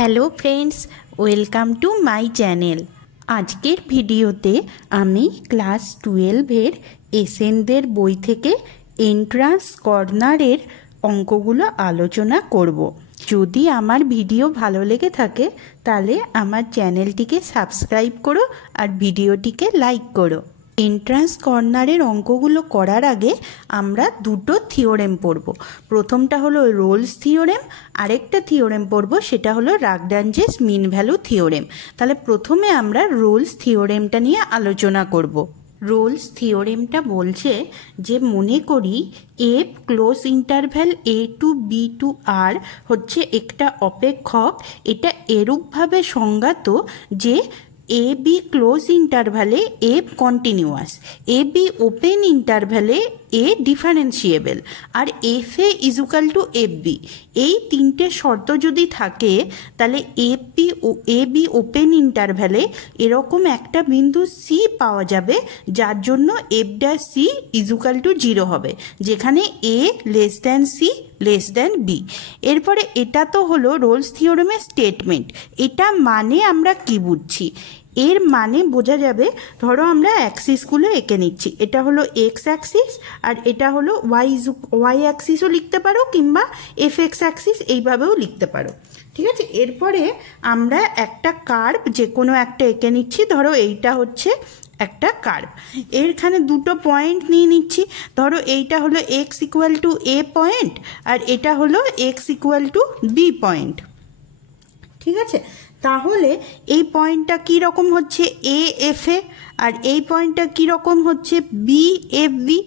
Hello friends, welcome to my channel. আজকের ভিডিওতে আমি ক্লাস 12-এর এসএনদের বই থেকে এন্ট্রান্স কর্নারের অঙ্কগুলো আলোচনা করব। যদি আমার ভিডিও ভালো লেগে থাকে তাহলে আমার চ্যানেলটিকে সাবস্ক্রাইব করো আর ভিডিওটিকে লাইক করো। এন্ট্রান্স কর্নারের অঙ্কগুলো করার আগে আমরা দুটো থিওরেম পড়ব। প্রথমটা হলো রোলস থিওরেম, আরেকটা থিওরেম পড়ব সেটা হলো রাগডাঞ্জেস মিন ভ্যালু থিওরেম। তাহলে প্রথমে আমরা রোলস থিওরেমটা নিয়ে আলোচনা করব। রোলস থিওরেমটা বলছে যে মনে করি F close interval A to B to R হচ্ছে একটা অপেক্ষক। এটা এরূপভাবে সংজ্ঞাত যে এ বি ক্লোজ ইন্টারভ্যালে F continuous, A B open ইন্টারভ্যালে এ ডিফারেন্সিয়েবল, আর F A equal to F B. এই তিনটে শর্ত যদি থাকে তাহলে এ বি ওপেন ইন্টারভ্যালে এরকম একটা বিন্দু সি পাওয়া যাবে যার জন্য F dash C equal to 0 হবে, যেখানে A less than C less than B. এরপরে এটা তো হলো রোলস থিওরেমের স্টেটমেন্ট। এটা মানে আমরা কি বুঝছি? এর মানে বোঝা যাবে, ধরো আমরা অ্যাক্সিসগুলো এঁকে নিচ্ছি। এটা হলো এক্স অ্যাক্সিস আর এটা হলো ওয়াই অ্যাক্সিসও লিখতে পারো কিংবা এফ এক্স অ্যাক্সিস এইভাবেও লিখতে পারো। ঠিক আছে, এরপরে আমরা একটা কার্ভ যে কোনো একটা এঁকে নিচ্ছি। ধরো এইটা হচ্ছে একটা কার্ভ, এখানে দুটো পয়েন্ট নিয়ে নিচ্ছি। ধরো এইটা হলো X equal to A point আর এটা হলো X equal to B point. ঠিক আছে, তাহলে এই পয়েন্টটা কী রকম হচ্ছে এ এফ এ আর এই পয়েন্টটা কী রকম হচ্ছে বি এফ বি।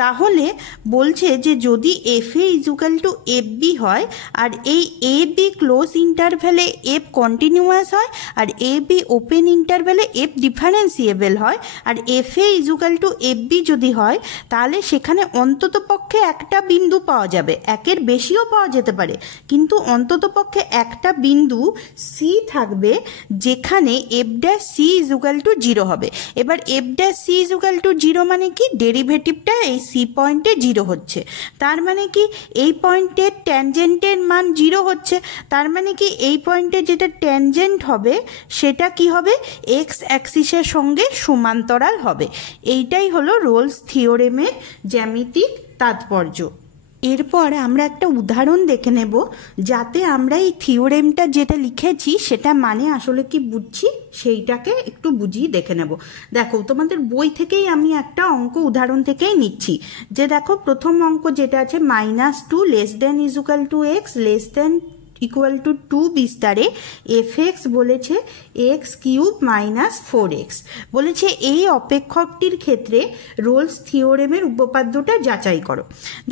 তাহলে বলছে যে যদি F A equal to F B হয় আর এই এ বি ক্লোজ ইন্টারভ্যালে এফ কন্টিনিউয়াস হয় আর এ বি ওপেন ইন্টারভ্যালে এফ ডিফারেন্সিয়েবল হয় আর F A equal to F B যদি হয় তাহলে সেখানে অন্তত পক্ষে একটা বিন্দু পাওয়া যাবে, একের বেশিও পাওয়া যেতে পারে, কিন্তু অন্তত পক্ষে একটা বিন্দু সি থাকবে যেখানে F dash C equal to 0 হবে। এবার F dash C equal to 0 মানে কি? ডেরিভেটিভটা এই সি পয়েন্টে 0 হচ্ছে, তার মানে কি এই পয়েন্টের ট্যানজেন্টের মান 0 হচ্ছে, তার মানে কি এই পয়েন্টে যেটা ট্যানজেন্ট হবে সেটা কি হবে? এক্স অ্যাক্সিসের সঙ্গে সমান্তরাল হবে। এইটাই হলো রোলস থিওরেমের জ্যামিতিক তাৎপর্য। এরপর আমরা একটা উদাহরণ দেখে নেব যাতে আমরা এই থিওরেমটা যেটা লিখেছি সেটা মানে আসলে কি বুঝছি সেইটাকে একটু বুঝিয়ে দেখে নেব। দেখো তোমাদের বই থেকেই আমি একটা অঙ্ক উদাহরণ থেকেই নিচ্ছি। যে দেখো প্রথম অঙ্ক যেটা আছে -2 less than equal to X less than equal to 2 বিস্তারে এফ এক্স বলেছে এক্স কিউব -4x বলেছে এই অপেক্ষকটির ক্ষেত্রে রোলস থিওরেমের উপপাদ্যটা যাচাই করো।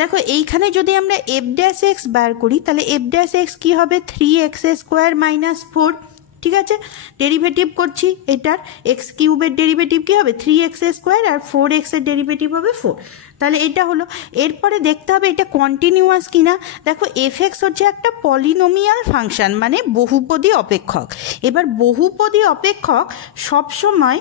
দেখো এইখানে যদি আমরা এফ ড্যাশ এক্স বার করি তাহলে এফ ড্যাশ এক্স কী হবে? 3x² -4। ঠিক আছে, ডেরিভেটিভ করছি এটার, এক্স কিউবের ডেরিভেটিভ কী হবে? 3x² আর 4x এর ডেরিভেটিভ হবে 4। তাহলে এটা হলো। এরপরে দেখতে হবে এটা কন্টিনিউয়াস কিনা। দেখো এফ এক্স হচ্ছে একটা পলিনোমিয়াল ফাংশন, মানে বহুপদী অপেক্ষক। এবার বহুপদী অপেক্ষক সবসময়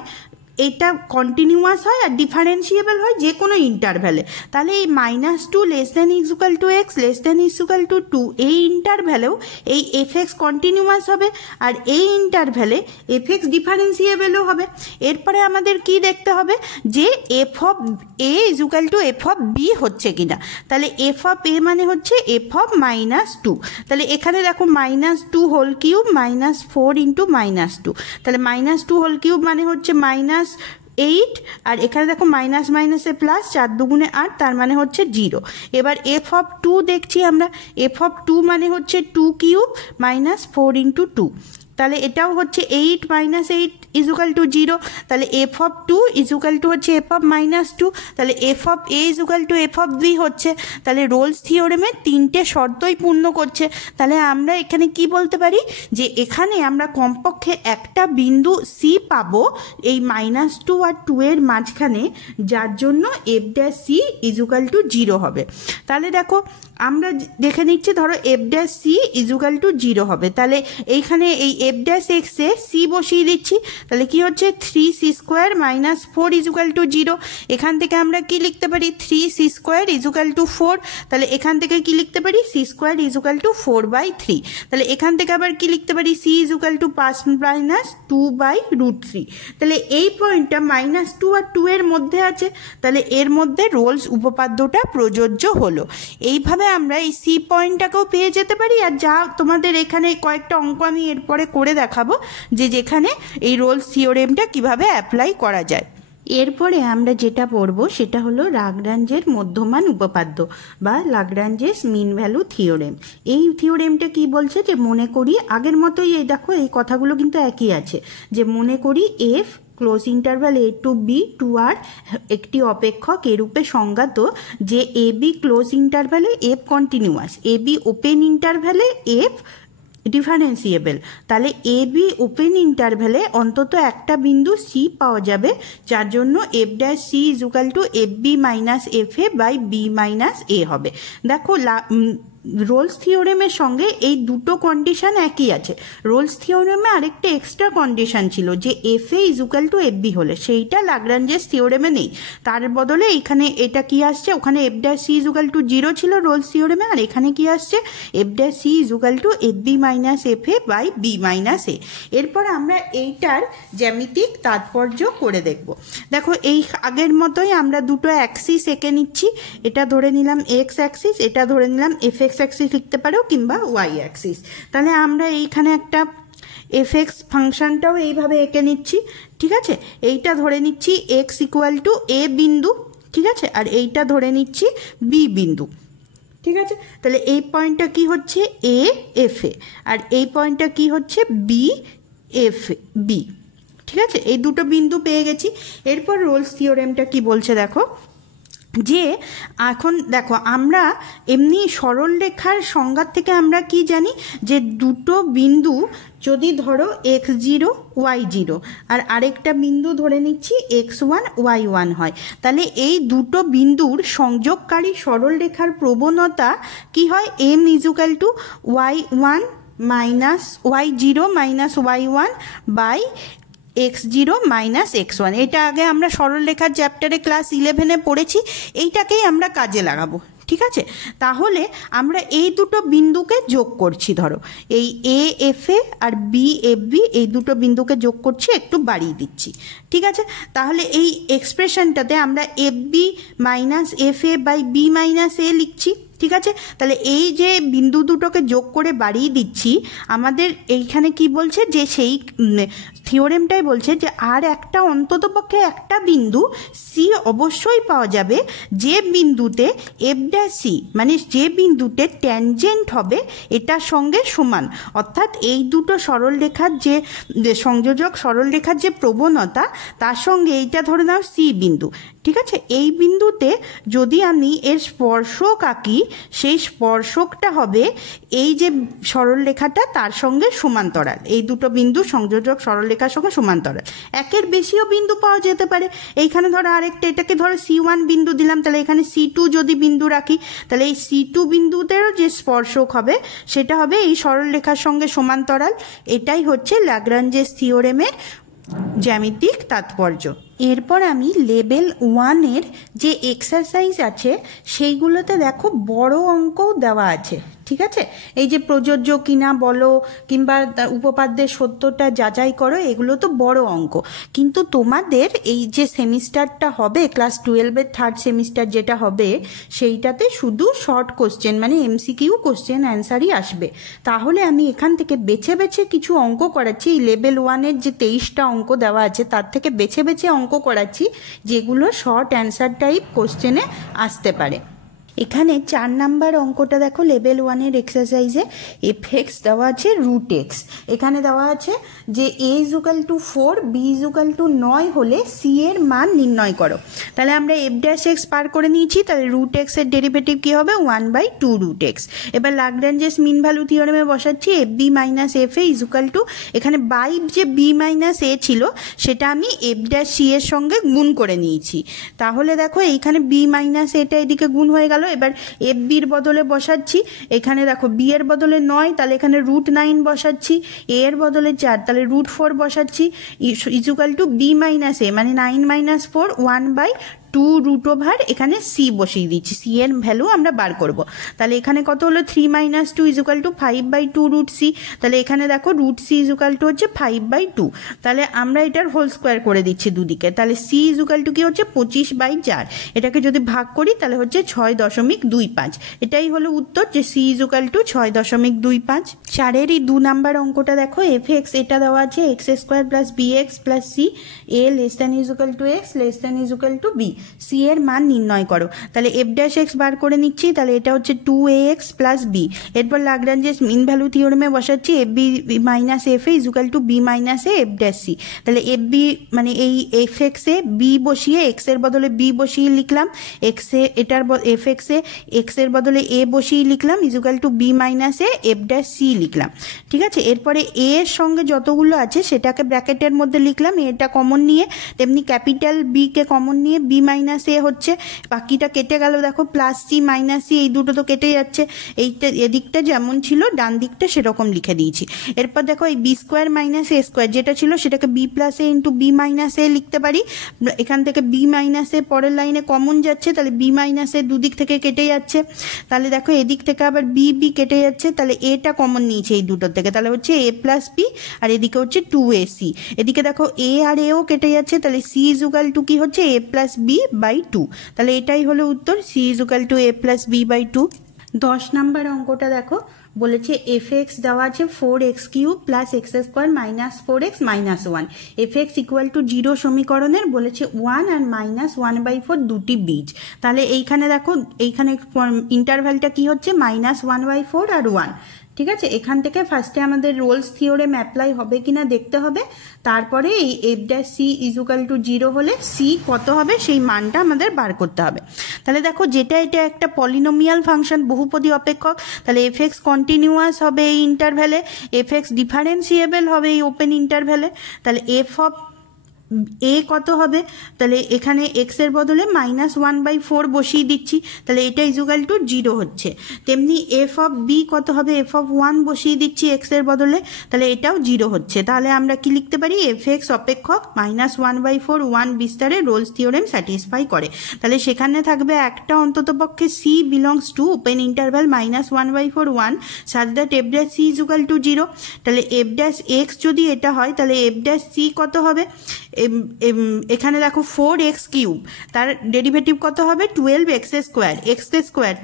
এটা কন্টিনিউয়াস হয় আর ডিফারেন্সিয়েবল হয় যে কোনো ইন্টারভ্যালে। তাহলে এই -2 less than equal to X less than equal to 2 এই ইন্টারভ্যালেও এই এফ এক্স কন্টিনিউয়াস হবে আর এই ইন্টারভ্যালে এফ এক্স ডিফারেন্সিয়েবলও হবে। এরপরে আমাদের কি দেখতে হবে? যে F of A equal to F of B হচ্ছে কিনা। তাহলে এফ অফ এ মানে হচ্ছে এফ অফ -2। তাহলে এখানে দেখো -2 হোল কিউব -4 ইন্টু -2, তাহলে -2 হোল কিউব মানে হচ্ছে -8 আর এখানে দেখো মাইনাস মাইনাসে প্লাস, 4 দুগুণে 8, তার মানে হচ্ছে 0। এবার এফ অফ 2 দেখছি আমরা, এফ অফ 2 মানে হচ্ছে 2 কিউব -4 ইন্টু 2, তাহলে এটাও হচ্ছে 8 -8 ইজুকাল টু 0। তাহলে এফ অফ 2 ইজুকাল টু হচ্ছে এফ অফ -2, তাহলে F of A equal to F of B হচ্ছে। তাহলে রোলস থিওরেমের তিনটে শর্তই পূর্ণ করছে। তাহলে আমরা এখানে কি বলতে পারি? যে এখানে আমরা কমপক্ষে একটা বিন্দু সি পাবো এই -2 আর 2 এর মাঝখানে, যার জন্য F dash C equal to 0 হবে। তাহলে দেখো আমরা দেখে নিচ্ছি, ধরো F dash C equal to 0 হবে, তাহলে এইখানে এই এফ ড্যাশ এক্সে সি বসিয়ে দিচ্ছি, তাহলে কি হচ্ছে 3c² - 4 ইজুকাল টু 0। এখান থেকে আমরা কি লিখতে পারি 3c² ইজুকাল টু 4, তাহলে এখান থেকে কি লিখতে পারি c² ইজুকাল টু 4/3, তাহলে এখান থেকে আবার কি লিখতে পারি c ইজুকাল টু 5 - 2/√3, তাহলে এই পয়েন্টটা -2 আর 2 এর মধ্যে আছে, তাহলে এর মধ্যে রোলস উপপাদ্যটা প্রযোজ্য হলো। এইভাবে আমরা এই সি পয়েন্টটাকেও পেয়ে যেতে পারি। আর যা তোমাদের এখানে কয়েকটা অঙ্ক আমি এরপরে করে দেখাবো যে যেখানে এই রোলস থিওরেমটা কিভাবে অ্যাপ্লাই করা যায়। এরপরে আমরা যেটা পড়ব সেটা হলো ল্যাগ্রাঞ্জের মধ্যমান উপপাদ্য বা ল্যাগ্রাঞ্জেস মিন ভ্যালু থিওরেম। এই থিওরেমটা কি বলছে যে মনে করি আগের মতোই, এই দেখো এই কথাগুলো কিন্তু একই আছে, যে মনে করি F close interval A to B to আর একটি অপেক্ষক এরূপে সংজ্ঞাত যে এ বি ক্লোজ ইন্টারভ্যালে F continuous, A B open ইন্টারভ্যালে এফ ডিফারেন্সিয়েবল। তাহলে এ বি ওপেন ইন্টারভ্যালে অন্তত একটা বিন্দু সি পাওয়া যাবে, যার জন্য F dash C equal to F B minus F A by B minus A হবে। দেখো রোলস থিওরেমের সঙ্গে এই দুটো কন্ডিশন একই আছে। রোলস থিওরেমে আরেকটা এক্সট্রা কন্ডিশন ছিল যে F A equal to F B হলে, সেইটা ল্যাগ্রাঞ্জেস থিওরেমে নেই। তার বদলে এখানে এটা কি আসছে, ওখানে F dash C equal to 0 ছিল রোলস থিওরেমে, আর এখানে কি আসছে F dash C equal to F B minus F A by B minus A. এরপর আমরা এইটার জ্যামিতিক তাৎপর্য করে দেখব। দেখো এই আগের মতোই আমরা দুটো অ্যাক্সিস এঁকে নিচ্ছি, এটা ধরে নিলাম এক্স অ্যাক্সিস, এটা ধরে নিলাম এফ এক্স অ্যাক্সিস লিখতে পারো কিংবা ওয়াই অ্যাক্সিস। তাহলে আমরা এইখানে একটা এফ এক্স ফাংশনটাও এইভাবে এঁকে নিচ্ছি, ঠিক আছে। এইটা ধরে নিচ্ছি এক্স ইকুয়াল টু এ বিন্দু, ঠিক আছে, আর এইটা ধরে নিচ্ছি বি বিন্দু, ঠিক আছে। তাহলে এই পয়েন্টটা কি হচ্ছে এ এফ এ, আর এই পয়েন্টটা কি হচ্ছে বি এফ বি, ঠিক আছে। এই দুটো বিন্দু পেয়ে গেছি। এরপর রোলস থিওরেমটা কি বলছে দেখো, যে এখন দেখো আমরা এমনি সরল রেখার সংজ্ঞা থেকে আমরা কি জানি যে দুটো বিন্দু যদি ধরো x0 y0 আর আরেকটা বিন্দু ধরে নিচ্ছি x1 y1 হয়, তাহলে এই দুটো বিন্দুর সংযোগকারী সরল রেখার প্রবণতা কি হয় m equal to y1 minus y0 minus y1 by x0 minus x1। এটা আগে আমরা সরলরেখার চ্যাপ্টারে ক্লাস 11-এ পড়েছি, এইটাকেই আমরা কাজে লাগাবো, ঠিক আছে। তাহলে আমরা এই দুটো বিন্দুকে যোগ করছি, ধরো এই এ এফ এ আর বি এফ বি, এই দুটো বিন্দুকে যোগ করছি, একটু বাড়িয়ে দিচ্ছি, ঠিক আছে। তাহলে এই এক্সপ্রেশনটাতে আমরা F B minus F A by B minus A লিখছি, ঠিক আছে। তাহলে এই যে বিন্দু দুটোকে যোগ করে বাড়িয়ে দিচ্ছি, আমাদের এইখানে কি বলছে যে সেই থিওরেমটাই বলছে যে আর একটা অন্ততপক্ষে একটা বিন্দু সি অবশ্যই পাওয়া যাবে যে বিন্দুতে এফ ড্যাশ সি মানে যে বিন্দুতে ট্যানজেন্ট হবে এটার সঙ্গে সমান, অর্থাৎ এই দুটো সরলরেখার যে সংযোজক সরলরেখার যে প্রবণতা তার সঙ্গে এইটা ধরে নাও সি বিন্দু, ঠিক আছে। এই বিন্দুতে যদি আমি এর স্পর্শক আঁকি, সেই স্পর্শকটা হবে এই যে সরলরেখাটা তার সঙ্গে সমান্তরাল, এই দুটো বিন্দু সংযোজক সরলরেখার সঙ্গে সমান্তরাল। একের বেশিও বিন্দু পাওয়া যেতে পারে, এইখানে ধরো আরেকটা, এটাকে ধরো C1 বিন্দু দিলাম, তাহলে এখানে C2 যদি বিন্দু রাখি, তাহলে এই C2 বিন্দুতেরও যে স্পর্শক হবে সেটা হবে এই সরলরেখার সঙ্গে সমান্তরাল। এটাই হচ্ছে ল্যাগ্রাঞ্জেস থিওরেমের জ্যামিতিক তাৎপর্য। এরপর আমি লেভেল 1-এর যে এক্সারসাইজ আছে সেইগুলোতে দেখো বড় অঙ্কও দেওয়া আছে, ঠিক আছে। এই যে প্রযোজ্য কিনা বলো কিংবা উপপাদ্যের সত্যটা যাচাই করো, এগুলো তো বড় অঙ্ক, কিন্তু তোমাদের এই যে সেমিস্টারটা হবে ক্লাস 12-এর থার্ড সেমিস্টার যেটা হবে, সেইটাতে শুধু শর্ট কোশ্চেন মানে এমসিকিউ কোশ্চেন অ্যান্সারই আসবে। তাহলে আমি এখান থেকে বেছে বেছে কিছু অঙ্ক করাচ্ছি, এই লেভেল 1-এর যে 23টা অঙ্ক দেওয়া আছে তার থেকে বেছে বেছে অঙ্ক করাচ্ছি যেগুলো শর্ট অ্যান্সার টাইপ কোশ্চেনে আসতে পারে। এখানে 4 নাম্বার অঙ্কটা দেখো লেভেল 1-এর এক্সারসাইজে এফ এক্স দেওয়া আছে রুট এক্স, এখানে দেওয়া আছে যে A equal to 4 B equal to 9 হলে সি এর মান নির্ণয় করো। তাহলে আমরা এফ ড্যাশ এক্স পার করে নিয়েছি, তাহলে রুট এক্সের ডেরিভেটিভ কী হবে 1/2 রুট এক্স। এবার ল্যাগ্রাঞ্জেস মিন ভ্যালু থিওরেমে বসাচ্ছি F B minus F A equal to, এখানে বাই যে বি মাইনাস এ ছিল সেটা আমি এফ ড্যাশ সি এর সঙ্গে গুণ করে নিয়েছি, তাহলে দেখো এইখানে বি মাইনাস এটা এদিকে গুণ হয়ে গেল, এবার এফ বির বদলে বসাচ্ছি, এখানে দেখো বি এর বদলে 9, তাহলে এখানে √9 বসাচ্ছি, এ এর বদলে 4, তাহলে √4 বসাচ্ছি, ইজুকাল টু বি মাইনাস এ মানে 9 - 4 1/2 এখানে সি বসিয়ে দিচ্ছি, সি এর ভ্যালু আমরা বার করব। তাহলে এখানে কত হলো 3 - 2 = 5/2 √c, তাহলে এখানে দেখো √c = হচ্ছে 5/2, তাহলে আমরা এটার হোল স্কোয়ার করে দিচ্ছি দুদিকে, তাহলে c = কি হচ্ছে 25/4, এটাকে যদি ভাগ করি তাহলে হচ্ছে 6.25, এটাই হলো উত্তর যে c = 6.25। 4-এরই 2 নাম্বার অঙ্কটা দেখো, fx এটা দেওয়া আছে x² + bx + c, a <= x <= b, c এর মান নির্ণয় করো। তাহলে f' বার করে নিচ্ছি, তাহলে এটা হচ্ছে 2ax + b, এরপর লাগরাঞ্জেস মিন ভ্যালু থিওরেমে বসাচ্ছি fb - fa = b - a f', তাহলে fb মানে এই fx এ b বসিয়ে x এর বদলে b বসিয়ে লিখলাম, x এ এটার fx এ x এর বদলে a বসিয়ে লিখলাম = b - a f' লিখলাম, ঠিক আছে। এরপরে a এর সঙ্গে যতগুলো আছে সেটাকে ব্র্যাকেটের মধ্যে লিখলাম, এটা কমন নিয়ে, তেমনি ক্যাপিটাল b কে কমন নিয়ে b - a হচ্ছে, বাকিটা কেটে গেল দেখো +c - c, এই দুটো তো কেটে যাচ্ছে, এইটা এদিকটা যেমন ছিল ডান দিকটা সেরকম লিখে দিয়েছি। এরপর দেখো এই b² - a² যেটা ছিল সেটাকে b + a × b - a লিখতে পারি, এখান থেকে b - a পরের লাইনে কমন যাচ্ছে, তাহলে b - a দুদিক থেকে কেটে যাচ্ছে, তাহলে দেখো এদিক থেকে আবার b কেটে যাচ্ছে, তাহলে এটা কমন নিয়েছে এই দুটোর থেকে, তাহলে হচ্ছে a + b, আর এদিকে হচ্ছে 2ac, এদিকে দেখো a আর a ও কেটে যাচ্ছে, তাহলে c = কি হচ্ছে a + b/2, তাহলে এটাই হলো উত্তর, c = a + b/2। 10 নাম্বার অঙ্কটা দেখো, বলেছে fx দেওয়া আছে 4x³ + x² - 4x - 1, fx = 0 সমীকরণের বলেছে 1 আর -1/4 দুটি বীজ, তাহলে এইখানে দেখো এইখানে ইন্টারভ্যালটা কি হচ্ছে -1/4 আর 1, ঠিক আছে। এখান থেকে ফার্স্টে আমাদের রোলস থিওরেম অ্যাপ্লাই হবে কিনা দেখতে হবে, তারপরে এই f' = 0 হলে c কত হবে সেই মানটা আমাদের বার করতে হবে। তাহলে দেখো যেটা এটা একটা পলিনোমিয়াল ফাংশন, বহুপদী অপেক্ষক, তাহলে fx কন্টিনিউয়াস হবে এই ইন্টারভ্যালে, fx ডিফারেন্সিয়েবল হবে এই ওপেন ইন্টারভ্যালে, তাহলে f অফ a কত হবে, তাহলে এখানে x এর বদলে -1/4 বসিয়ে দিচ্ছি, তাহলে এটা = 0 হচ্ছে, তেমনি f অফ b কত হবে, f অফ 1 বসিয়ে দিচ্ছি x এর বদলে, তাহলে এটাও 0 হচ্ছে, তাহলে আমরা কি লিখতে পারি fx অপেক্ষক -1/4 1 বিস্তারে রোলস থিওরেম স্যাটিসফাই করে, তাহলে সেখানে থাকবে একটা অন্ততপক্ষে c belongs to open interval -1/4 1 such that f' = 0, তাহলে f' যদি এটা হয় তাহলে f' কত হবে, এখানে দেখো 4x³ তার ডেরিভেটিভ কত হবে 12x²,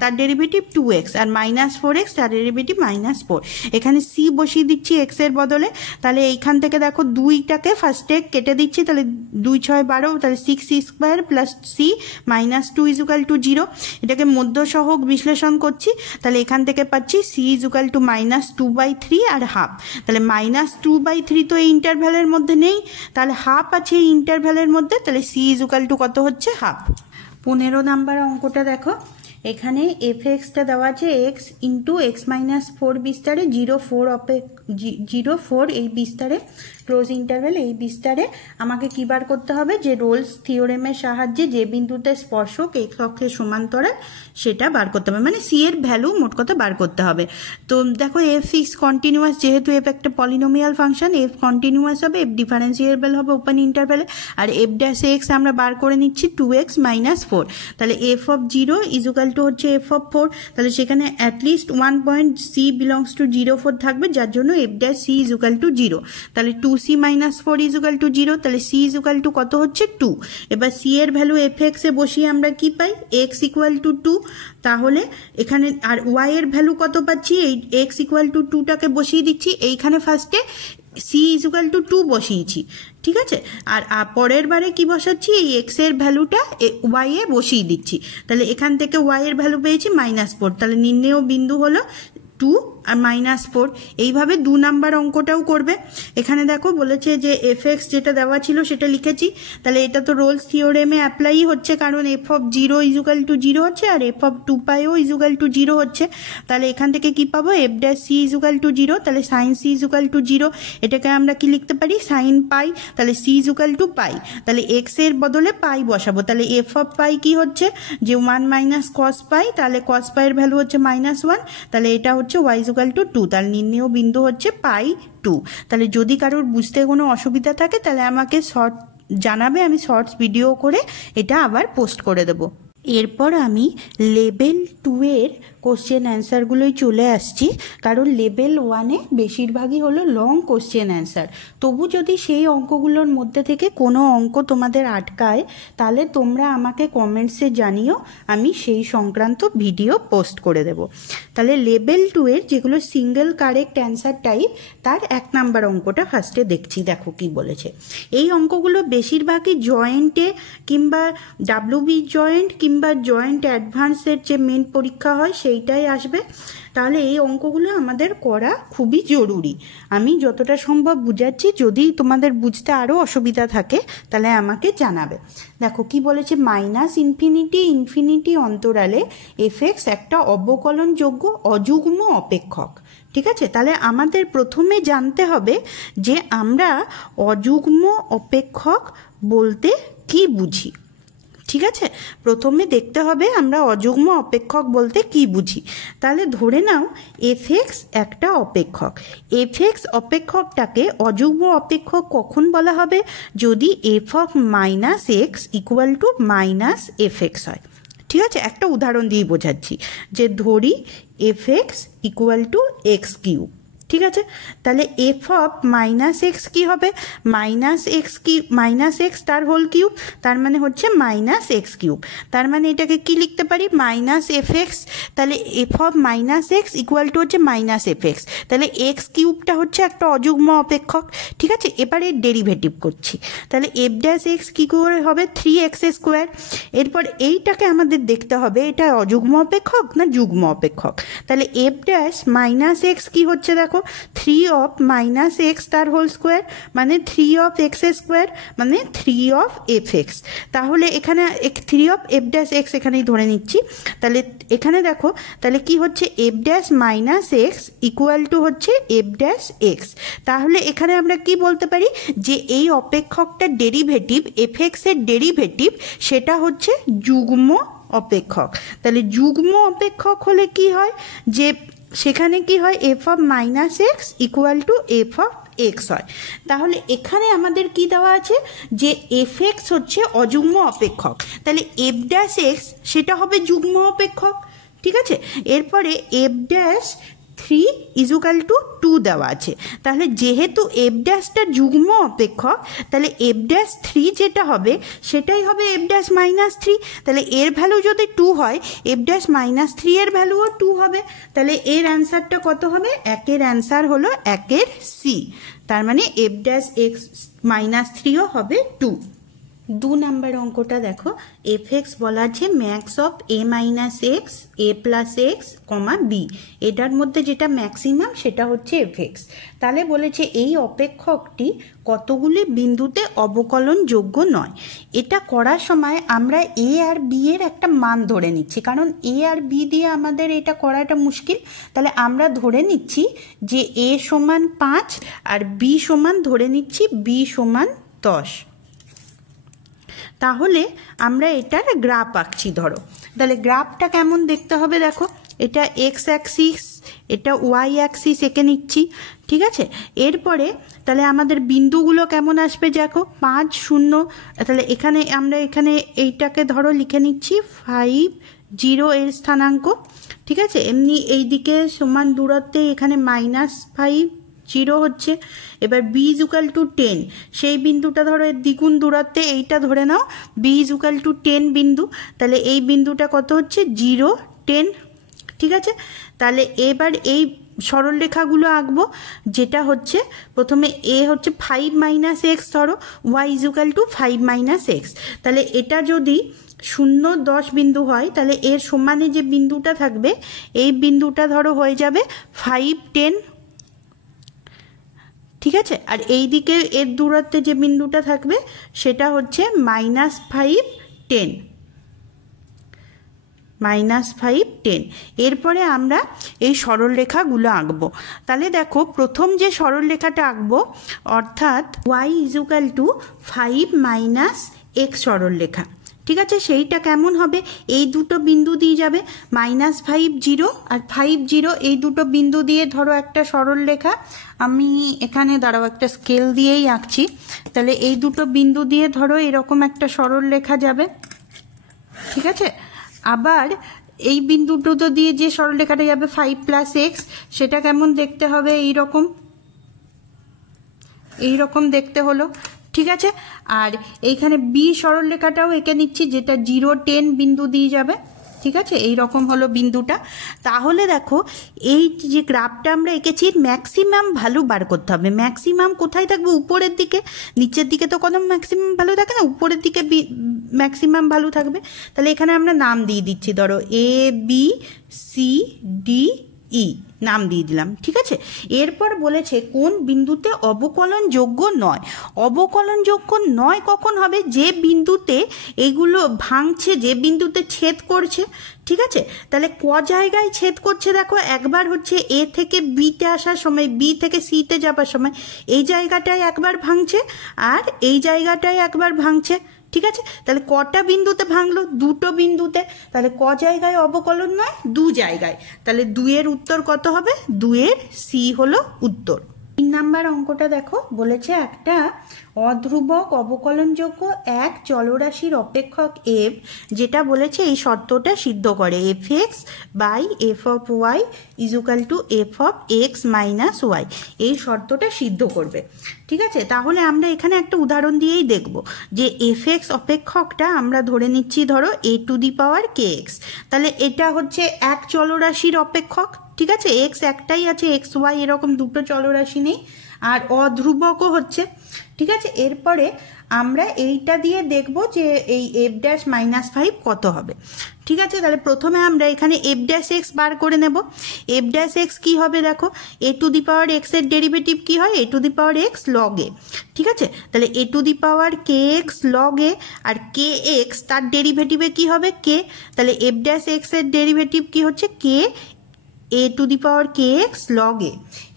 তার ডেরিভেটিভ 2x, আর -4x তার ডেরিভেটিভ -4, এখানে c বসিয়ে দিচ্ছি x এর বদলে, তাহলে এইখান থেকে দেখো 2টাকে ফার্স্টে কেটে দিচ্ছি, তাহলে 2 × 6 = 12, তাহলে 6c² + c -2 = 0, এটাকে মধ্য সহগ বিশ্লেষণ করছি, তাহলে এখান থেকে পাচ্ছি c = -2/3 আর ½ তাহলে -2/3 তো এই ইন্টারভ্যালের মধ্যে নেই, তাহলে ½ আছে এই ইন্টারভ্যালের মধ্যে, তাহলে c = কত হচ্ছে ½। 15 নাম্বার অঙ্কটা দেখো, এখানে fx-টা দেওয়া আছে x × x - 4 বিস্তারে 0 4 এই বিস্তারে ক্লোজ ইন্টারভ্যাল এই বিস্তারে আমাকে কি বার করতে হবে, যে রোলস থিওরেমের সাহায্যে যে বিন্দুতে স্পর্শক x অক্ষের সমান্তরাল সেটা বার করতে হবে, মানে c এর ভ্যালু মোট কথা বার করতে হবে। তো দেখো f ইজ কন্টিনিউয়াস, যেহেতু f একটা পলিনোমিয়াল ফাংশন, f কন্টিনিউয়াস হবে, f ডিফারেন্সিয়েবল হবে ওপেন ইন্টারভ্যালে, আর f' আমরা বার করে নিচ্ছি 2x - 4, তাহলে f অফ 0 = হচ্ছে f অফ 4, তাহলে সেখানে at least 1 point c belongs to 0 4 থাকবে, যার জন্য f' = 0, তাহলে 2c - 4 = 0, তাহলে c = কত হচ্ছে 2, এবার c এর ভ্যালু fx এ বসিয়ে আমরা কি পাই x = 2, তাহলে এখানে আর y এর ভ্যালু কত পাচ্ছি, এই x = 2টাকে বসিয়ে দিচ্ছি, এইখানে ফার্স্টে c = 2 বসিয়েছি, ঠিক আছে, আর পরের বারে কি বসাচ্ছি এই x এর ভ্যালুটা y এ বসিয়ে দিচ্ছি, তাহলে এখান থেকে y এর ভ্যালু পেয়েছি -4, তাহলে নির্ণেয় বিন্দু হলো 2 আর -4, এইভাবে 2 নাম্বার অঙ্কটাও করবে। এখানে দেখো বলেছে যে f(x) যেটা দেওয়া ছিল সেটা লিখেছি, তাহলে এটা তো রোলস থিওরেমে অ্যাপ্লাই হচ্ছে, কারণ f(0) = 0 হচ্ছে আর f(2π)ও = 0 হচ্ছে। তাহলে এখান থেকে কি পাবো, f'(c) = 0, তাহলে sin c = 0, এটাকে আমরা কি লিখতে পারি, sin π, তাহলে c = π, তাহলে x এর বদলে পাই বসাবো, তাহলে f(π) কি হচ্ছে যে 1 - cos π, তাহলে cos π এর ভ্যালু হচ্ছে -1, তাহলে এটা হচ্ছে y = 2, তাহলে নির্ণেয় বিন্দু হচ্ছে π2। তাহলে যদি কারোর বুঝতে কোনো অসুবিধা থাকে তাহলে আমাকে শর্ট জানাবে, আমি শর্টস ভিডিও করে এটা আবার পোস্ট করে দেবো। এরপর আমি লেভেল 2 এর কোশ্চেন অ্যান্সারগুলোই চলে আসছি, কারণ লেভেল 1-এ বেশিরভাগই হলো লং কোশ্চেন অ্যান্সার। তবু যদি সেই অঙ্কগুলোর মধ্যে থেকে কোনো অঙ্ক তোমাদের আটকায় তাহলে তোমরা আমাকে কমেন্টসে জানিও, আমি সেই সংক্রান্ত ভিডিও পোস্ট করে দেব। তাহলে লেভেল 2 এর যেগুলো সিঙ্গেল কারেক্ট অ্যান্সার টাইপ, তার 1 নাম্বার অঙ্কটা ফার্স্টে দেখছি। দেখো কি বলেছে, এই অঙ্কগুলো বেশিরভাগই জয়েন্টে কিংবা ডাব্লিউবি জয়েন্ট কিংবা জয়েন্ট অ্যাডভান্সের যে মেন পরীক্ষা হয় সেইটাই আসবে। তাহলে এই অঙ্কগুলো আমাদের করা খুবই জরুরি। আমি যতটা সম্ভব বুঝাচ্ছি, যদি তোমাদের বুঝতে আরও অসুবিধা থাকে তাহলে আমাকে জানাবে। দেখো কি বলেছে, -∞ অন্তরালে f(x) একটা অবকলনযোগ্য অযুগ্ম অপেক্ষক। ঠিক আছে, তাহলে আমাদের প্রথমে জানতে হবে যে আমরা অযুগ্ম অপেক্ষক বলতে কি বুঝি। ঠিক আছে, প্রথমে দেখতে হবে আমরা অযুগ্ম অপেক্ষক বলতে কি বুঝি। তাহলে ধরে নাও f(x) একটা অপেক্ষক। f(x) অপেক্ষকটাকে অযুগ্ম অপেক্ষক কখন বলা হবে, যদি f(-x) = -f(x) হয়। ঠিক আছে, একটা উদাহরণ দিয়ে বোঝাচ্ছি, যে ধরি f(x) = x³। ঠিক আছে, তাহলে f(-x) কি হবে, -x তার হোল কিউব, তার মানে হচ্ছে -x³। তার মানে এটাকে কি লিখতে পারি, -f(x), তাহলে f(-x) হচ্ছে -f(x), তাহলে x³ হচ্ছে একটা অযুগ্ম অপেক্ষক। ঠিক আছে, এবারে ডেরিভেটিভ করছি, তাহলে f'(x) কি করে হবে, 3x²। এরপর এইটাকে আমাদের দেখতে হবে এটা অযুগ্ম অপেক্ষক না যুগ্ম অপেক্ষক। তাহলে f'-x কি হচ্ছে, দেখো 3(-x) তার হোল স্কোয়ার, মানে 3(x²), মানে 3(f(x). তাহলে এখানে 3(f'(x) এখানেই ধরে নিচ্ছি। তাহলে এখানে দেখো, তাহলে কি হচ্ছে, f'-x হচ্ছে f'(x). তাহলে এখানে আমরা কি বলতে পারি, যে এই অপেক্ষকটার ডেরিভেটিভ, f(x) এর ডেরিভেটিভ, সেটা হচ্ছে যুগ্ম অপেক্ষক। তাহলে যুগ্ম অপেক্ষক হলে কি হয়, যে সেখানে কি হয়, f(-x) f(x) হয়। তাহলে এখানে আমাদের কি দেওয়া আছে, যে f(x) হচ্ছে অযুগ্ম অপেক্ষক, তাহলে f'(x) সেটা হবে যুগ্ম অপেক্ষক। ঠিক আছে, এরপরে f'(3) = 2 দেওয়া আছে। তাহলে যেহেতু f''টা যুগ্ম অপেক্ষক, তাহলে f'(3) যেটা হবে সেটাই হবে f'-3। তাহলে এর ভ্যালু যদি 2 হয়, f'-3 এর ভ্যালুও 2 হবে। তাহলে এর অ্যান্সারটা কত হবে, 1-এর অ্যান্সার হলো 1-এর সি, তার মানে f'-3ও হবে 2। 2 নাম্বার অঙ্কটা দেখো, f(x) বলা আছে max of a-x, a+x, b, এটার মধ্যে যেটা ম্যাক্সিমাম সেটা হচ্ছে f(x). তাহলে বলেছে এই অপেক্ষকটি কতগুলি বিন্দুতে অবকলনযোগ্য নয়। এটা করার সময় আমরা a আর b এর একটা মান ধরে নিচ্ছি, কারণ a আর b দিয়ে আমাদের এটা করাটা মুশকিল। তাহলে আমরা ধরে নিচ্ছি যে a = 5 আর b ধরে নিচ্ছি b = 10। তাহলে আমরা এটার গ্রাফ আঁকছি। ধরো, তাহলে গ্রাফটা কেমন দেখতে হবে, দেখো এটা এক্স অ্যাক্সিস, এটা ওয়াই অ্যাক্সিস এঁকে নিচ্ছি। ঠিক আছে, এরপরে তাহলে আমাদের বিন্দুগুলো কেমন আসবে, দেখো 5, 0। তাহলে এখানে আমরা এইটাকে ধরো লিখে নিচ্ছি 5, 0 এর স্থানাঙ্ক। ঠিক আছে, এমনি এই দিকে সমান দূরত্বে এখানে -5, 0 হচ্ছে। এবার b = 10, সেই বিন্দুটা ধরো এর দ্বিগুণ দূরত্বে, এইটা ধরে নাও b = 10 বিন্দু। তাহলে এই বিন্দুটা কত হচ্ছে, 0, 10। ঠিক আছে, তাহলে এবার এই সরলরেখাগুলো আঁকবো, যেটা হচ্ছে প্রথমে a হচ্ছে 5 - x, ধরো y = 5 - x। তাহলে এটা যদি 0, 10 বিন্দু হয়, তাহলে এর সমানে যে বিন্দুটা থাকবে এই বিন্দুটা ধরো হয়ে যাবে 5, 10, ঠিক আছে। আর এই দিকে এর দূরত্বে যে বিন্দুটা থাকবে সেটা হচ্ছে -5, 10, -5, 10। এরপরে আমরা এই সরলরেখাগুলো আঁকবো। তাহলে দেখো প্রথম যে সরলরেখাটা আঁকবো অর্থাৎ y = 5 - x সরলরেখা, ঠিক আছে। সেইটা কেমন হবে, এই দুটো বিন্দু দিয়ে যাবে -5, 0 আর 5, 0, এই দুটো বিন্দু দিয়ে ধরো একটা সরলরেখা। আমি এখানে দাঁড়াও একটা স্কেল দিয়েই আঁকছি। তাহলে এই দুটো বিন্দু দিয়ে ধরো এরকম একটা সরলরেখা যাবে, ঠিক আছে। আবার এই বিন্দু দুটো দিয়ে যে সরলরেখাটা যাবে 5 + x, সেটা কেমন দেখতে হবে, এইরকম দেখতে হলো, ঠিক আছে। আর এইখানে বি সরলরেখাটাও এঁকে নিচ্ছি, যেটা 0, 10 বিন্দু দিয়ে যাবে, ঠিক আছে। এই রকম হলো বিন্দুটা। তাহলে দেখো এই যে গ্রাফটা আমরা এঁকেছি ম্যাক্সিমাম ভ্যালু বার করতে হবে। ম্যাক্সিমাম কোথায় থাকবে, উপরের দিকে, নিচের দিকে তো কোনো ম্যাক্সিমাম ভ্যালু থাকে না, উপরের দিকে ম্যাক্সিমাম ভ্যালু থাকবে। তাহলে এখানে আমরা নাম দিয়ে দিচ্ছি, ধরো ABCDE নাম দিয়ে দিলাম, ঠিক আছে। এরপর বলেছে কোন বিন্দুতে অবকলনযোগ্য নয়। অবকলনযোগ্য নয় কখন হবে, যে বিন্দুতে এগুলো ভাঙছে, যে বিন্দুতে ছেদ করছে, ঠিক আছে। তাহলে ক জায়গায় ছেদ করছে দেখো, একবার হচ্ছে এ থেকে বিতে আসার সময়, বি থেকে সিতে যাবার সময় এই জায়গাটায় একবার ভাঙছে, আর এই জায়গাটায় একবার ভাঙছে, ঠিক আছে। তাহলে কটা বিন্দুতে ভাঙলো, দুটো বিন্দুতে। তাহলে ক জায়গায় অবকলন নয়, 2 জায়গায়। তাহলে 2 এর উত্তর কত হবে, 2 এর সি হলো উত্তর। 3 নাম্বার অঙ্কটা দেখো, বলেছে একটা অধ্রুবক অবকলনযোগ্য এক চলরাশির অপেক্ষক f, যেটা বলেছে এই শর্তটা সিদ্ধ করে f(x/f(y) = f(x - y), এই শর্তটা সিদ্ধ করবে, ঠিক আছে। তাহলে আমরা এখানে একটা উদাহরণ দিয়েই দেখব যে f(x) অপেক্ষকটা আমরা ধরে নিচ্ছি ধরো a⁴kx। তাহলে এটা হচ্ছে এক চলরাশির অপেক্ষক, ঠিক আছে। x একটাই আছে, x, y এরকম দুটো চলরাশি নেই, আর অধ্রুবকও হচ্ছে, ঠিক আছে। এরপরে আমরা এইটা দিয়ে দেখব যে এই f'-5 কত হবে, ঠিক আছে। তাহলে প্রথমে আমরা এখানে f'(x) বার করে নেব। f'(x) কি হবে দেখো, a⁴x এর ডেরিভেটিভ কি হয়, a⁴x log a, ঠিক আছে। তাহলে a⁴kx log a, R kx তার ডেরিভেটিভে কি হবে, k। তাহলে f'(x) এর ডেরিভেটিভ কি হচ্ছে, k a⁴kx log a।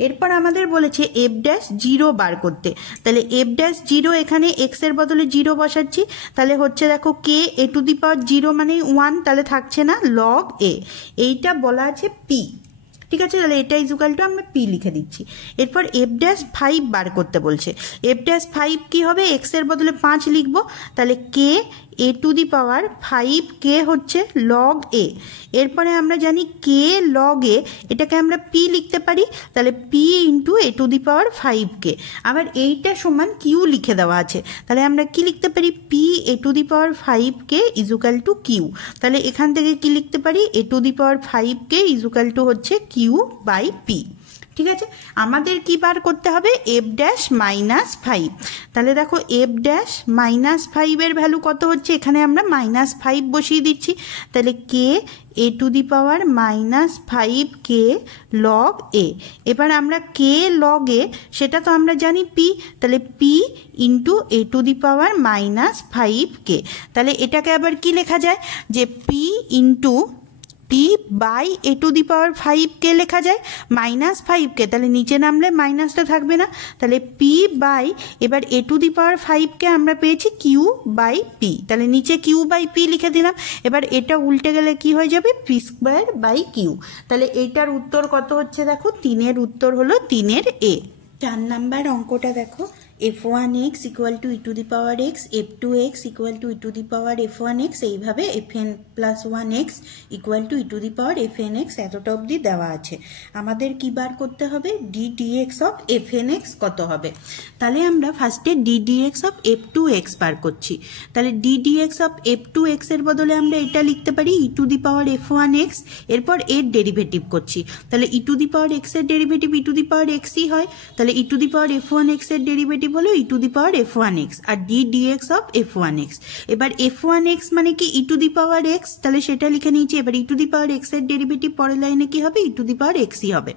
এরপর আমাদের বলেছে f'0 বার করতে। তাহলে f'0 এখানে x এর বদলে 0 বসাচ্ছি, তাহলে হচ্ছে দেখো k a⁴0 মানে 1, তাহলে থাকছে না log a, এইটা বলা আছে p, ঠিক আছে। তাহলে এটা = আমরা p লিখে দিচ্ছি। এরপর f'5 বার করতে বলছে। f'5 কি হবে, x এর বদলে 5 লিখবো, তাহলে k a⁵k হচ্ছে log a। এরপরে আমরা জানি k log a, এটাকে আমরা p লিখতে পারি, তাহলে p × a⁵k। আবার এইটা সমান q লিখে দেওয়া আছে, তাহলে আমরা কি লিখতে পারি, p a⁵k = q। তাহলে এখান থেকে কি লিখতে পারি, a⁵k = হচ্ছে q/p, ঠিক আছে। আমাদের কি বার করতে হবে, f'-5। তাহলে দেখো f'-5 এর ভ্যালু কত হচ্ছে, এখানে আমরা -5 বসিয়ে দিচ্ছি। তাহলে k a⁻-5k log a। এবার আমরা k log a সেটা তো আমরা জানি p, তাহলে p × a⁻-5k। তাহলে এটাকে আবার কি লেখা যায়, যে p by a⁵k লেখা যায়, -5k, তাহলে নিচে নামলে মাইনাসটা থাকবে না, তাহলে p বাই, এবার a⁵কে আমরা পেয়েছি q/p, তাহলে নিচে q/p লিখে দিলাম। এবার এটা উল্টে গেলে কি হয়ে যাবে, p²/q। তাহলে এইটার উত্তর কত হচ্ছে দেখো, 3 এর উত্তর হলো 3 এর a। 4 নাম্বার অঙ্কটা দেখো, f1x = e⁴x, f2x = e⁴f1x, এইভাবে fn+1x = e⁴fnx এতটা অবধি দেওয়া আছে। আমাদের কি বার করতে হবে, ddx of fnx কত হবে। তাহলে আমরা ফার্স্টে ddx of f2x বার করছি। তাহলে ddx of f2x এর বদলে আমরা এটা লিখতে পারি e⁴f1x, এরপর এর ডেরিভেটিভ করছি। তাহলে e⁴x এর ডেরিভেটিভ e⁴x হয়, তাহলে e⁴f1x এর ডেরিভেটিভ ডেরিভেটিভ হলো E to the power F one X আর D DX of F one X. এবার এফ ওয়ান এক্স মানে কি ই টু দি পাওয়ার এক্স, তাহলে সেটা লিখে নিয়েছি। এবার E to the power x এর ডেরিভেটিভ পরের লাইনে কি হবে, ই টু দি পাওয়ার এক্সই হবে।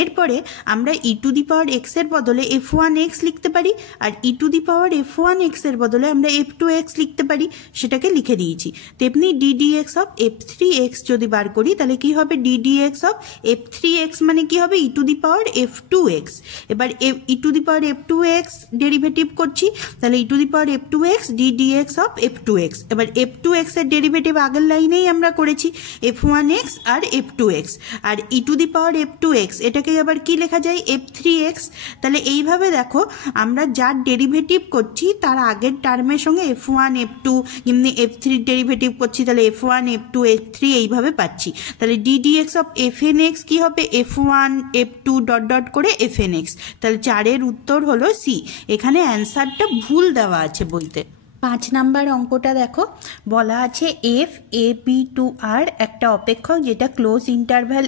এরপরে আমরা E to the power x এর বদলে এফ ওয়ান এক্স লিখতে পারি, আর ই to the power F one X এর বদলে আমরা এফ টু এক্স লিখতে পারি, সেটাকে লিখে দিয়েছি। তেমনি D DX of F three X যদি বার করি তাহলে কি হবে, D DX of F three X মানে কি হবে, ই to the power F two X. এবার E to the power F two X derivative করছি, তাহলে ই to the power F two X D DX of F two X. এবার F two x এর derivative আগের লাইনেই আমরা করেছি, এফ ওয়ান এক্স আর এফ টু এক্স। আর ই to the power F two x এটাকে আবার কি লেখা যায়, এফ থ্রি এক্স। তাহলে এইভাবে দেখো আমরা যার ডেরিভেটিভ করছি তার আগের টার্মের সঙ্গে এফ ওয়ান এফ টু এমনি এফ থ্রি ডেরিভেটিভ করছি, তাহলে F one F two F three এইভাবে পাচ্ছি। তাহলে D DX of F N X কি হবে, F one F two dot dot করে এফ এন এক্স। তাহলে চারের উত্তর হলো সি। এখানে অ্যান্সারটা ভুল দেওয়া আছে বইতে। 5 নাম্বার অঙ্কটা দেখো, বলা আছে এফ এ বি টু আর একটা অপেক্ষক যেটা ক্লোজ ইন্টারভ্যাল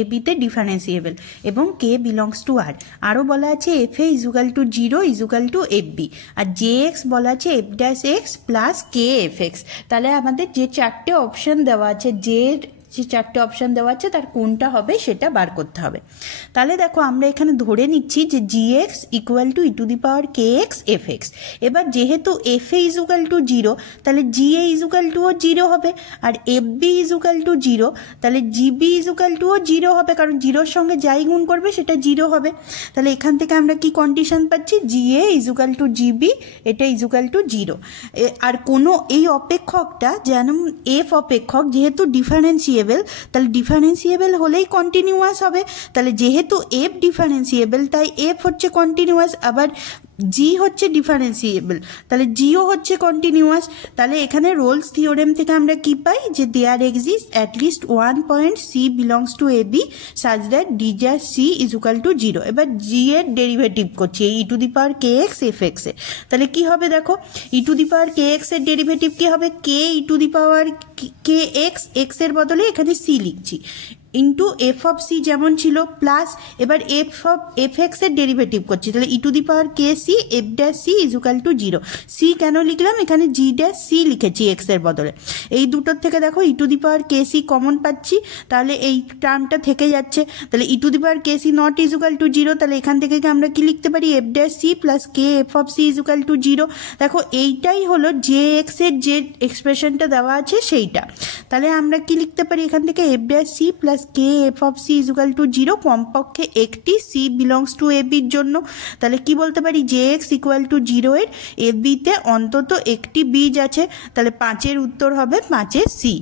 এবিতে ডিফারেন্সিয়েবল এবং কে বিলংস টু আর। আরও বলা আছে F A equal to 0 equal to F B, আর জে এক্স বলা আছে F dash X plus K F x. তাহলে আমাদের যে চারটে অপশন দেওয়া আছে, যে চারটে অপশান দেওয়া আছে তার কোনটা হবে সেটা বার করতে হবে। তাহলে দেখো আমরা এখানে ধরে নিচ্ছি যে G x equal to E to the power K X F X. এবার যেহেতু এফ এ ইজুকাল টু 0 তাহলে জি এ ইজুকাল টুও 0 হবে, আর এফ বি ইজুকাল টু 0 তাহলে জি বি ইজুকাল টুও 0 হবে, কারণ 0-র সঙ্গে যাই গুণ করবে সেটা 0 হবে। তাহলে এখান থেকে আমরা কি কন্ডিশন পাচ্ছি, জি এ ইজুকাল টু জি বি এটা ইজুকাল টু 0। আর কোনো এই অপেক্ষকটা যেন এফ অপেক্ষক যেহেতু ডিফারেন্সিয়েবল, তাহলে ডিফারেন্সিয়েবল হলেই কন্টিনিউয়াস হবে। তাহলে যেহেতু এফ ডিফারেন্সিয়েবল তাই এফ হচ্ছে কন্টিনিউয়াস, আবার জি হচ্ছে ডিফারেন্সিয়েবল তাহলে জিও হচ্ছে কন্টিনিউয়াস। তাহলে এখানে রোলস থিওরেম থেকে আমরা কি পাই, যে there exist at least one point C belongs to A B such that D dash C equal to 0। এবার জি এর ডেরিভেটিভ করছি E to the power K X F X এ। তাহলে কি হবে দেখো, E to the power K X এর derivative কি হবে, K E to the power K X, X এর বদলে এখানে সি লিখছি, ইন্টু এফ অফ সি যেমন ছিল প্লাস এবার এফ এক্স এর ডেরিভেটিভ করছি, তাহলে ই to the power K C F dash C equal to 0। C কেন লিখলাম, এখানে জি ড্যাশ সি লিখেছি এক্স এর বদলে। এই দুটোর থেকে দেখো E to the power K C common পাচ্ছি, তাহলে এই টার্মটা থেকে যাচ্ছে। তাহলে ই to the power K C not equal to 0, তাহলে এখান থেকে আমরা কি লিখতে পারি, F dash C plus K F of C equal to 0। দেখো এইটাই হলো জে এক্স এর যে এক্সপ্রেশনটা দেওয়া আছে সেইটা। তাহলে আমরা কি লিখতে পারি এখান থেকে, F dash C plus K F of C equal to 0 কমপক্ষে একটি সি বিলংস টু এ বির জন্য। তাহলে কি বলতে পারি, জে এক্স ইকুয়াল টু 0 এর এ বিতে অন্তত একটি বীজ আছে। তাহলে 5-এর উত্তর হবে 5-এর সি।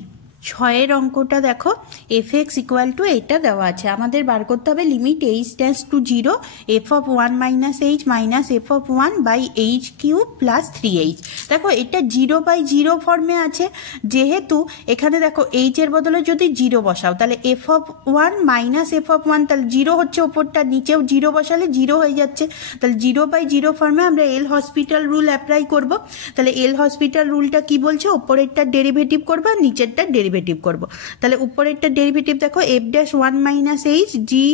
6-এর অঙ্কটা দেখো, এফ এক্স ইকুয়াল টু এটা দেওয়া আছে, আমাদের বার করতে হবে limit H tends to 0 F of 1 minus H minus F of 1 by H cube plus 3h। দেখো এটা 0/0 ফর্মে আছে, যেহেতু এখানে দেখো এইচ এর বদলে যদি 0 বসাও তাহলে F of 1 minus F of 1, তাহলে 0 হচ্ছে ওপরটা, নিচেও 0 বসালে 0 হয়ে যাচ্ছে। তাহলে 0/0 ফর্মে আমরা এল হসপিটাল রুল অ্যাপ্লাই করব। তাহলে এল হসপিটাল রুলটা কি বলছে, ওপরেরটার ডেরিভেটিভ করবো আর নিচেরটার ডেরিভেটিভ করব। তাহলে উপরেরটা ডেরিভেটিভ দেখো f dash 1 minus H G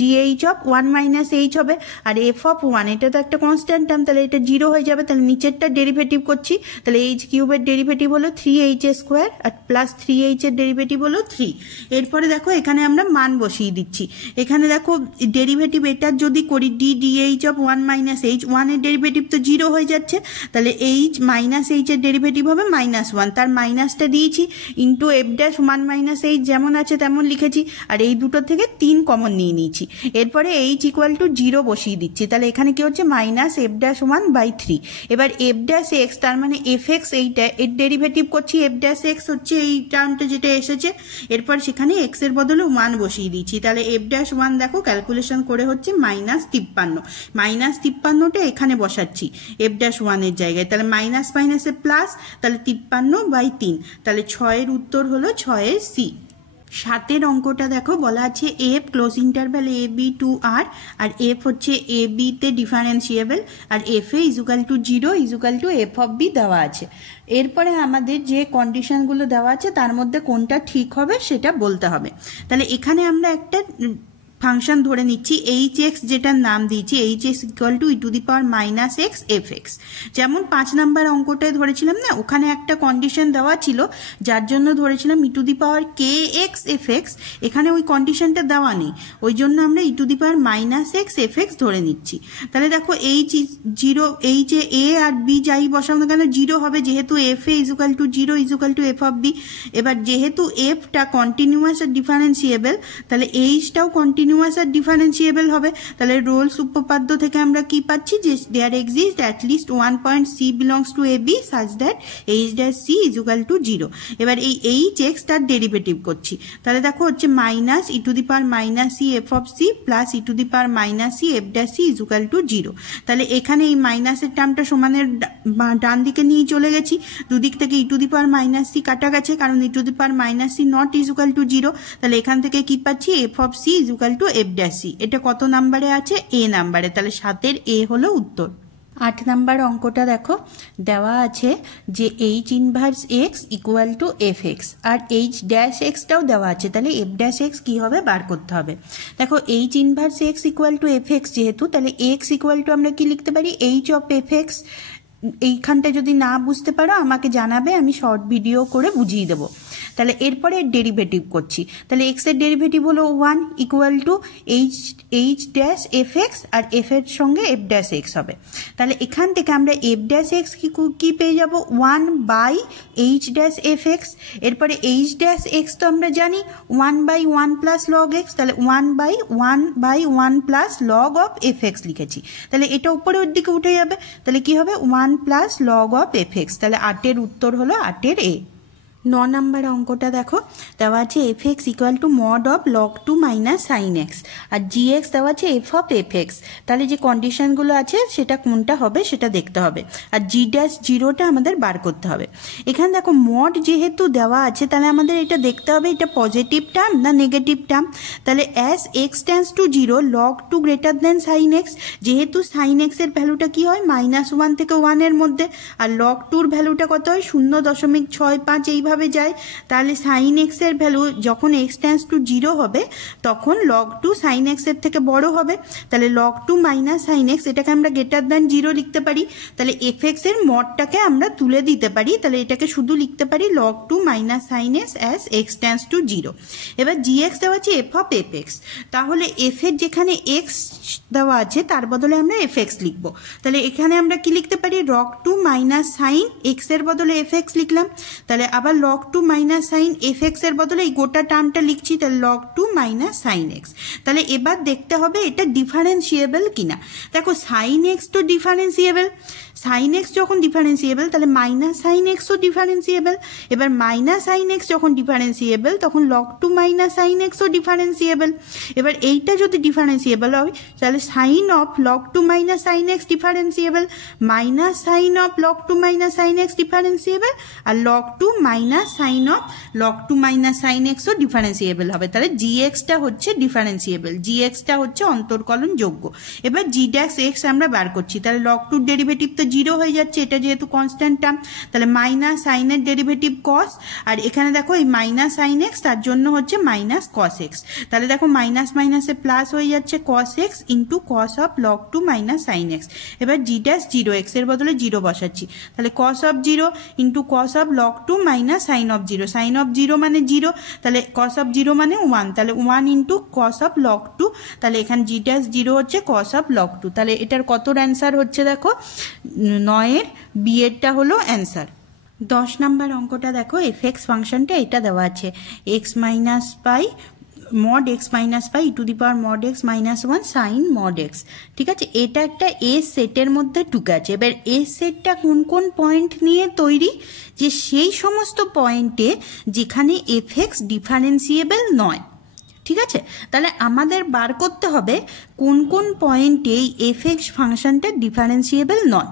DH of 1 minus H হবে, আর এফ অফ 1 এটা তো একটা কনস্ট্যান্ট টার্ম, তাহলে এটা 0 হয়ে যাবে। তাহলে নিচেরটা ডেরিভেটিভ করছি, তাহলে এইচ কিউবের ডেরিভেটিভ হলো 3h স্কোয়ার আর প্লাস 3h এর ডেরিভেটিভ হলো 3। এরপরে দেখো এখানে আমরা মান বসিয়ে দিচ্ছি। এখানে দেখো ডেরিভেটিভ এটা যদি করি D DH of 1 minus H, 1 এর ডেরিভেটিভ তো 0 হয়ে যাচ্ছে, তাহলে এইচ মাইনাস এইচ এর ডেরিভেটিভ হবে -1, তার মাইনাসটা দিয়েছি into f dash 1 minus H যেমন আছে তেমন লিখেছি, আর এই দুটো থেকে 3 কমন নিয়ে নিয়েছি। এরপরে এইচ ইকুয়াল টু 0 বসিয়ে দিচ্ছি, তাহলে এখানে কি হচ্ছে মাইনাস এফ ড্যাশ 1/3। এবার এফ ড্যাশ এক্স তার মানে এফ এক্স এইটা এর ডেরিভেটিভ করছি, এফ ড্যাশ এক্স হচ্ছে এই টার্মটা যেটা এসেছে, এরপর সেখানে এক্স এর বদলে 1 বসিয়ে দিচ্ছি। তাহলে এফ ড্যাশ 1 দেখো ক্যালকুলেশন করে হচ্ছে -53, -53টা এখানে বসাচ্ছি এফ ড্যাশ 1 এর জায়গায়, তাহলে মাইনাস মাইনাসে প্লাস, তাহলে 53/3। তাহলে 6-এর উত্তর হলো 6-এর সি। 7-এর অঙ্কটা দেখো, বলা আছে F close interval A B to R, আর এফ হচ্ছে এ বিতে ডিফারেন্সিয়েবল, আর F A equal to 0 equal to F of B দেওয়া আছে। এরপরে আমাদের যে কন্ডিশনগুলো দেওয়া আছে তার মধ্যে কোনটা ঠিক হবে সেটা বলতে হবে। তাহলে এখানে আমরা একটা ফাংশন ধরে নিচ্ছি এইচ এক্স, যেটার নাম দিয়েছি H x equal to E to the power minus X F x. যেমন 5 নাম্বার অঙ্কটায় ধরেছিলাম না, ওখানে একটা কন্ডিশন দেওয়া ছিল যার জন্য ধরেছিলাম E to the power K X F X, এখানে ওই কন্ডিশনটা দেওয়া নেই, ওই জন্য আমরা E to the power minus X F X ধরে নিচ্ছি। তাহলে দেখো এইচ জিরো, এইচ এ আর বি যাই বসাও না কেন জিরো হবে, যেহেতু F A equal to zero equal to F of B. এবার যেহেতু এফটা কন্টিনিউয়াস আর ডিফারেন্সিয়েবল, তাহলে এইচটাও কন্টিনিউয়াস আর ডিফারেন্সিয়েবল হবে। তাহলে রোলস উপপাদ্য থেকে আমরা কি পাচ্ছি, যে there exist at least one point C belongs to A B such that H dash C equal to zero. এবার এই এইচ এক্স তার ডেরিভেটিভ করছি, তাহলে দেখো হচ্ছে minus E to the power minus C F of C plus E to the power minus C F dash C equal to zero. তাহলে এখানে এই মাইনাসের টার্মটা সমানের ডান দিকে নিয়ে চলে গেছি, দুদিক থেকে E to the power minus C কাটা গেছে, কারণ E to the power minus C not equal to zero. তাহলে এখান থেকে কি পাচ্ছি, F of C equal to F dash C. এটা কত নাম্বারে আছে, এ নাম্বারে, তাহলে 7-এর এ হলো উত্তর। 8 নাম্বার অঙ্কটা দেখো, দেওয়া আছে যে H inverse X equal to F x, আর এইচ ড্যাশ এক্সটাও দেওয়া আছে, তাহলে এফ ড্যাশ এক্স কী হবে বার করতে হবে। দেখো H inverse X equal to F x যেহেতু, তাহলে এক্স ইকুয়াল টু আমরা কি লিখতে পারি, এইচ অফ এফ এক্স। এইখানটা যদি না বুঝতে পারো আমাকে জানাবে, আমি শর্ট ভিডিও করে বুঝিয়ে দেবো। তাহলে এরপরে ডেরিভেটিভ করছি, তাহলে এক্স এর ডেরিভেটিভ হলো 1 equal to H dash F x, আর এফ এর সঙ্গে এফ ড্যাশ এক্স হবে। তাহলে এখান থেকে আমরা এফ ড্যাশ এক্স কি পেয়ে যাব, 1 by H dash F X. এরপরে এইচ ড্যাশ এক্স তো আমরা জানি 1 বাই 1 প্লাস লগ এক্স, তাহলে 1 by 1 plus log of F X লিখেছি, তাহলে এটা উপরের দিকে উঠে যাবে, তাহলে কি হবে 1 plus log of F x. তাহলে 8-এর উত্তর হলো 8-এর এ। 9 নাম্বার অঙ্কটা দেখো, দেওয়া আছে F x equal to mod of log two minus sine X, আর জি এক্স দেওয়া আছে এফ অফ এফ এক্স। তাহলে যে কন্ডিশনগুলো আছে সেটা কোনটা হবে সেটা দেখতে হবে, আর জি ড্যাশ জিরোটা আমাদের বার করতে হবে। এখানে দেখো মড যেহেতু দেওয়া আছে, তাহলে আমাদের এটা দেখতে হবে এটা পজিটিভ টার্ম না নেগেটিভ টার্ম। তাহলে as X tends to zero log two greater than sine X, যেহেতু সাইন এক্সের ভ্যালুটা কি হয় -1 থেকে 1-এর মধ্যে, আর লগ টুর ভ্যালুটা কত হয় 0.65 এইভাবে যায়। তাহলে সাইন এক্স এর ভ্যালু যখন এক্স টেন্ডস টু জিরো হবে তখন লগ টু সাইন এক্স এর থেকে বড় হবে, তাহলে log two minus sine X এটাকে আমরা গ্রেটার দ্যান জিরো লিখতে পারি। তাহলে এফ এক্স এর মডটাকে আমরা তুলে দিতে পারি, তাহলে এটাকে শুধু লিখতে পারি log two minus sine X as X tends to zero. এবার জি এক্স দেওয়া আছে এফ অফ এফ এক্স, তাহলে এফ এর যেখানে এক্স দেওয়া আছে তার বদলে আমরা এফ এক্স লিখবো। তাহলে এখানে আমরা কি লিখতে পারি, log two minus sine X এর বদলে এফ এক্স লিখলাম, তাহলে আবার log two minus sine F x এর বদলে এই গোটা টার্মটা লিখছি, তাহলে log two minus sine X. তাহলে এবার দেখতে হবে এটা ডিফারেন্সিয়েবল কিনা। দেখো সাইন এক্স তো ডিফারেন্সিয়েবল, সাইন এক্স যখন ডিফারেন্সিয়েবল তাহলে মাইনাস সাইন এক্সও ডিফারেন্সিয়েবল। এবার মাইনাস সাইন এক্স যখন ডিফারেন্সিয়েবল তখন লগ টু মাইনাস সাইন এক্সও ডিফারেন্সিয়েবল। এবার এইটা যদি ডিফারেন্সিয়েবল হয় তাহলে sine of log two minus sine X differentiable, minus sine of log two minus sine X differentiable, আর log two minus sine of log two minus sine এক্সও differentiable হবে। তাহলে জি এক্সটা হচ্ছে ডিফারেন্সিয়েবল, জি এক্সটা হচ্ছে অন্তর্কলন যোগ্য। এবার জি ড্যাশ এক্স আমরা বার করছি, তাহলে লগ টুর ডেরিভেটিভ তো জিরো হয়ে যাচ্ছে, এটা যেহেতু কনস্ট্যান্ট টার্ম, তাহলে মাইনাস সাইনের ডেরিভেটিভ কস, আর এখানে দেখো এই মাইনাস সাইন এক্স তার জন্য হচ্ছে মাইনাস কস এক্স। তাহলে দেখো মাইনাস মাইনাসে প্লাস হয়ে যাচ্ছে cos X into cos of log two minus sine X. এবার জি ড্যাশ জিরো, এক্স এর বদলে জিরো বসাচ্ছি, তাহলে cos of zero into cos of log two minus sine of zero, sine of zero মানে zero, তাহলে cos of zero মানে 1, তাহলে 1 into cos of log two, তাহলে এখানে জি ড্যাশ জিরো হচ্ছে কস অফ লগ টু। তাহলে এটার কত অ্যান্সার হচ্ছে দেখো 9-এর বি এরটা হলো অ্যান্সার। 10 নাম্বার অঙ্কটা দেখো, এফ এক্স ফাংশনটা এটা দেওয়া আছে X minus pi mod X minus pi to the power mod X minus 1 sine mod X. ঠিক আছে, এটা একটা এস সেটের মধ্যে ঢুকে আছে। এবার এস সেটটা কোন কোন পয়েন্ট নিয়ে তৈরি, যে সেই সমস্ত পয়েন্টে যেখানে এফ এক্স ডিফারেন্সিয়েবল নয়। ঠিক আছে, তাহলে আমাদের বার করতে হবে কোন কোন পয়েন্টে এই এফ এক্স ফাংশনটা ডিফারেন্সিয়েবল নয়।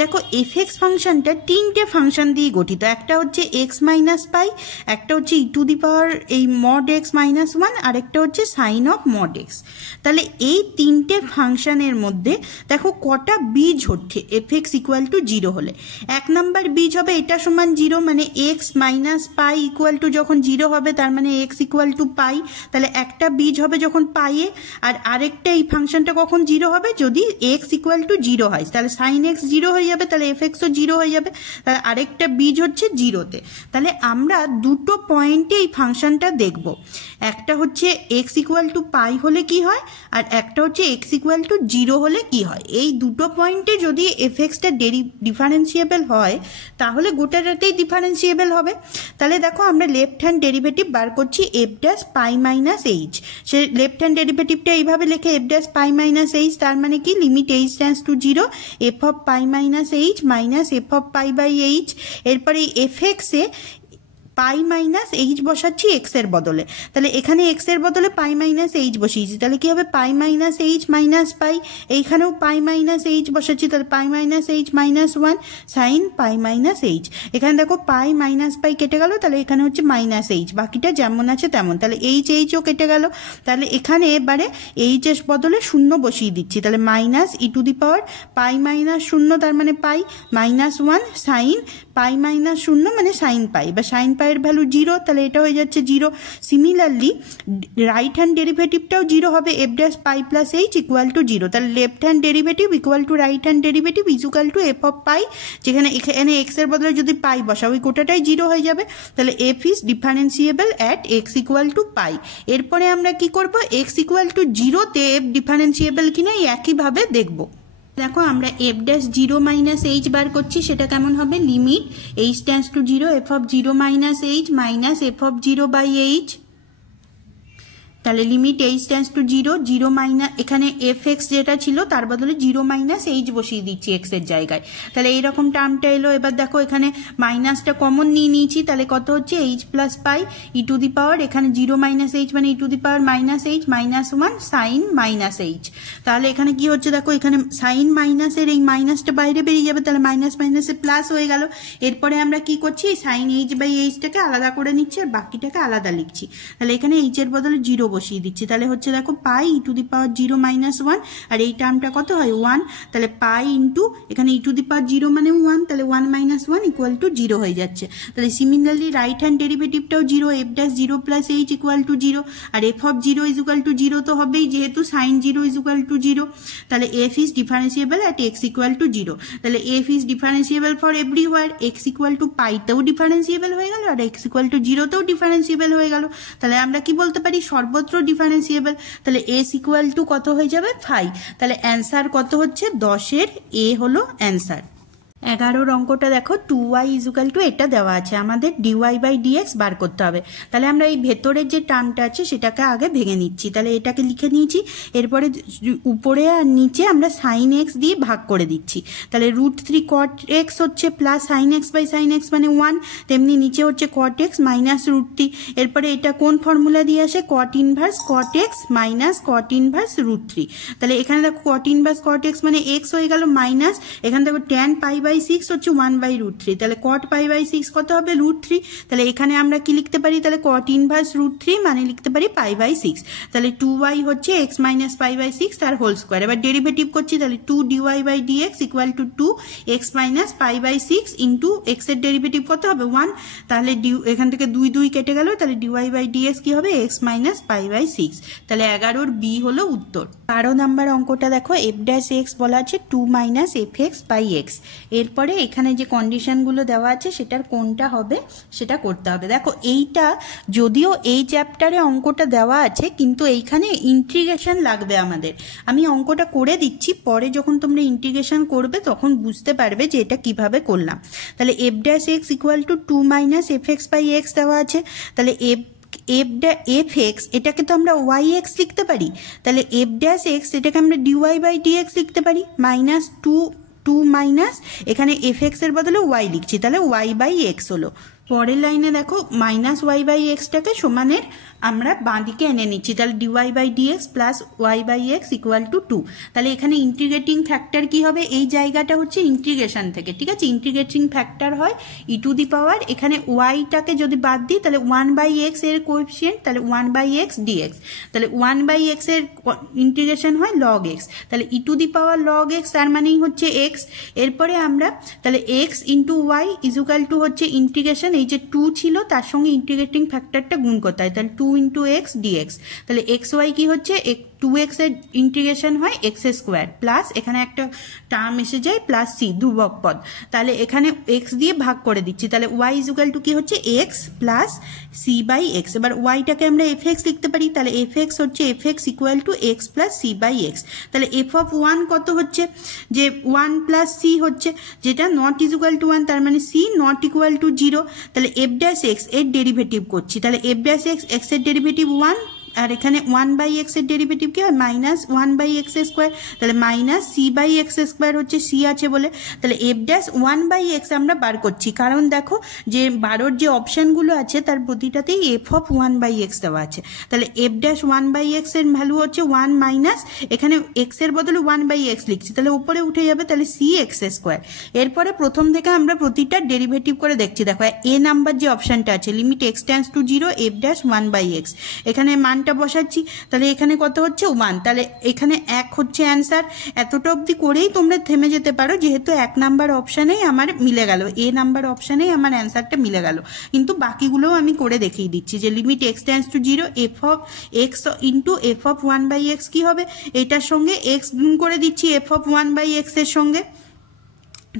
দেখো এফএক্স ফাংশনটা তিনটে ফাংশন দিয়ে গঠিত, একটা হচ্ছে এক্স মাইনাস পাই, একটা হচ্ছে ই টু দি পাওয়ার এই মড এক্স মাইনাস ওয়ান, আর একটা হচ্ছে সাইন অফ মড এক্স। তাহলে এই তিনটে ফাংশনের মধ্যে দেখো কটা বীজ হচ্ছে এফএক্স ইকুয়াল টু জিরো হলে। এক নাম্বার বীজ হবে এটা সমান জিরো, মানে x minus pi equal to যখন জিরো হবে তার মানে এক্স ইকুয়াল টু পাই, তাহলে একটা বীজ হবে যখন পাইয়ে, আর আরেকটা এই ফাংশনটা কখন জিরো হবে যদি এক্স ইকুয়াল টু জিরো হয়, তাহলে সাইন এক্স জিরো হয়ে যাবে, তাহলে এফ এক্সও জিরো হয়ে যাবে, তাহলে আরেকটা বীজ হচ্ছে জিরোতে। তাহলে আমরা দুটো পয়েন্টে এই ফাংশনটা দেখব, একটা হচ্ছে এক্স ইকুয়াল টু পাই হলে কি হয়, আর একটা হচ্ছে এক্স ইকুয়াল টু জিরো হলে কি হয়। এই দুটো পয়েন্টে যদি এফ এক্সটা ডিফারেন্সিয়েবল হয় তাহলে গোটাটাতেই ডিফারেন্সিয়েবল হবে। তাহলে দেখো আমরা লেফট হ্যান্ড ডেরিভেটিভ বার করছি F dash pi minus H, সে লেফট হ্যান্ড ডেরিভেটিভটা এইভাবে লেখে F dash pi minus H, তার মানে কি limit H tends to zero F of pi minus H minus F of pi by H. এরপরে এফ এক্সে পাই মাইনাস এইচ বসাচ্ছি এক্স এর বদলে, তাহলে এখানে এক্স এর বদলে পাই মাইনাস এইচ বসিয়েছি, তাহলে কি হবে pi minus H minus pi, এইখানেও পাই মাইনাস এইচ বসাচ্ছি, তাহলে pi minus H minus one sine pi minus H. এখানে দেখো পাই মাইনাস পাই কেটে গেল, তাহলে এখানে হচ্ছে মাইনাস এইচ, বাকিটা যেমন আছে তেমন, তাহলে এইচ এইচও কেটে গেল, তাহলে এখানে এবারে এইচ এর বদলে শূন্য বসিয়ে দিচ্ছি, তাহলে minus E to the power pi minus শূন্য তার মানে pi minus one sine pi minus শূন্য মানে সাইন পাই, বা সাইন পাইয়ের ভ্যালু জিরো, তাহলে এটা হয়ে যাচ্ছে জিরো। সিমিলারলি রাইট হ্যান্ড ডেরিভেটিভটাও জিরো হবে, F dash pi plus H equal to zero, তাহলে left hand derivative equal to right hand derivative equal to F of pi, যেখানে এখানে এক্স এর বদলে যদি পাই বসা ওই গোটাটাই জিরো হয়ে যাবে, তাহলে F is differentiable at x equal to pi. এরপরে আমরা কি করব, এক্স ইকুয়াল টু জিরোতে এফ ডিফারেন্সিয়েবল কিনা একইভাবে দেখব। দেখো আমরা F dash zero minus H বার করছি, সেটা কেমন হবে, limit H tends to zero F of zero minus H minus F of zero by H, তাহলে limit H tends to zero zero minus এখানে এফ এক্স যেটা ছিল তার বদলে জিরো মাইনাস এইচ বসিয়ে দিচ্ছি এক্স এর জায়গায়, তাহলে এইরকম টার্মটা এলো। এবার দেখো এখানে মাইনাসটা কমন নিয়ে নিয়েছি, তাহলে কত হচ্ছে H plus pi E to the power এখানে জিরো মাইনাস এইচ মানে ই to the power minus H minus one sine minus H. তাহলে এখানে কি হচ্ছে দেখো এখানে সাইন মাইনাসের এই মাইনাসটা বাইরে বেরিয়ে যাবে, তাহলে মাইনাস মাইনাসে প্লাস হয়ে গেল। এরপরে আমরা কি করছি সাইন এইচ বাই এইচটাকে আলাদা করে নিচ্ছি আর বাকিটাকে আলাদা লিখছি, তাহলে এখানে এইচ এর বদলে জিরো বসিয়ে দিচ্ছি, তাহলে হচ্ছে দেখো pi E to the power zero minus one, আর এই টার্মটা কত হয় ওয়ান, তাহলে পাই ইন্টু এখানে e to the power zero মানে ওয়ান, তাহলে one minus one equal to zero হয়ে যাচ্ছে। তাহলে সিমিলারলি রাইট হ্যান্ড ডেরিভেটিভটাও zero f dash zero plus H equal to zero, আর f of zero is equal to zero তো হবেই যেহেতু sine zero is equal to zero, তাহলে F is differentiable at x equal to zero, তাহলে F is differentiable for everywhere, x equal to পাইতেও differentiable হয়ে গেল আর এক্স ইকুয়াল টু জিরোতেও ডিফারেন্সিয়েবল হয়ে গেল, তাহলে আমরা কি বলতে পারি সর্বত্র ডিফারেন্সিয়েবল, তাহলে এস ইকুয়াল টু কত হয়ে যাবে 5, তাহলে অ্যান্সার কত হচ্ছে 10-এর এ হলো অ্যান্সার। 11 অঙ্কটা দেখো 2y ইজুকাল টু এটা দেওয়া আছে, আমাদের ডিওয়াই বাই ডিএক্স বার করতে হবে। তাহলে আমরা এই ভেতরের যে টার্মটা আছে সেটাকে আগে ভেঙে নিচ্ছি, তাহলে এটাকে লিখে নিয়েছি, এরপরে উপরে আর নিচে আমরা সাইন এক্স দিয়ে ভাগ করে দিচ্ছি, তাহলে √3 cot x হচ্ছে plus sine x by sine X মানে 1, তেমনি নিচে হচ্ছে cot x মাইনাস √3, এরপরে এটা কোন ফর্মুলা দিয়ে আসে cot inverse cot x minus cot inverse √3, তাহলে এখানে দেখো cot ইনভার্স cot x মানে x হয়ে গেল মাইনাস এখানে দেখো tan পাই বাই 6 হচ্ছে 1/√3, তাহলে cot পাই বাই 6 কত হবে √3, তাহলে এখানে আমরা কি লিখতে পারি, তাহলে cot ইনভার্স √3 মানে লিখতে পারি পাই বাই 6, তাহলে 2y হচ্ছে x মাইনাস পাই বাই 6 তার হোল স্কোয়ার। এবার ডেরিভেটিভ করছি, তাহলে 2 dy by dx equal to 2x minus pi by 6 into x এর ডেরিভেটিভ কত হবে 1, তাহলে এখান থেকে 2 2 কেটে গেল, তাহলে dy বাই dx কি হবে x মাইনাস পাই বাই 6, তাহলে 11-র বি হলো উত্তর। 12 নাম্বার অঙ্কটা দেখো এফ ড্যাশ এক্স বলা আছে 2 minus F X by X, এরপরে এখানে যে কন্ডিশনগুলো দেওয়া আছে সেটার কোনটা হবে সেটা করতে হবে। দেখো এইটা যদিও এই চ্যাপ্টারে অঙ্কটা দেওয়া আছে কিন্তু এইখানে ইন্টিগ্রেশন লাগবে আমাদের, আমি অঙ্কটা করে দিচ্ছি, পরে যখন তোমরা ইন্টিগ্রেশন করবে তখন বুঝতে পারবে যে এটা কিভাবে করলাম। তাহলে F dash x equal to 2 minus F X by X দেওয়া আছে, তাহলে এফ এক্স এটাকে তো আমরা ওয়াই এক্স লিখতে পারি, তাহলে এফ ড্যাশ এক্স এটাকে আমরা ডিওয়াই বাই ডিএক্স লিখতে পারি, মাইনাস 2 মাইনাস এখানে এফ এক্স এর বদলে ওয়াই লিখছি, তাহলে ওয়াই বাই এক্স হলো পরের লাইনে দেখো মাইনাস ওয়াই বাই এক্সটাকে সমানের আমরা বাঁ দিকে এনে নিচ্ছি, তাহলে dy by DX plus Y by x equal to 2। তাহলে এখানে ইন্টিগ্রেটিং ফ্যাক্টর কি হবে, এই জায়গাটা হচ্ছে ইন্টিগ্রেশন থেকে, ঠিক আছে, ইন্টিগ্রেটিং ফ্যাক্টর হয় ই টু দি পাওয়ার, এখানে ওয়াইটাকে যদি বাদ দিই তাহলে 1 বাই এক্স এর কোএফিসিয়েন্ট, তাহলে 1 বাই এক্স ডিএক্স, তাহলে 1 বাই এক্স এর ইন্টিগ্রেশন হয় লগ এক্স, তাহলে ই to the power log x তার মানেই হচ্ছে এক্স। এরপরে আমরা তাহলে x into y equal to হচ্ছে ইন্টিগ্রেশন, এই যে 2 ছিল তার সঙ্গে ইন্টিগ্রেটিং ফ্যাক্টরটা গুণ করতে হয়, তাহলে 2 ইন্টু এক্স ডিএক্স, তাহলে এক্স ওয়াই কি হচ্ছে 2x এর ইন্টিগ্রেশন হয় এক্স স্কোয়ার প্লাস এখানে একটা টার্ম এসে যায় প্লাস সি ধ্রুবক পদ, তাহলে এখানে এক্স দিয়ে ভাগ করে দিচ্ছি, তাহলে ওয়াই ইজুকাল টু কি হচ্ছে X plus C by X. এবার ওয়াইটাকে আমরা এফ এক্স লিখতে পারি, তাহলে এফ এক্স হচ্ছে F x equal to x plus C by X. তাহলে এফ অফ 1 কত হচ্ছে, যে 1 প্লাস সি হচ্ছে, যেটা নট ইজুকাল টু 1, তার মানে সি নট ইকুয়াল টু 0। তাহলে এফ ড্যাশ এক্স এর ডেরিভেটিভ করছি, তাহলে এফ ড্যাশ এক্স, এক্স এর ডেরিভেটিভ 1, আর এখানে 1 বাই এক্স এর ডেরিভেটিভ কি হয় মাইনাস 1 বাই এক্স স্কোয়ার, তাহলে minus C by X square হচ্ছে সি আছে বলে, তাহলে এফ ড্যাশ 1 বাই এক্স আমরা বার করছি, কারণ দেখো যে 12 যে অপশানগুলো আছে তার প্রতিটাতেই এফ অফ 1 বাই এক্স দেওয়া আছে, তাহলে এফ ড্যাশ 1 বাই এক্স এর ভ্যালু হচ্ছে 1 মাইনাস এখানে এক্স এর বদলে 1 বাই এক্স লিখছি, তাহলে উপরে উঠে যাবে, তাহলে সি এক্স স্কোয়ার। এরপরে প্রথম থেকে আমরা প্রতিটা ডেরিভেটিভ করে দেখছি, দেখো এ নাম্বার যে অপশানটা আছে limit x tends to 0 F dash 1 by X, এখানে মানটা বসাচ্ছি, তাহলে এখানে কত হচ্ছে 1, তাহলে এখানে 1 হচ্ছে অ্যান্সার। এতটা অবধি করেই তোমরা থেমে যেতে পারো, যেহেতু 1 নাম্বার অপশানেই আমার মিলে গেল, এ নাম্বার অপশানেই আমার অ্যান্সারটা মিলে গেল, কিন্তু বাকিগুলোও আমি করে দেখিয়ে দিচ্ছি যে limit x tends to 0 F of x into f of 1 by x কি হবে, এটার সঙ্গে এক্স গুণ করে দিচ্ছি এফ অফ 1 বাই এক্স এর সঙ্গে,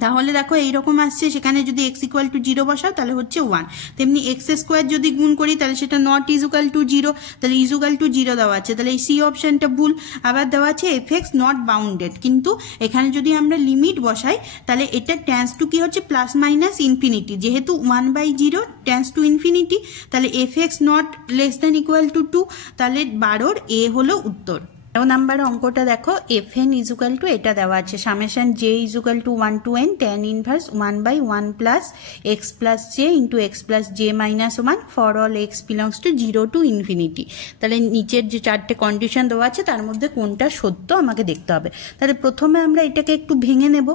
তাহলে দেখো এইরকম আসছে, সেখানে যদি এক্স ইকুয়াল টু 0 বসাও তাহলে হচ্ছে 1, তেমনি এক্স স্কোয়ার যদি গুণ করি তাহলে সেটা নট ইজুকাল টু 0, তাহলে ইজুকাল টু 0 দেওয়া আছে, তাহলে এই সি অপশানটা ভুল। আবার দেওয়া আছে এফ এক্স নট বাউন্ডেড, কিন্তু এখানে যদি আমরা লিমিট বসাই তাহলে এটা টেন্ডস টু কি হচ্ছে প্লাস মাইনাস ইনফিনিটি, যেহেতু 1 বাই 0 টেন্ডস টু ইনফিনিটি, তাহলে F x not less than equal to 2, তাহলে 12 এ হলো উত্তর। নাম্বার অঙ্কটা দেখো, এফ এন ইজুকাল টু এটা দেওয়া আছে summation j equal to 1 to n tan inverse 1 by 1 plus x plus j into x plus j minus 1 for all x belongs to 0 to infinity. তাহলে নিচের যে 4টে কন্ডিশন দেওয়া আছে তার মধ্যে কোনটা সত্য আমাকে দেখতে হবে। তাহলে প্রথমে আমরা এটাকে একটু ভেঙে নেব।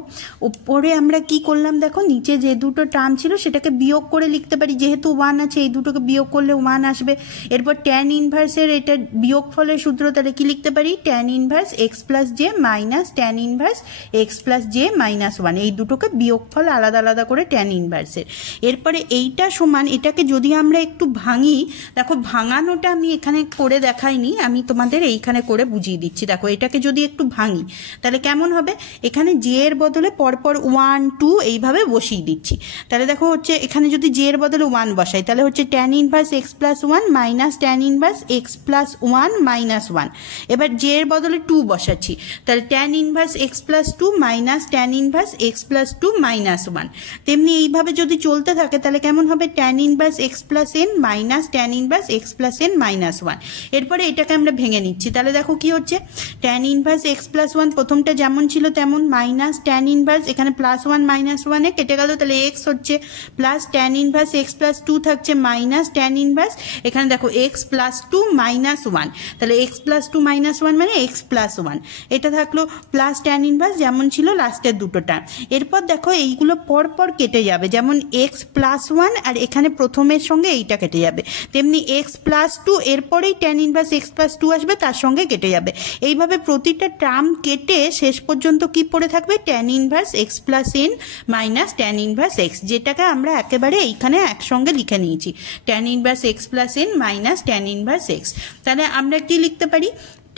উপরে আমরা কি করলাম দেখো, নিচে যে দুটো টার্ম ছিল সেটাকে বিয়োগ করে লিখতে পারি, যেহেতু 1 আছে এই দুটোকে বিয়োগ করলে 1 আসবে। এরপর tan ইনভার্সের এটা বিয়োগ ফলের সূত্র, তাহলে কি লিখতে পারি tan inverse x plus j minus tan inverse x plus j minus 1, এই দুটোকে বিয়োগ ফল আলাদা আলাদা করে tan ইনভার্সের। এরপরে এইটা সমান, এটাকে যদি আমরা একটু ভাঙি, দেখো ভাঙানোটা আমি এখানে করে দেখাইনি, আমি তোমাদের এইখানে করে বুঝিয়ে দিচ্ছি। দেখো এটাকে যদি একটু ভাঙি তাহলে কেমন হবে, এখানে জে এর বদলে পরপর 1 2 এইভাবে বসিয়ে দিচ্ছি। তাহলে দেখো হচ্ছে এখানে যদি জে এর বদলে 1 বসাই তাহলে হচ্ছে tan inverse x plus 1 minus tan inverse x plus 1 minus 1। এবার জে এর বদলে 2 বসাচ্ছি, তাহলে tan inverse x plus 2 minus tan inverse x plus 2 minus 1। তেমনি এইভাবে যদি চলতে থাকে তাহলে কেমন হবে, tan inverse x plus N minus tan inverse x plus N minus 1। এরপরে এটাকে আমরা ভেঙে নিচ্ছি, তাহলে দেখো কি হচ্ছে tan ইনভার্স এক্স প্লাস 1 প্রথমটা যেমন ছিল তেমন মাইনাস tan ইনভার্স এখানে প্লাস 1 মাইনাস 1 এ কেটে গেল, তাহলে এক্স হচ্ছে plus tan inverse x plus 2 থাকছে মাইনাস tan ইনভার্স এখানে দেখো এক্স প্লাস 2 মাইনাস 1, তাহলে এক্স প্লাস 2 মাইনাস 1 মানে এক্স প্লাস 1, এটা থাকলো প্লাস tan ইনভার্স যেমন ছিল লাস্টের দুটো টার্ম। এরপর দেখো এইগুলো পরপর কেটে যাবে, যেমন এক্স প্লাস 1 আর এখানে প্রথমের সঙ্গে এইটা কেটে যাবে, তেমনি এক্স প্লাস 2 এরপরেই tan ইনভার্স এক্স প্লাস 2 আসবে তার সঙ্গে কেটে যাবে। এইভাবে প্রতিটা টার্ম কেটে শেষ পর্যন্ত কি পড়ে থাকবে, tan inverse x plus N minus tan inverse x, যেটাকে আমরা একেবারে এইখানে একসঙ্গে লিখে নিয়েছি tan inverse x plus N minus tan inverse x. তাহলে আমরা কি লিখতে পারি,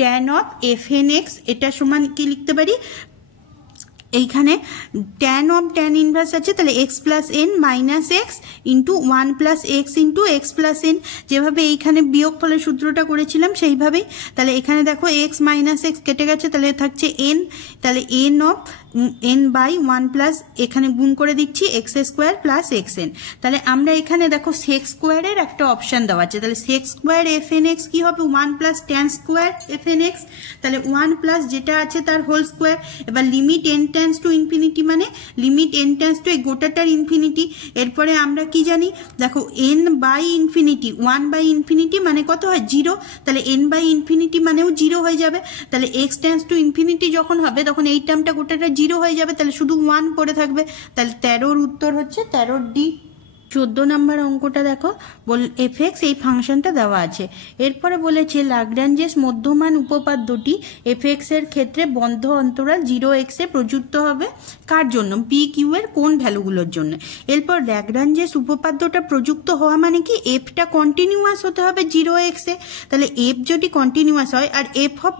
tan of F N x এটা সমান কি লিখতে পারি, এইখানে tan অফ tan ইনভার্স আছে তাহলে x plus N minus x into 1 plus x into x plus N, যেভাবে এইখানে বিয়োগ ফলের সূত্রটা করেছিলাম সেইভাবেই। তাহলে এখানে দেখো এক্স মাইনাস এক্স কেটে গেছে, তাহলে থাকছে এন, তাহলে n of n by one plus এখানে গুণ করে দিচ্ছি x square plus x n. তাহলে আমরা এখানে দেখো সেক স্কোয়ারের একটা অপশান দেওয়া আছে, তাহলে sec square f N x কী হবে, one plus tan square f N x, তাহলে ওয়ান প্লাস যেটা আছে তার হোল স্কোয়ার। এবার limit n tends to infinity মানে লিমিট এন টেন্স টু এই গোটাটার ইনফিনিটি। এরপরে আমরা কি জানি দেখো n by infinity, one by infinity মানে কত হয়, জিরো, তাহলে এন বাই ইনফিনিটি মানেও জিরো হয়ে যাবে। তাহলে এক্স টেন্স টু ইনফিনিটি যখন হবে তখন এই টার্মটা গোটাটা জিরো হয়ে যাবে, তাহলে শুধু ওয়ান পড়ে থাকবে। তাহলে 13-র উত্তর হচ্ছে 13D। 14 নম্বর অঙ্কটা দেখো, এফ এক্স এই ফাংশনটা দেওয়া আছে। এরপরে বলেছে ল্যাগ্রাঞ্জেস মধ্যমান উপপাদ্যটি এফ এক্স এর ক্ষেত্রে বন্ধ অন্তরাল 0x এ প্রযুক্ত হবে কার জন্য, পি কিউ এর কোন ভ্যালুগুলোর জন্য। এরপর ল্যাগ্রাঞ্জেস উপপাদ্যটা প্রযুক্ত হওয়া মানে কি, এফটা কন্টিনিউয়াস হতে হবে 0x এ। তাহলে এফ যদি কন্টিনিউয়াস হয় আর এফ অফ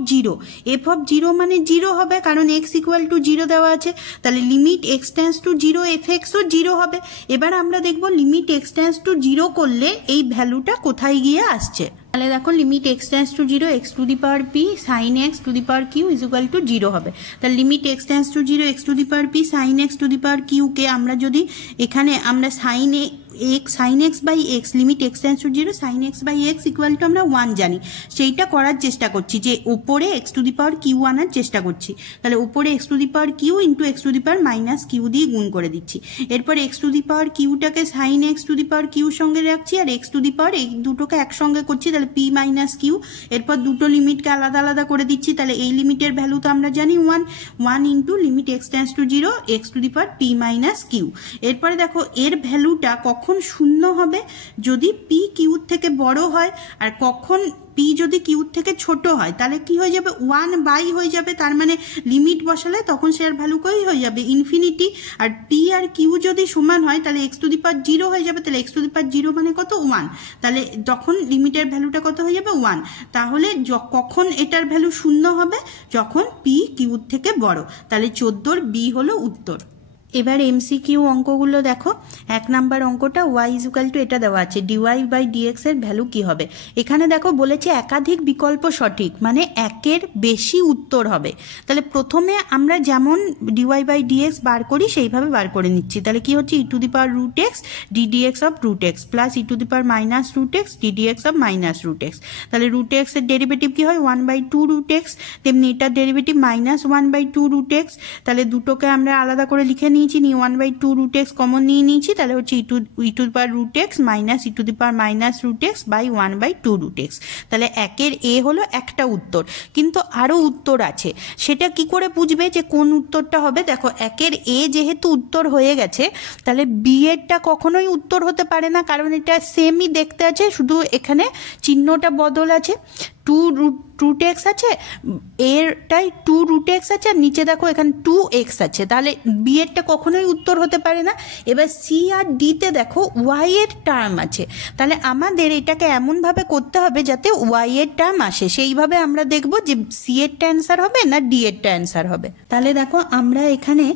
জিরো মানে জিরো হবে, কারণ x ইকুয়াল টু 0 দেওয়া আছে। তাহলে limit x tends to 0 f এক্সও 0 হবে। এবার আমরা দেখবো লিমিট এক্স টেন্স টু 0 করলে এই ভ্যালুটা কোথায় গিয়ে আসছে। তাহলে দেখো limit x tends to 0 x to the power p sine x to the power q is equal to 0 হবে। তাহলে limit x tends to 0 x to the power p sine x to the power কিউকে আমরা যদি এখানে আমরা sine x by x, limit x tends to 0 sine x by x equal to আমরা 1 জানি, সেইটা করার চেষ্টা করছি যে উপরে x to the power q আনার চেষ্টা করছি। তাহলে উপরে x to the power q into x to the power minus q দিয়ে গুণ করে দিচ্ছি। এরপর এক্স টু দি পাওয়ার কিউটাকে sine x to the power কিউর সঙ্গে রাখছি, আর এক্স টু দি পাওয়ার এই দুটোকে একসঙ্গে করছি, তাহলে পি মাইনাস কিউ। এরপর দুটো লিমিটকে আলাদা আলাদা করে দিচ্ছি, তাহলে এই লিমিটের ভ্যালু তো আমরা জানি 1 into limit x tends to 0 x to the power p minus q. এরপরে দেখো এর ভ্যালুটা কখন শূন্য হবে, যদি পি কিউর থেকে বড় হয়, আর কখন পি যদি কিউর থেকে ছোট হয়, তাহলে কি হয়ে যাবে 1 বাই হয়ে যাবে, তার মানে লিমিট বসালে তখন সে আর ভ্যালু কই হয়ে যাবে ইনফিনিটি। আর পি আর কিউ যদি সমান হয় তাহলে এক্স টু দি পাওয়ার 0 হয়ে যাবে, তাহলে এক্স টু দি পাওয়ার 0 মানে কত 1, তাহলে তখন লিমিটের ভ্যালুটা কত হয়ে যাবে 1। তাহলে কখন এটার ভ্যালু শূন্য হবে, যখন পি কিউর থেকে বড়। তাহলে 14-র বি হলো উত্তর। এবার এমসিকিউ অঙ্কগুলো দেখো। 1 নাম্বার অঙ্কটা y ইকুয়াল টু এটা দেওয়া আছে dy বাই dx এর ভ্যালু কি হবে। এখানে দেখো বলেছে একাধিক বিকল্প সঠিক মানে একের বেশি উত্তর হবে। তাহলে প্রথমে আমরা যেমন dy বাই dx বার করি সেইভাবে বার করে নিচ্ছি। তাহলে কি হচ্ছে e to the power root x ddx of root x plus E to the power minus root x ddx of minus root x. তাহলে রুট এক্স এর ডেরিভেটিভ কি হয় 1/2 রুট এক্স, তেমনি এটার ডেরিভেটিভ মাইনাস 1/2 রুট এক্স। তাহলে দুটোকে আমরা আলাদা করে লিখে নিয়ে 1/2 রুট এক্স কমন নিয়ে নিয়েছি, তাহলে হচ্ছে e to the power root x minus E to the power minus root x by 1/2 root x. তাহলে একের এ হলো একটা উত্তর, কিন্তু আরও উত্তর আছে, সেটা কি করে বুঝবে যে কোন উত্তরটা হবে। দেখো একের এ যেহেতু উত্তর হয়ে গেছে, তাহলে বি এরটা কখনোই উত্তর হতে পারে না, কারণ এটা সেমই দেখতে আছে, শুধু এখানে চিহ্নটা বদল আছে। 2 রুট এক্স আছে, এরটাই 2 রুট এক্স আছে, আর নিচে দেখো এখানে 2x আছে, তাহলে বি এরটা কখনোই উত্তর হতে পারে না। এবার সি আর ডিতে দেখো ওয়াই এর টার্ম আছে, তাহলে আমাদের এটাকে এমনভাবে করতে হবে যাতে ওয়াই এর টার্ম আসে, সেইভাবে আমরা দেখব যে সি এরটা অ্যান্সার হবে না ডি এরটা অ্যান্সার হবে। তাহলে দেখো আমরা এখানে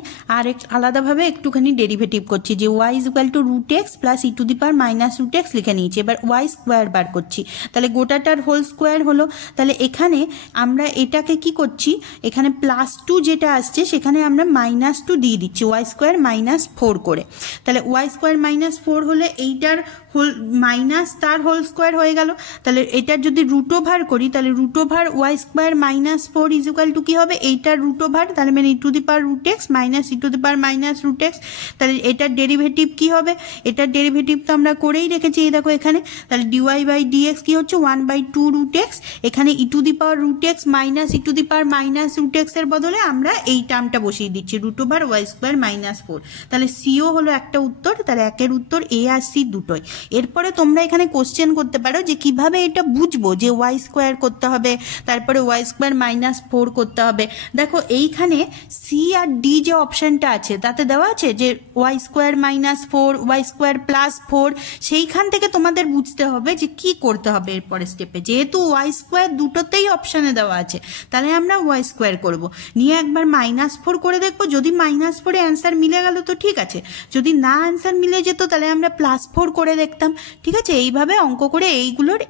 আলাদাভাবে একটুখানি ডেরিভেটিভ করছি যে y is equal to root x plus E to the power minus root x লিখে নিয়েছি। এবার ওয়াই স্কোয়ার বার করছি, তাহলে গোটাটার হোল স্কোয়ার হলো। তাহলে এখানে আমরা এটাকে কি করছি, এখানে +2 যেটা আসছে সেখানে আমরা -2 দিয়ে দিচ্ছি, ওয়াই স্কোয়ার -4 করে। তাহলে ওয়াই স্কোয়ার -4 হলে এইটার হোল মাইনাস তার হোল স্কোয়ার হয়ে গেল। তাহলে এটার যদি রুট ওভার করি, তাহলে root over y square -4 is equal to কি হবে, এইটার রুট ওভার, তাহলে মানে ই to the power root x minus E to the power minus root x. তাহলে এটার ডেরিভেটিভ কি হবে, এটার ডেরিভেটিভ তো আমরা করেই রেখেছি, এই দেখো এখানে। তাহলে ডিওয়াই বাই ডিএক্স কি হচ্ছে 1/2 রুট এক্স, এখানে e to the power root x minus E to the power minus root x এর বদলে আমরা এই টার্মটা বসিয়ে দিচ্ছি রুট ওভার ওয়াই স্কোয়ার -4। তাহলে সিও হলো একটা উত্তর, তাহলে একের উত্তর এ আর সি দুটোই। এরপরে তোমরা এখানে কোশ্চেন করতে পারো যে কিভাবে এটা বুঝবো যে ওয়াই স্কোয়ার করতে হবে, তারপরে ওয়াই স্কোয়ার -4 করতে হবে। দেখো এইখানে সি আর ডি যে অপশনটা আছে তাতে দেওয়া আছে যে ওয়াই স্কোয়ার -4 ওয়াই স্কোয়ার +4, সেইখান থেকে তোমাদের বুঝতে হবে যে কি করতে হবে এরপরে স্টেপে। যেহেতু ওয়াই স্কোয়ার দুটোতেই অপশানে দেওয়া আছে, তাহলে আমরা ওয়াই স্কোয়ার করব, নিয়ে একবার -4 করে দেখবো, যদি -4 অ্যান্সার মিলে গেল তো ঠিক আছে, যদি না অ্যান্সার মিলে যেত তাহলে আমরা +4 করে দেখতাম। ঠিক আছে, এইভাবে অঙ্ক করে এইগুলোর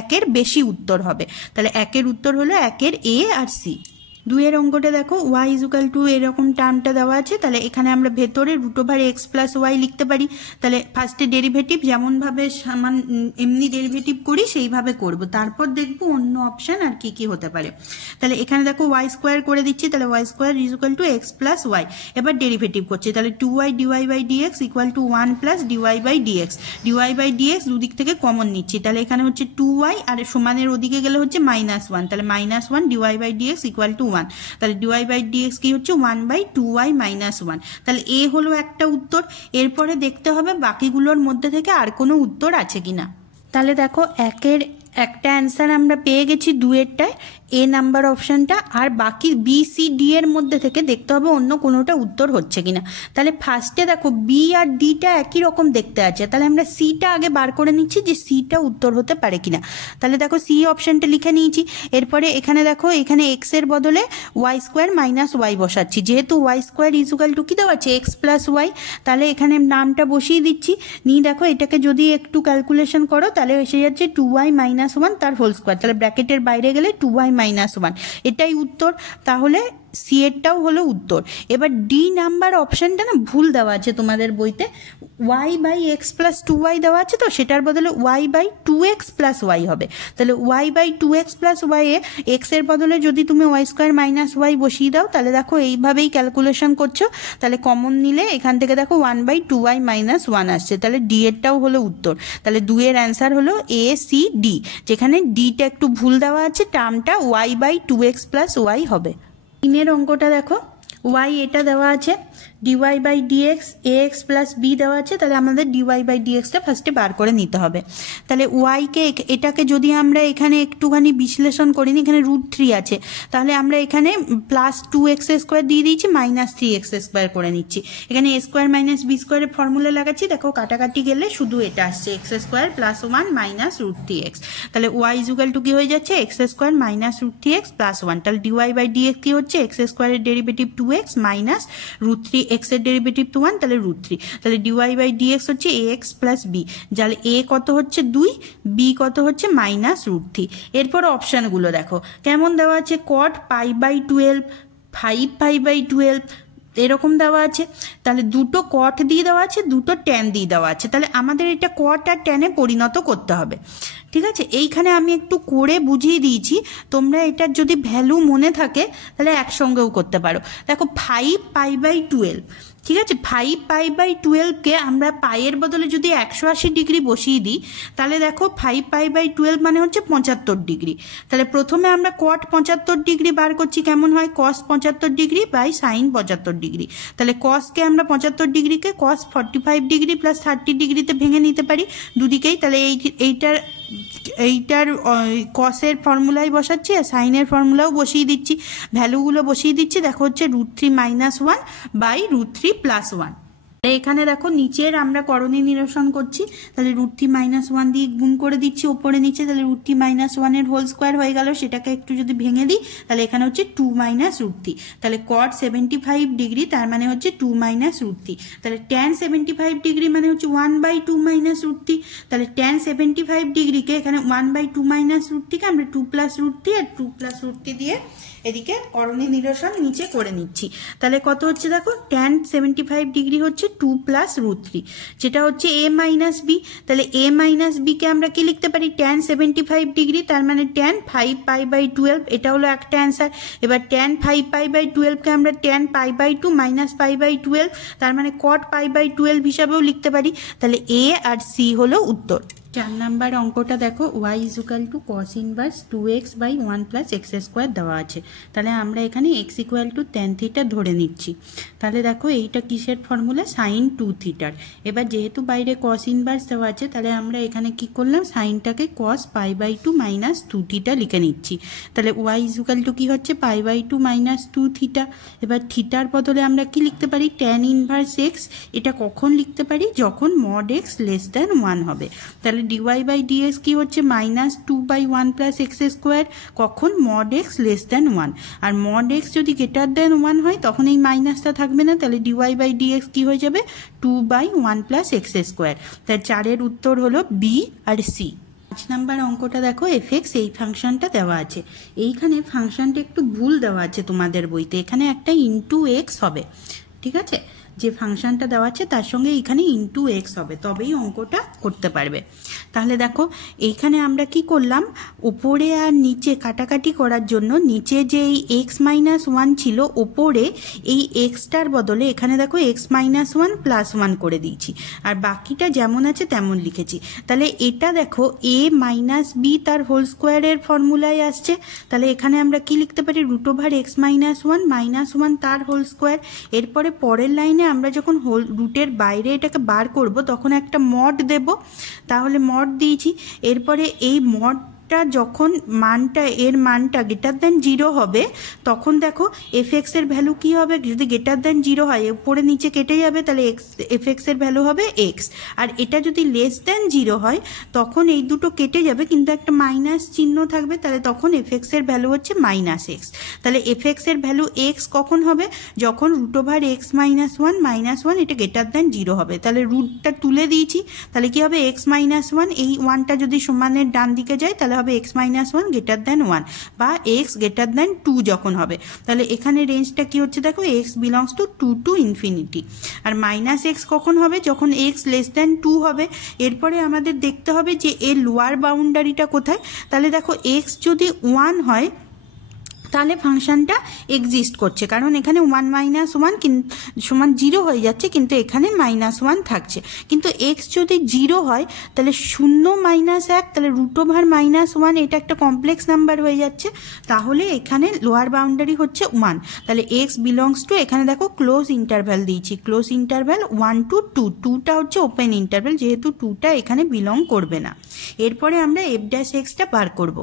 একের বেশি উত্তর হবে। তাহলে একের উত্তর হলো একের এ আর সি। 2 এর অঙ্কটা দেখো y ইকুয়াল টু এরকম টার্মটা দেওয়া আছে, তাহলে এখানে আমরা ভেতরে √x প্লাস ওয়াই লিখতে পারি। তাহলে ফার্স্টে ডেরিভেটিভ যেমনভাবে এমনি ডেরিভেটিভ করি সেইভাবে করব, তারপর দেখব অন্য অপশান আর কি কি হতে পারে। তাহলে এখানে দেখো ওয়াই স্কোয়ার করে দিচ্ছি, তাহলে y square equal to x plus y. এবার ডেরিভেটিভ করছি, তাহলে 2y dy by dx equal to 1 plus dy by dx. Dy by dx দুদিক থেকে কমন নিচ্ছি, তাহলে এখানে হচ্ছে 2y আর সমানের ওদিকে গেলে হচ্ছে -1, তাহলে -1 dy by dx equal to 1। তাহলে ডিওয়াই বাই ডিএক্স কি হচ্ছে 1/2y - 1। তাহলে এ হলো একটা উত্তর। এরপরে দেখতে হবে বাকিগুলোর মধ্যে থেকে আর কোনো উত্তর আছে কিনা। তাহলে দেখো একের একটা অ্যান্সার আমরা পেয়ে গেছি, 2-এরটায় এ নাম্বার অপশানটা, আর বাকি বি সি ডি এর মধ্যে থেকে দেখতে হবে অন্য কোনোটা উত্তর হচ্ছে কিনা। তাহলে ফার্স্টে দেখো বি আর ডিটা একই রকম দেখতে আছে, তাহলে আমরা সিটা আগে বার করে নিচ্ছি যে সিটা উত্তর হতে পারে কিনা। তাহলে দেখো সি অপশানটা লিখে নিয়েছি। এরপরে এখানে দেখো এখানে এক্স এর বদলে ওয়াই স্কোয়ার মাইনাস ওয়াই বসাচ্ছি, যেহেতু ওয়াই স্কোয়ার ইকুয়াল টু কি দেওয়া আছে এক্স প্লাস ওয়াই, তাহলে এখানে নামটা বসিয়ে দিচ্ছি। নিয়ে দেখো এটাকে যদি একটু ক্যালকুলেশন করো তাহলে এসে যাচ্ছে 2y - 1 তার হোল স্কোয়ার, তাহলে ব্র্যাকেটের বাইরে গেলে 2y - 1, এটাই উত্তর। তাহলে সি এরটাও হলো উত্তর। এবার ডি নাম্বার অপশানটা না ভুল দেওয়া আছে তোমাদের বইতে, y/x + 2y দেওয়া আছে, তো সেটার বদলে y/2x + y হবে। তাহলে y/2x + y এ এক্স এর বদলে যদি তুমি ওয়াই স্কোয়ার মাইনাস ওয়াই বসিয়ে দাও, তাহলে দেখো এইভাবেই ক্যালকুলেশন করছো, তাহলে কমন নিলে এখান থেকে দেখো 1/2y - 1 আসছে, তাহলে ডি এরটাও হলো উত্তর। তাহলে 2 এর অ্যান্সার হলো এ সি ডি, যেখানে ডিটা একটু ভুল দেওয়া আছে, টার্মটা y/2x + y হবে। 3-এর অঙ্কটা দেখো y এটা দেওয়া আছে, dy by dx x plus b দেওয়া আছে, তাহলে আমাদের ডিওয়াই বাই ডিএক্সটা ফার্স্টে বার করে নিতে হবে। তাহলে ওয়াইকে এটাকে যদি আমরা এখানে একটুখানি বিশ্লেষণ করি, এখানে √3 আছে, তাহলে আমরা এখানে +2x² দিয়ে দিয়েছি, -3x² করে নিচ্ছি। এখানে a² - b² এর ফর্মুলা লাগাচ্ছি, দেখো কাটাকাটি গেলে শুধু এটা আসছে x² + 1 -√3x। তাহলে ওয়াই ইকুয়াল টু কি হয়ে যাচ্ছে x² - √3x + 1। তাহলে ডিওয়াই বাই ডিএক্স কি হচ্ছে x² এর ডেরিভেটিভ 2x -√3, এক্স এর ডেরিভেটিভ তো 1, তাহলে √3। তাহলে ডিওয়াই বাই ডিএক্স হচ্ছে ax + b, তাহলে a কত হচ্ছে 2, b কত হচ্ছে -√3। এরপর অপশানগুলো দেখো কেমন দেওয়া আছে, cot π/12, 5π/12 এরকম দেওয়া আছে। তাহলে দুটো কট দিয়ে দেওয়া আছে, দুটো ট্যান দিয়ে দেওয়া আছে, তাহলে আমাদের এটা কট আর ট্যানে পরিণত করতে হবে। ঠিক আছে, এইখানে আমি একটু করে বুঝিয়ে দিয়েছি, তোমরা এটার যদি ভ্যালু মনে থাকে তাহলে একসঙ্গেও করতে পারো। দেখো 5π/12, ঠিক আছে, 5π/12কে আমরা পাইয়ের বদলে যদি 180 ডিগ্রি বসিয়ে দিই, তাহলে দেখো 5π/12 মানে হচ্ছে 75 ডিগ্রি। তাহলে প্রথমে আমরা কট 75 ডিগ্রি বার করছি, কেমন হয় cos 75 degree by sine 75 degree. তাহলে কসকে আমরা 75 ডিগ্রিকে cos 45 ডিগ্রি + 30 ডিগ্রিতে ভেঙে নিতে পারি দুদিকেই। তাহলে এইটার কসের ফর্মুলাই বসাচ্ছি আর সাইনের ফর্মুলাও বসিয়ে দিচ্ছি, ভ্যালুগুলো বসিয়ে দিচ্ছি। দেখো হচ্ছে √3 - 1 বাই √3 + 1। এখানে দেখো নিচের আমরা করণীয় নিরসন করছি, তাহলে √3 - 1 দিয়ে গুণ করে দিচ্ছি ওপরে নিচে, তাহলে √3 - 1 এর হোল স্কোয়ার হয়ে গেল। সেটাকে একটু যদি ভেঙে দিই তাহলে এখানে হচ্ছে 2 - √3। তাহলে cot 75 ডিগ্রি তার মানে হচ্ছে 2 - √3। তাহলে tan 75 ডিগ্রি মানে হচ্ছে 1/2 - √3। তাহলে tan 75 ডিগ্রিকে এখানে 1/2 - √3কে আমরা 2 + √3 আর 2 + √3 দিয়ে এদিকে করণীয় নিরসন নিচে করে নিচ্ছি। তাহলে কত হচ্ছে দেখো, tan 75 ডিগ্রি হচ্ছে 2 + √3, যেটা হচ্ছে a - b। তাহলে a - b কে আমরা কি লিখতে পারি, tan 75 ডিগ্রি তার মানে tan 5π/12, এটা হলো একটা অ্যান্সার। এবার tan 5π/12 কে আমরা tan π/2 - π/12 তার মানে cot π/12 হিসাবেও লিখতে পারি। তাহলে a আর c হলো উত্তর। 4 নাম্বার অঙ্কটা দেখো y = cos inverse 2x/1 + x² দেওয়া আছে, তাহলে আমরা এখানে x = tan θ ধরে নিচ্ছি। তাহলে দেখো এইটা কিসের ফর্মুলা, sin 2θ। এবার যেহেতু বাইরে cos ইনভার্স দেওয়া আছে, তাহলে আমরা এখানে কি করলাম, সাইনটাকে cos π/2 - 2θ লিখে নিচ্ছি। তাহলে y = কি হচ্ছে π/2 - 2θ। এবার থিটার বদলে আমরা কি লিখতে পারি, tan ইনভার্স x। এটা কখন লিখতে পারি, যখন mod x < 1 হবে। তাহলে ডিওয়াই বাই ডিএক্স কি হচ্ছে -2/1 + x², কখন mod x < 1। আর mod x যদি < 1 হয় তখন এই মাইনাসটা থাকবে না, তাহলে ডিওয়াই বাই ডিএক্স কি হয়ে যাবে 2/1 + x²। তাই 4-এর উত্তর হলো বি আর সি। 5 নাম্বার অঙ্কটা দেখো এফএক্স এই ফাংশনটা দেওয়া আছে, এইখানে ফাংশনটা একটু ভুল দেওয়া আছে তোমাদের বইতে, এখানে একটা ইনটু এক্স হবে, ঠিক আছে, যে ফাংশনটা দেওয়া আছে তার সঙ্গে এইখানে ইনটু এক্স হবে, তবেই অঙ্কটা করতে পারবে। তাহলে দেখো এইখানে আমরা কি করলাম, উপরে আর নিচে কাটাকাটি করার জন্য নিচে যে এই এক্স মাইনাস ওয়ান ছিল ওপরে এই এক্সটার বদলে এখানে দেখো x minus one plus one করে দিয়েছি, আর বাকিটা যেমন আছে তেমন লিখেছি। তাহলে এটা দেখো এ মাইনাস বি তার হোল স্কোয়ারের ফর্মুলায় আসছে, তাহলে এখানে আমরা কি লিখতে পারি, root over x minus one তার হোল স্কোয়ার। এরপরে পরের লাইনে আমরা যখন হোল রুটের বাইরে এটাকে বার করব তখন একটা মড দেব, তাহলে মড দিয়েছি। এরপরে এই মডটা যখন এর মানটা গ্রেটার দেন 0 হবে তখন দেখো এফএক্স এর ভ্যালু কি হবে, যদি গ্রেটার দেন 0 হয় উপরে নিচে কেটে যাবে, তাহলে এফএক্স এর ভ্যালু হবে এক্স। আর এটা যদি লেস দেন 0 হয় তখন এই দুটো কেটে যাবে কিন্তু একটা মাইনাস চিহ্ন থাকবে, তাহলে তখন এফএক্স এর ভ্যালু হচ্ছে মাইনাস এক্স। তাহলে এফএক্স এর ভ্যালু এক্স কখন হবে, যখন root over x minus one এটা গ্রেটার দেন 0 হবে। তাহলে রুটটা তুলে দিয়েছি, তাহলে কি হবে এক্স মাইনাস ওয়ান, এই ওয়ানটা যদি সমানের ডান দিকে যায় তাহলে হবে x minus one greater than 1 বা এক্স গ্রেটার দেন 2 যখন হবে। তাহলে এখানে রেঞ্জটা কি হচ্ছে দেখো, x belongs to 2 to infinity. আর মাইনাস এক্স কখন হবে, যখন এক্স লেস দেন 2 হবে। এরপরে আমাদের দেখতে হবে যে এর লোয়ার বাউন্ডারিটা কোথায়, তাহলে দেখো এক্স যদি 1 হয় তাহলে ফাংশনটা এক্সিস্ট করছে, কারণ এখানে 1 মাইনাস 1 সমান 0 হয়ে যাচ্ছে, কিন্তু এখানে মাইনাস 1 থাকছে। কিন্তু এক্স যদি 0 হয় তাহলে 0 মাইনাস 1, তাহলে রুট ওভার মাইনাস 1 এটা একটা কমপ্লেক্স নাম্বার হয়ে যাচ্ছে, তাহলে এখানে লোয়ার বাউন্ডারি হচ্ছে 1। তাহলে এক্স বিলংস টু, এখানে দেখো ক্লোজ ইন্টারভ্যাল দিয়েছি, ক্লোজ ইন্টারভ্যাল 1 to 2, 2টা হচ্ছে ওপেন ইন্টারভ্যাল, যেহেতু 2টা এখানে বিলং করবে না। এরপরে আমরা এফ ড্যাশ এক্সটা বার করব।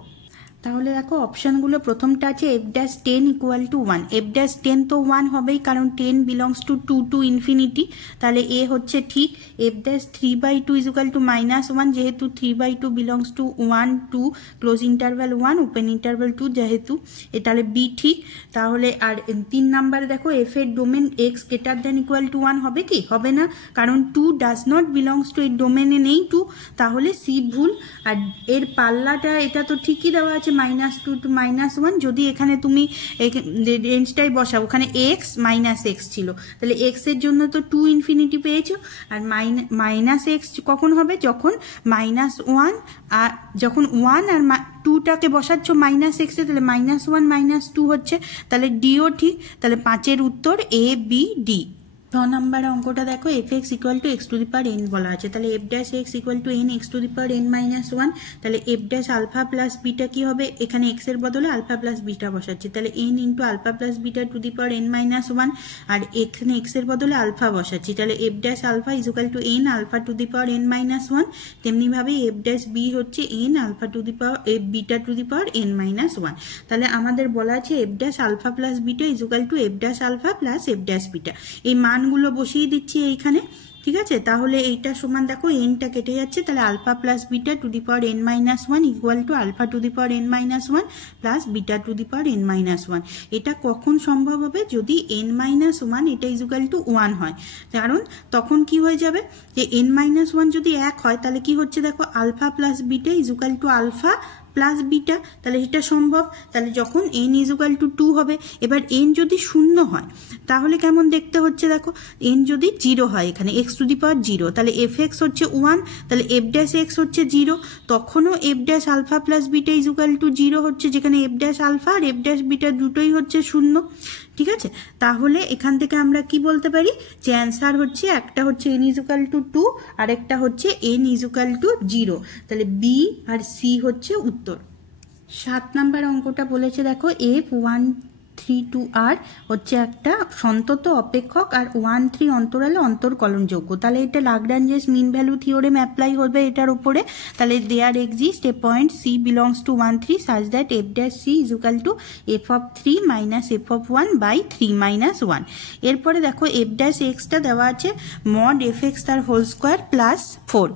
তাহলে দেখো অপশানগুলো, প্রথমটা আছে F dash 10 equal to 1, F dash 10 তো 1 হবেই কারণ 10 বিলংস টু 2 টু ইনফিনিটি, তাহলে এ হচ্ছে ঠিক। F dash 3/2 is equal to -1, যেহেতু 3/2 belongs to 1 2 close interval 1 open interval 2, যেহেতু তাহলে বি ঠিক। তাহলে আর 3 নাম্বারে দেখো এফ এর domain x greater than equal to 1 হবে কি, হবে না, কারণ 2 ডাজ নট বিলংস টু, এর ডোমেনে নেই 2, তাহলে সি ভুল। আর এর পাল্লাটা এটা তো ঠিকই দেওয়া আছে -2 to -1, যদি এখানে তুমি রেঞ্জটাই বসাও, ওখানে এক্স মাইনাস এক্স ছিল, তাহলে এক্স এর জন্য তো 2 ইনফিনিটি পেয়েছো। আর মাইনাস এক্স কখন হবে, যখন -1 আর যখন 1 আর 2টাকে বসাচ্ছ মাইনাস এক্সে, তাহলে -1 -2 হচ্ছে, তাহলে ডিও ঠিক। তাহলে 5-এর উত্তর এ বি ডি। 6 নাম্বার অঙ্কটা দেখো f x equal to x to the power n বলা আছে, তাহলে F dash x equal to n x to the power n minus 1, তাহলে F dash alpha plus beta কি হবে, এখানে এক্স এর বদলে আলফা প্লাস বিটা বসাচ্ছি, তাহলে n into alpha plus beta to the power n minus 1, আর এখানে এক্স এর বদলে আলফা বসাচ্ছি, তাহলে F dash alpha is equal to n alpha to the power n minus 1। তেমনিভাবে এফ ড্যাশ বি হচ্ছে n alpha to the power f beta to the power n minus 1। তাহলে আমাদের বলা আছে F dash alpha plus beta is equal to F dash alpha plus F dash beta, এই মানগুলো বসিয়ে দিচ্ছি এইখানে, ঠিক আছে। তাহলে এইটা সমান দেখো এনটা কেটে যাচ্ছে, তাহলে alpha plus beta to the power n minus 1 equal to alpha to the power n minus 1 plus beta to the power n minus 1। এটা কখন সম্ভব হবে, যদি এন মাইনাস 1 এটা ইজ ইকুয়াল টু 1 হয়, কারণ তখন কি হয়ে যাবে যে এন মাইনাস 1 যদি 1 হয় তাহলে কি হচ্ছে দেখো alpha plus beta is equal to alpha plus beta, তাহলে এটা সম্ভব। তাহলে যখন এন ইজ ইকুয়াল টু 2 হবে, এবার এন যদি 0 হয় তাহলে কেমন দেখতে হচ্ছে দেখো, এন যদি 0 হয়, এখানে এক্স টু দি পাওয়ার 0, তাহলে এফ এক্স হচ্ছে 1, তাহলে এফ ড্যাশ এক্স হচ্ছে 0, তখনও f dash alpha plus beta is equal to 0 হচ্ছে, যেখানে এফ ড্যাশ আলফা আর এফ ড্যাশ বিটা দুটোই হচ্ছে 0, ঠিক আছে। তাহলে এখান থেকে আমরা কি বলতে পারি যে অ্যান্সার হচ্ছে, একটা হচ্ছে এন ইজ ইকুয়াল টু 2 আর একটা হচ্ছে এন ইজ ইকুয়াল টু 0, তাহলে বি আর সি হচ্ছে উত্তর। 7 নাম্বার অঙ্কটা বলেছে দেখো এফ 1-3-2R হচ্ছে একটা সন্তত অপেক্ষক আর 1-3 অন্তরালে অন্তর্কলনযোগ্য, তাহলে এটা Lagrange's mean value theorem apply হবে এটার উপরে। তাহলে there exist a point C belongs to 1-3 such that f dash c is equal to F of 3 minus F of 1 by 3 minus 1। এরপরে দেখো এফ ড্যাশ এক্সটা দেওয়া আছে মড এফ এক্স তার হোল স্কোয়ার প্লাস 4।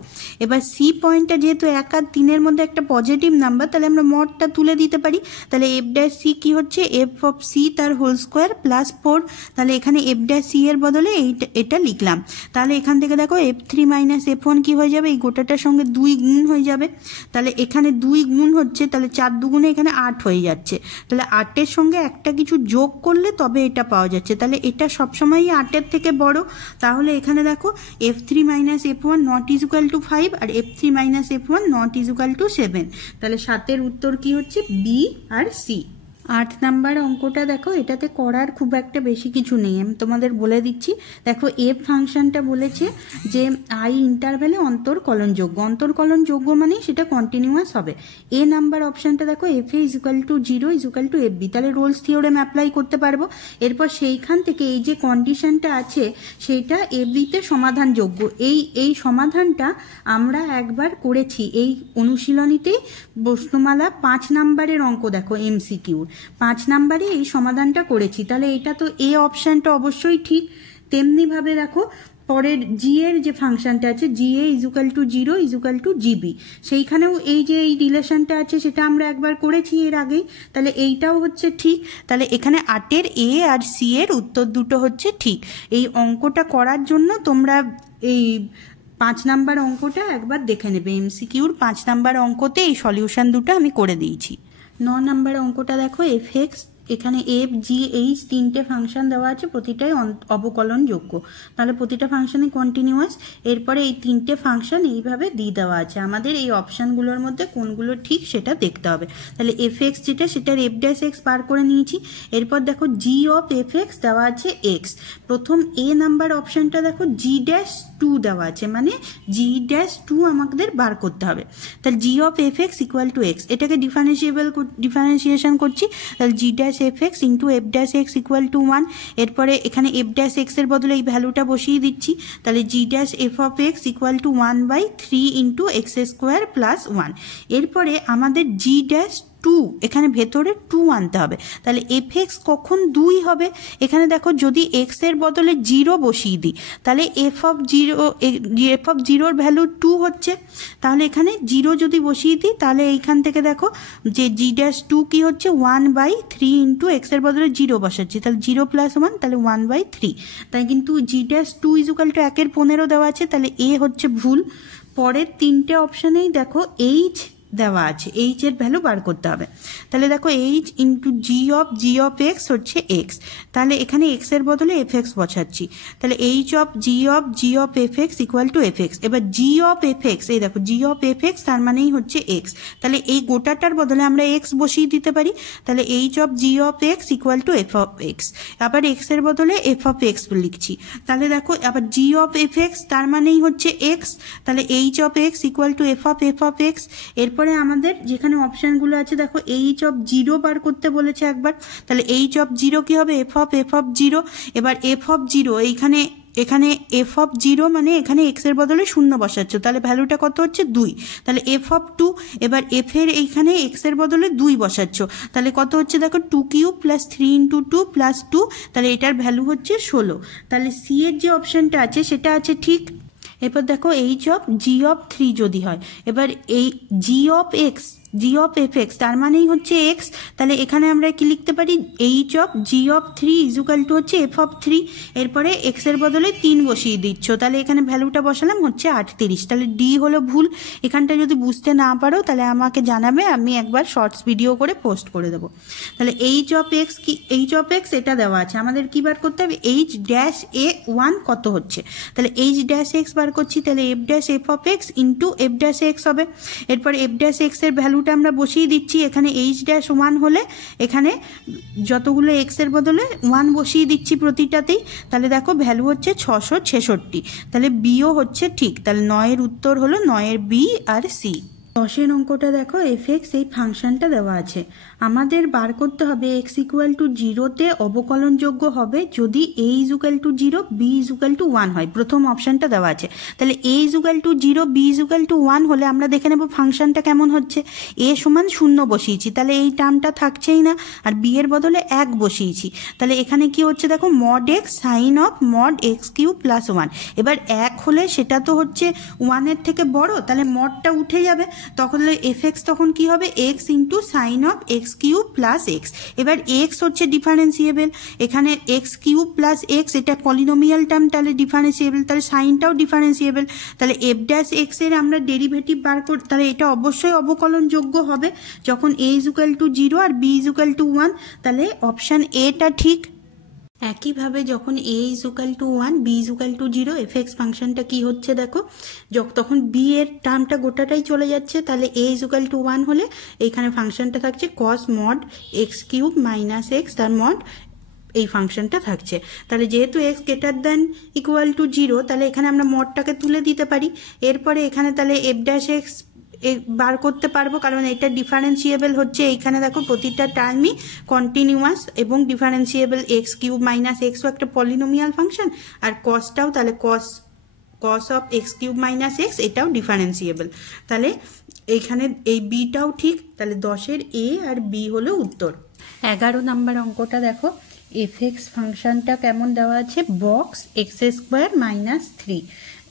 এবার সি পয়েন্টটা যেহেতু 1 আর 3-এর মধ্যে একটা পজিটিভ নাম্বার, তাহলে আমরা মডটা তুলে দিতে পারি, তাহলে এফ ড্যাশ সি কি হচ্ছে এফ অফ সি তার হোল স্কোয়ার প্লাস 4, তাহলে এখানে এফ ড্যাশ সি এর বদলে এটা লিখলাম। তাহলে এখান থেকে দেখো F3 মাইনাস F1 কি হয়ে যাবে, এই গোটাটার সঙ্গে 2 গুণ হয়ে যাবে। তাহলে এখানে 2 গুণ হচ্ছে, তাহলে 4 দুগুণে এখানে 8 হয়ে যাচ্ছে। তাহলে 8-এর সঙ্গে একটা কিছু যোগ করলে তবে এটা পাওয়া যাচ্ছে, তাহলে এটা সবসময়ই 8-এর থেকে বড়। তাহলে এখানে দেখো F3 minus F1 not is equal to 5 আর F3 minus F1 not is equal to 7। তাহলে 7-এর উত্তর কি হচ্ছে, বি আর সি। 8 নাম্বার অঙ্কটা দেখো, এটাতে করার খুব একটা বেশি কিছু নেই, আমি তোমাদের বলে দিচ্ছি। দেখো এফ ফাংশনটা বলেছে যে আই ইন্টারভ্যালে অন্তর্কলনযোগ্য, অন্তর্কলনযোগ্য মানে সেটা কন্টিনিউয়াস হবে। এ নাম্বার অপশানটা দেখো f a is equal to 0 is equal to F b, তাহলে রোলস থিওরেম অ্যাপ্লাই করতে পারবো। এরপর সেইখান থেকে এই যে কন্ডিশনটা আছে সেইটা এফ বিতে সমাধানযোগ্য, এই সমাধানটা আমরা একবার করেছি এই অনুশীলনীতেই। প্রশ্নমালা 5 নাম্বারের অঙ্ক দেখো এমসিকিউর 5 নাম্বারে এই সমাধানটা করেছি, তাহলে এটা তো এ অপশানটা অবশ্যই ঠিক। তেমনিভাবে দেখো পরের জি এর যে ফাংশনটা আছে g a is equal to 0 is equal to g b, সেইখানেও এই যে এই রিলেশনটা আছে সেটা আমরা একবার করেছি এর আগেই, তাহলে এইটাও হচ্ছে ঠিক। তাহলে এখানে 8-এর এ আর সি এর উত্তর দুটো হচ্ছে ঠিক। এই অঙ্কটা করার জন্য তোমরা এই 5 নাম্বার অঙ্কটা একবার দেখে নেবে, এমসিকিউর 5 নাম্বার অঙ্কতে এই সলিউশন দুটো আমি করে দিয়েছি। 9 নাম্বার অঙ্কটা দেখো এফ এক্স, এখানে এফ জি এইচ 3টে ফাংশন দেওয়া আছে, প্রতিটাই অবকলনযোগ্য, তাহলে প্রতিটা ফাংশনে কন্টিনিউয়াস। এরপরে এই 3টে ফাংশন এইভাবে দিয়ে দেওয়া আছে, আমাদের এই অপশানগুলোর মধ্যে কোনগুলো ঠিক সেটা দেখতে হবে। তাহলে এফ এক্স যেটা সেটার এফ ড্যাশ এক্স বার করে নিয়েছি। এরপর দেখো জি অফ এফ এক্স দেওয়া আছে এক্স, প্রথম এ নাম্বার অপশানটা দেখো জি ড্যাশ 2 দেওয়া আছে, মানে জি ড্যাশ 2 আমাদের বার করতে হবে। তাহলে g of F x equal to x, এটাকে ডিফারেন্সিয়েশন করছি, তাহলে g dash F x into f dash x equal to 1। এরপরে এখানে এফ ড্যাশ এক্স এর বদলে এই ভ্যালুটা বসিয়ে দিচ্ছি, তাহলে g dash f of x equal to 1/3 into x square plus 1। এরপরে আমাদের জি ড্যাশ 2 এখানে ভেতরে 2 আনতে হবে, তাহলে এফ এক্স কখন 2 হবে, এখানে দেখো যদি এক্স এর বদলে 0 বসিয়ে দিই তাহলে এফ অফ 0-এর ভ্যালু 2 হচ্ছে, তাহলে এখানে 0 যদি বসিয়ে দিই তাহলে এইখান থেকে দেখো যে জি ড্যাশ 2 কি হচ্ছে 1/3 ইন্টু এক্স এর বদলে 0 বসাচ্ছি, তাহলে 0 প্লাস 1 তাহলে 1/3, তাই কিন্তু জি ড্যাশ 2 ইজ ইকুয়াল টু 1/15 দেওয়া আছে, তাহলে এ হচ্ছে ভুল। পরের 3টে অপশানেই দেখো এইচ দেওয়া আছে, এইচ এর ভ্যালু বার করতে হবে, তাহলে দেখো H into g of x হচ্ছে এক্স, তাহলে এখানে এক্স এর বদলে এফ এক্স বসাচ্ছি, তাহলে H of G of F x equal to F X. এবার জি অফ এফ এক্স, এই দেখো জি অফ এফ এক্স তার মানেই হচ্ছে এক্স, তাহলে এই গোটাটার বদলে আমরা এক্স বসিয়ে দিতে পারি, তাহলে H of G of x equal to F of x, আবার এক্স এর বদলে এফ অফ এক্স লিখছি, তাহলে দেখো আবার জি অফ এফ এক্স তার মানেই হচ্ছে এক্স, তাহলে H of x equal to F of x. এরপরে আমাদের যেখানে অপশানগুলো আছে দেখো এইচ অফ 0 বার করতে বলেছে একবার, তাহলে এইচ অফ 0 কি হবে এফ অফ 0। এবার এফ অফ 0 এখানে এফ অফ 0 মানে এখানে এক্স এর বদলে 0 বসাচ্ছ, তাহলে ভ্যালুটা কত হচ্ছে 2, তাহলে এফ অফ 2, এবার এফ এর এইখানে এক্স এর বদলে 2 বসাচ্ছ, তাহলে কত হচ্ছে দেখো 2 কিউব প্লাস 3 ইন্টু 2 প্লাস 2, তাহলে এটার ভ্যালু হচ্ছে 16, তাহলে সি এর যে অপশানটা আছে সেটা আছে ঠিক। এরপর দেখো এইচ অফ জি অফ 3 যদি হয়, এবার এই জি অফ এফ এক্স তার মানেই হচ্ছে এক্স, তাহলে এখানে আমরা কি লিখতে পারি H of G of 3 is equal to হচ্ছে এফ অফ 3, এরপরে এক্স এর বদলে 3 বসিয়ে দিচ্ছ, তাহলে এখানে ভ্যালুটা বসালাম হচ্ছে 38, তাহলে ডি হলো ভুল। এখানটা যদি বুঝতে না পারো তাহলে আমাকে জানাবে, আমি একবার শর্টস ভিডিও করে পোস্ট করে দেবো। তাহলে এইচ অফ এক্স কি, এইচ অফ এক্স এটা দেওয়া আছে, আমাদের কি বার করতে হবে এইচ ড্যাশ এ 1 কত হচ্ছে, তাহলে এইচ ড্যাশ এক্স বার করছি, তাহলে F dash f of x into f dash x হবে। এরপর এফ ড্যাশ এক্স এর ভ্যালুটা আমরা বসিয়ে দিচ্ছি, এখানে এইচ ড্যাশ 1 হলে এখানে যতগুলো এক্স এর বদলে 1 বসিয়ে দিচ্ছি প্রতিটাতেই, তাহলে দেখো ভ্যালু হচ্ছে 666, তাহলে বিও হচ্ছে ঠিক, তাহলে 9-এর উত্তর হলো 9-এর বি আর সি। 10-এর অঙ্কটা দেখো এফ এক্স এই ফাংশনটা দেওয়া আছে, আমাদের বার করতে হবে এক্স ইকুয়াল টু 0-তে অবকলনযোগ্য হবে যদি a is equal to 0 b is equal to 1 হয়, প্রথম অপশানটা দেওয়া আছে, তাহলে a is equal to 0 b is equal to 1 হলে আমরা দেখে নেব ফাংশনটা কেমন হচ্ছে, এ সমান 0 বসিয়েছি, তাহলে এই টার্মটা থাকছেই না, আর বি এর বদলে 1 বসিয়েছি, তাহলে এখানে কি হচ্ছে দেখো mod x sine of mod x cube plus 1, এবার 1 হলে সেটা তো হচ্ছে 1-এর থেকে বড়, তাহলে মডটা উঠে যাবে, তখন এফএক্স তখন কি হবে x into sign of x cube plus x. এবার এক্স হচ্ছে ডিফারেন্সিয়েবল, এখানে এক্স কিউব প্লাস এক্স এটা পলিনোমিয়াল টার্ম, তাহলে ডিফারেন্সিয়েবল, তাহলে সাইনটাও ডিফারেন্সিয়েবল, তাহলে এফ ড্যাশ এক্স এর আমরা ডেরিভেটিভ বার করি, তাহলে এটা অবশ্যই অবকলনযোগ্য হবে যখন এ ইজ ইকুয়াল টু 0 আর বি ইজ ইকুয়াল টু 1, তাহলে অপশান এটা ঠিক। একইভাবে যখন a is equal to 1 b is equal to 0 f x ফাংশনটা কি হচ্ছে দেখো, তখন বি এর টার্মটা গোটাটাই চলে যাচ্ছে, তাহলে এ ইজ ইকুয়াল টু 1 হলে এইখানে ফাংশনটা থাকছে cos mod x cube minus x তার মড এই ফাংশনটা থাকছে। তাহলে যেহেতু x greater than equal to 0, তাহলে এখানে আমরা মডটাকে তুলে দিতে পারি। এরপরে এখানে তাহলে এফ ড্যাশ এক্স বার করতে পারবো, কারণ এটা ডিফারেন্সিয়েবল হচ্ছে, এইখানে দেখো প্রতিটা টার্মই কন্টিনিউয়াস এবং ডিফারেন্সিয়েবল, এক্স কিউব মাইনাস এক্সও একটা পলিনোমিয়াল ফাংশন, আর কসটাও তাহলে cos of x cube minus x এটাও ডিফারেন্সিয়েবল, তাহলে এইখানে এই বিটাও ঠিক, তাহলে 10-এর এ আর বি হলো উত্তর। 11 নম্বর অঙ্কটা দেখো, এফ এক্স ফাংশনটা কেমন দেওয়া আছে, বক্স এক্স স্কোয়ার মাইনাস 3,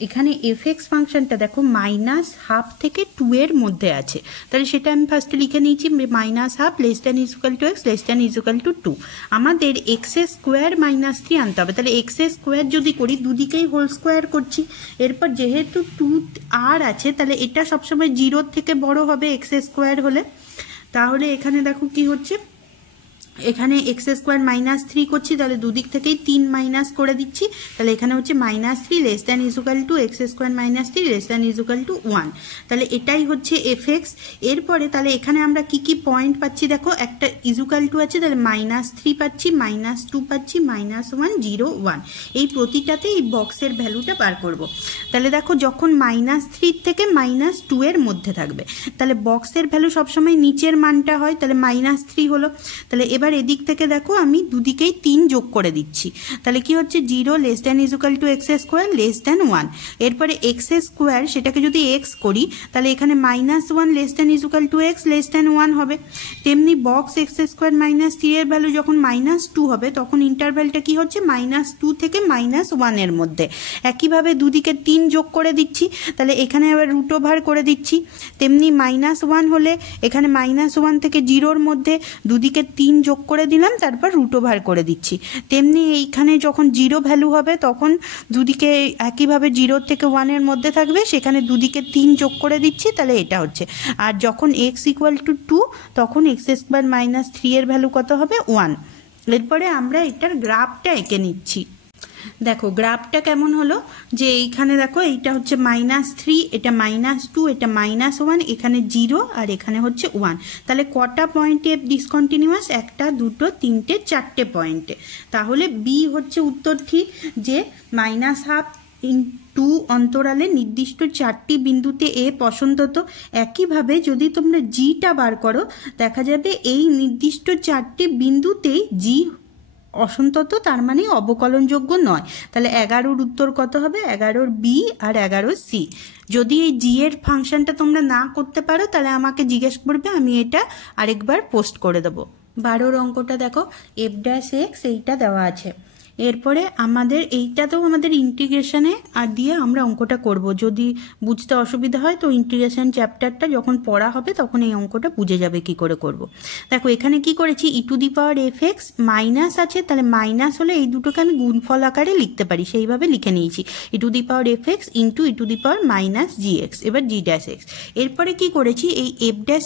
এখানে এফ এক্স ফাংশনটা দেখো -½ থেকে 2 এর মধ্যে আছে, তাহলে সেটা আমি ফার্স্টে লিখে নিয়েছি -½ less than is equal to X less than is equal to 2। আমাদের এক্স স্কোয়ার মাইনাস 3 আনতে হবে, তাহলে এক্স স্কোয়ার যদি করি দুদিকেই হোল স্কোয়ার করছি, এরপর যেহেতু 2 আর আছে তাহলে এটা সবসময় 0-র থেকে বড় হবে এক্স স্কোয়ার হলে, তাহলে এখানে দেখো কি হচ্ছে, এখানে এক্স স্কোয়ার -3 করছি, তাহলে দুদিক থেকেই 3 মাইনাস করে দিচ্ছি, তাহলে এখানে হচ্ছে -3 less than is equal to x square -3 less than is equal to 1, তাহলে এটাই হচ্ছে এফ এক্স। এরপরে তাহলে এখানে আমরা কি কি পয়েন্ট পাচ্ছি দেখো, একটা ইজ ইকুয়াল টু আছে, তাহলে -3 পাচ্ছি, -2 পাচ্ছি, -1 0 1, এই প্রতিটাতে এই বক্সের ভ্যালুটা বার করব। তাহলে দেখো যখন -3 থেকে -2 এর মধ্যে থাকবে, তাহলে বক্সের ভ্যালু সবসময় নিচের মানটা হয়, তাহলে -3 হলো, তাহলে এবার এদিক থেকে দেখো আমি দুদিকেই 3 যোগ করে দিচ্ছি, তাহলে কি হচ্ছে 0 less than is equal to x square less than 1, এরপরে এক্স স্কোয়ার সেটাকে যদি এক্স করি তাহলে এখানে -1 less than is equal to X less than 1 হবে, তেমনি বক্স এক্স স্কোয়ার -3 এর ভ্যালু যখন -2 হবে তখন ইন্টারভ্যালটা কি হচ্ছে -2 থেকে -1 এর মধ্যে, একইভাবে দুদিকে 3 যোগ করে দিচ্ছি, তাহলে এখানে আবার রুট ওভার করে দিচ্ছি, তেমনি -1 হলে এখানে -1 থেকে 0-র মধ্যে দুদিকে 3 যোগ করে দিলাম, তারপর রুট ওভার করে দিচ্ছি, তেমনি এইখানে যখন 0 ভ্যালু হবে তখন দুদিকে একইভাবে 0 থেকে 1 এর মধ্যে থাকবে, সেখানে দুদিকে 3 যোগ করে দিচ্ছি, তাহলে এটা হচ্ছে, আর যখন এক্স ইকুয়াল টু 2 তখন এক্স স্কোয়ার -3 এর ভ্যালু কত হবে 1। এরপরে আমরা এটার গ্রাফটা এঁকে নিচ্ছি, দেখো গ্রাফটা কেমন হলো, যে এইখানে দেখো এইটা হচ্ছে -3, এটা -2, এটা -1, এখানে 0 আর এখানে হচ্ছে 1, তাহলে কটা পয়েন্টে ডিসকন্টিনিউয়াস, 1 2 3 4টে পয়েন্টে, তাহলে বি হচ্ছে উত্তর ঠিক, যে -½ টু অন্তরালে নির্দিষ্ট 4টি বিন্দুতে এ পছন্দত। একইভাবে যদি তোমরা জিটা বার করো দেখা যাবে এই নির্দিষ্ট 4টি বিন্দুতেই জি অসন্তত, তার মানে অবকলনযোগ্য নয়, তাহলে 11-র উত্তর কত হবে, 11-র বি আর 11-র সি। যদি এই জি এর ফাংশনটা তোমরা না করতে পারো তাহলে আমাকে জিজ্ঞেস করবে, আমি এটা আরেকবার পোস্ট করে দেবো। 12-র অঙ্কটা দেখো, এফ ড্যাশ এক্স এইটা দেওয়া আছে, এরপরে আমাদের এইটাতেও আমাদের ইন্টিগ্রেশনে আর দিয়ে আমরা অঙ্কটা করব, যদি বুঝতে অসুবিধা হয় তো ইন্টিগ্রেশন চ্যাপ্টারটা যখন পড়া হবে তখন এই অঙ্কটা বুঝে যাবে কি করে করব। দেখো এখানে কি করেছি, e to the power f x minus আছে, তাহলে মাইনাস হলে এই দুটোকে আমি গুণফল আকারে লিখতে পারি, সেইভাবে লিখে নিয়েছি, e to the power f x into e to the power minus g x, এবার জি ড্যাশ এক্স। এরপরে কি করেছি, এই এফ ড্যাশ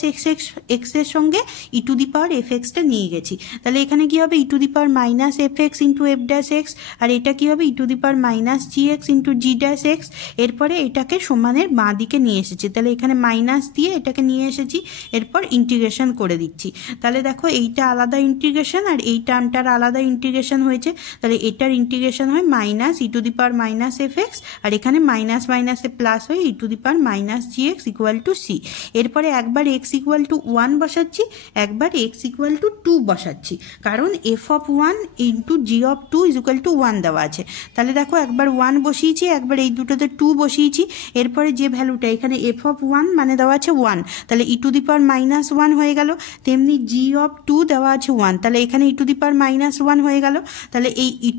এক্স এর সঙ্গে e to the power f এক্সটা নিয়ে গেছি, তাহলে এখানে কি হবে, ই to the power minus F x into f dash x, আর এটা কি হবে, ই to the power minus g x into g dash x. এরপরে এটাকে সমানের বাঁ দিকে নিয়ে এসেছি, তাহলে এখানে মাইনাস দিয়ে এটাকে নিয়ে এসেছি, এরপর ইন্টিগ্রেশন করে দিচ্ছি, তাহলে দেখো এইটা আলাদা ইন্টিগ্রেশন আর এই টার্মটার আলাদা ইন্টিগ্রেশন হয়েছে, তাহলে এটার ইন্টিগ্রেশন হয় minus E to the power minus F x, আর এখানে মাইনাস মাইনাসে প্লাস হয়ে e to the power minus g x equal to c. এরপরে একবার এক্স ইকুয়াল টু 1 বসাচ্ছি, একবার এক্স ইকুয়াল টু 2 বসাচ্ছি, কারণ f of 1 into g of 2 equal to 1 দেওয়া আছে। তাহলে দেখো একবার 1 বসিয়েছি, একবার এই দুটোতে 2 বসিয়েছি। এরপরে যে ভ্যালুটা এখানে এফ অফ 1 মানে দেওয়া আছে 1, তাহলে ই টু দি পাওয়ার মাইনাস 1 হয়ে গেল। তেমনি জি অফ 2 দেওয়া আছে 1, তাহলে এখানে e to the power minus 1 হয়ে গেল। তাহলে এই ই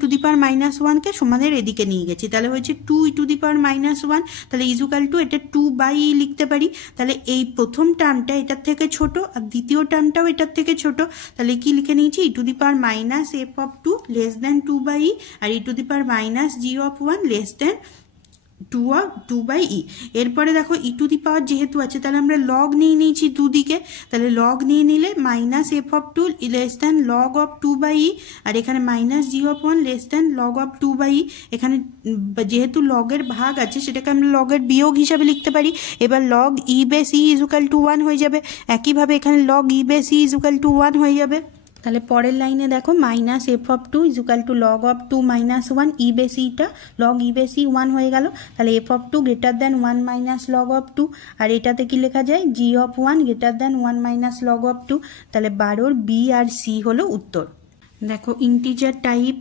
টু দি পাওয়ার মাইনাস 1কে সমানের এদিকে নিয়ে গেছি, তাহলে হয়েছে 2 ই টু দি পাওয়ার মাইনাস 1। তাহলে ইজুকাল টু এটা 2/e লিখতে পারি। তাহলে এই প্রথম টার্মটা এটার থেকে ছোট আর দ্বিতীয় টার্মটাও এটার থেকে ছোট, তাহলে কি লিখে নিয়েছি e to the power minus F of 2 less than 2/e আর ই to the power minus g of 1 less than 2/e। এরপরে দেখো ই টু দি পাওয়ার যেহেতু আছে তাহলে আমরা লগ নিয়ে নিয়েছি দুদিকে, তাহলে লগ নিয়ে নিলে minus F of 2 less then log of 2/e আর এখানে minus g of 1 less then log of 2/e। এখানে যেহেতু লগের ভাগ আছে সেটাকে আমরা লগের বিয়োগ হিসাবে লিখতে পারি। এবার log e base e equal to 1 হয়ে যাবে। একইভাবে এখানে log e base e equal to 1 হয়ে যাবে। তাহলে পরের লাইনে দেখো minus F of 2 equal to log of 2 minus 1, e base ইটা লগ ই বেস ই 1 হয়ে গেল। তাহলে F of 2 greater than 1 minus log of 2 আর এটাতে কি লেখা যায় g of 1 greater than 1 minus log of 2। তাহলে 12 বি আর সি হলো উত্তর। দেখো ইন্টিজার টাইপ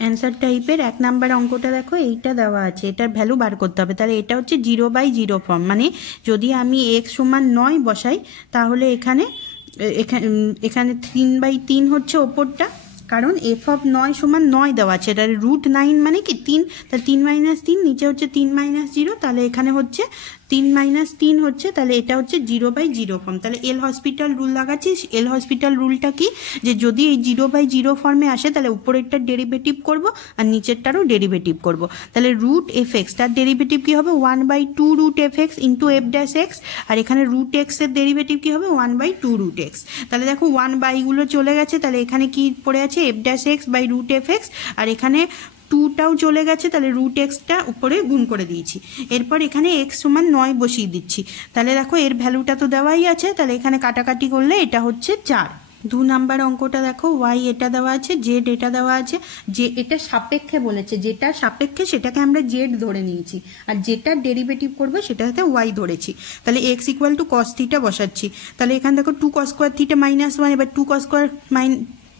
অ্যান্সার টাইপের 1 নাম্বার অঙ্কটা দেখো এইটা দেওয়া আছে, এটার ভ্যালু বার করতে হবে। তাহলে এটা হচ্ছে 0/0 ফর্ম, মানে যদি আমি x সমান 9 বসাই তাহলে এখানে 3/3 হচ্ছে ওপরটা, কারণ এফ অফ 9 সমান 9 দেওয়া আছে, এটা রুট 9 মানে কি 3, তাহলে 3 - 3 নিচে হচ্ছে 3 - 0, তাহলে এখানে হচ্ছে 3 - 3 হচ্ছে, তাহলে এটা হচ্ছে 0/0 ফর্ম। তাহলে এল হসপিটাল রুল লাগাচ্ছি। এল হসপিটাল রুলটা কি, যে যদি এই 0/0 ফর্মে আসে তাহলে উপরেরটার ডেরিভেটিভ করব আর নিচেরটারও ডেরিভেটিভ করব। তাহলে রুট এফ এক্স তার ডেরিভেটিভ কি হবে 1/2 root f x into f dash x, আর এখানে রুট এক্স এর ডেরিভেটিভ কি হবে 1/2 রুট এক্স। তাহলে দেখো 1 গুলো চলে গেছে, তাহলে এখানে কি পড়ে আছে F dash x by root f x, আর এখানে 2টাও চলে গেছে, তাহলে রুট এক্সটা উপরে গুণ করে দিয়েছি। এরপর এখানে এক্স সমান 9 বসিয়ে দিচ্ছি। তাহলে দেখো এর ভ্যালুটা তো দেওয়াই আছে, তাহলে এখানে কাটাকাটি করলে এটা হচ্ছে 4। 2 নাম্বার অঙ্কটা দেখো ওয়াই এটা দেওয়া আছে, জেড এটা দেওয়া আছে। যে এটা সাপেক্ষে বলেছে, যেটা সাপেক্ষে সেটাকে আমরা জেড ধরে নিয়েছি, আর যেটার ডেরিভেটিভ করবো সেটাতে ওয়াই ধরেছি। তাহলে x equal to cos theta বসাচ্ছি। তাহলে এখানে দেখো 2 cos স্কোয়ার থিটা মাইনাস 1, এবার 2 cos স্কোয়ার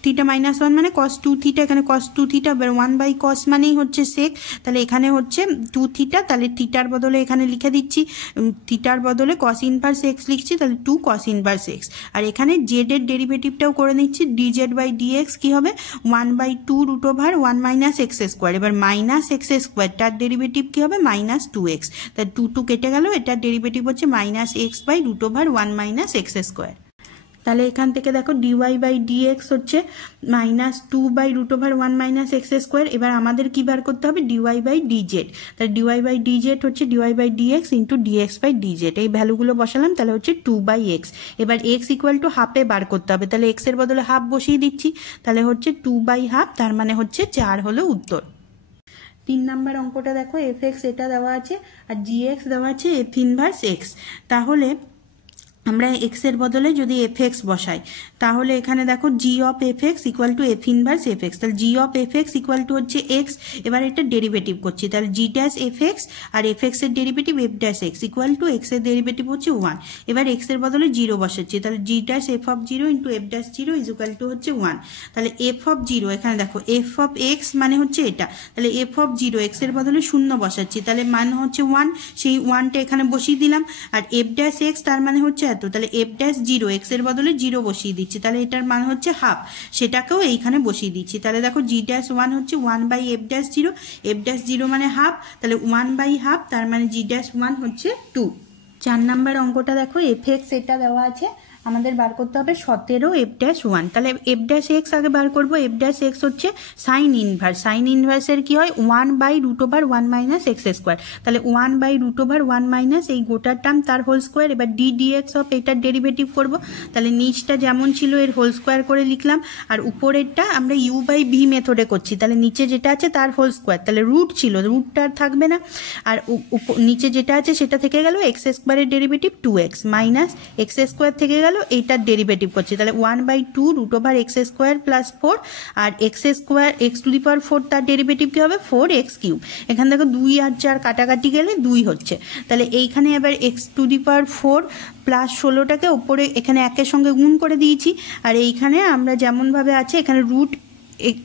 থিটা মাইনাস 1 মানে cos 2 থিটা, এখানে cos 2 থিটা, 1/cos মানেই হচ্ছে sec, তাহলে এখানে হচ্ছে 2 থিটা, তাহলে থিটার বদলে এখানে লিখে দিচ্ছি, থিটার বদলে cos ইনভার্স x লিখছি, তাহলে 2 cos ইনভার্স x। আর এখানে z এর ডেরিভেটিভটাও করে নিচ্ছি, dz/dx কি হবে 1/2 root over 1 minus x square. এবার মাইনাস এক্স স্কোয়ার তার ডেরিভেটিভ কি হবে মাইনাস 2x, তাহলে 2 কেটে গেল, এটার ডেরিভেটিভ হচ্ছে minus x by root over 1 minus x square. তাহলে এখান থেকে দেখো dy/dx হচ্ছে -2/রুট ওভার 1 মাইনাস এক্স স্কোয়ার। এবার আমাদের কি বার করতে হবে dy/dz, তাহলে dy/dz হচ্ছে dy/dx ইন্টু dx/dz। এই ভ্যালুগুলো বসালাম, তাহলে হচ্ছে 2/x। এবার x ইকুয়াল টু হাফে বার করতে হবে, তাহলে x এর বদলে হাফ বসিয়ে দিচ্ছি, তাহলে হচ্ছে 2/2, তার মানে হচ্ছে 4 হলো উত্তর। 3 নাম্বার অঙ্কটা দেখো এফ এক্স এটা দেওয়া আছে আর জি এক্স দেওয়া আছে এফ ইনভার্স এক্স। তাহলে আমরা এক্স এর বদলে যদি এফ এক্স বসাই তাহলে এখানে দেখো g of F x equal to f inverse f x, তাহলে g of F x equal to হচ্ছে এক্স। এবার এটা ডেরিভেটিভ করছি, তাহলে জি ড্যাশ এফ এক্স আর এফ এক্স এর derivative f dash x equal to x এর derivative হচ্ছে 1। এবার এক্স এর বদলে 0 বসাচ্ছি, তাহলে g dash f of 0 into f dash 0 equal to হচ্ছে 1। তাহলে এফ অফ 0 এখানে দেখো এফ অফ এক্স মানে হচ্ছে এটা, তাহলে এফ অফ 0 এক্স এর বদলে 0 বসাচ্ছি, তাহলে মান হচ্ছে 1, সেই 1টা এখানে বসিয়ে দিলাম। আর এফ ড্যাশ এক্স তার মানে হচ্ছে এত, তাহলে এফ ড্যাশ 0 এক্স এর বদলে 0 বসিয়ে দিচ্ছি, তাহলে এটার মান হচ্ছে হাফ, সেটাকেও এইখানে বসিয়ে দিচ্ছি। তাহলে দেখো জি ড্যাশ 1 হচ্ছে 1/f ড্যাশ 0, এফ ড্যাশ 0 মানে হাফ, তাহলে 1/2, তার মানে জি ড্যাশ 1 হচ্ছে 2। 4 নাম্বার অঙ্কটা দেখো এফ এক্স এটা দেওয়া আছে, আমাদের বার করতে হবে 17 এফ ড্যাশ 1। তাহলে এফ ড্যাশ এক্স আগে বার করবো, এফ ড্যাশ এক্স হচ্ছে সাইন ইনভার্স, সাইন ইনভার্সের কি হয় 1/রুট ওভার 1 মাইনাস এক্স স্কোয়ার, তাহলে 1/রুট ওভার 1 মাইনাস এই গোটার টার্ম তার হোল স্কোয়ার। এবার ডি ডিএক্স অফ এটার ডেরিভেটিভ করব, তাহলে নিচটা যেমন ছিল এর হোল স্কোয়ার করে লিখলাম, আর উপরেরটা আমরা u/v মেথডে করছি, তাহলে নিচে যেটা আছে তার হোল স্কোয়ার, তাহলে রুট ছিল রুটটা আর থাকবে না, আর নিচে যেটা আছে সেটা থেকে গেল এক্স স্কোয়ারের derivative 2x minus x square থেকে গেল এইটার ডেরিভেটিভ করছি, তাহলে 1/2 root over x square plus 4, আর x square x to the power 4 তার ডেরিভেটিভ কি হবে 4x কিউব। এখান থেকে 2 আর 4 কাটাকাটি গেলে 2 হচ্ছে, তাহলে এইখানে এবার x to the power 4 plus 16টাকে ওপরে এখানে একের সঙ্গে গুণ করে দিয়েছি, আর এইখানে আমরা যেমনভাবে আছে এখানে রুট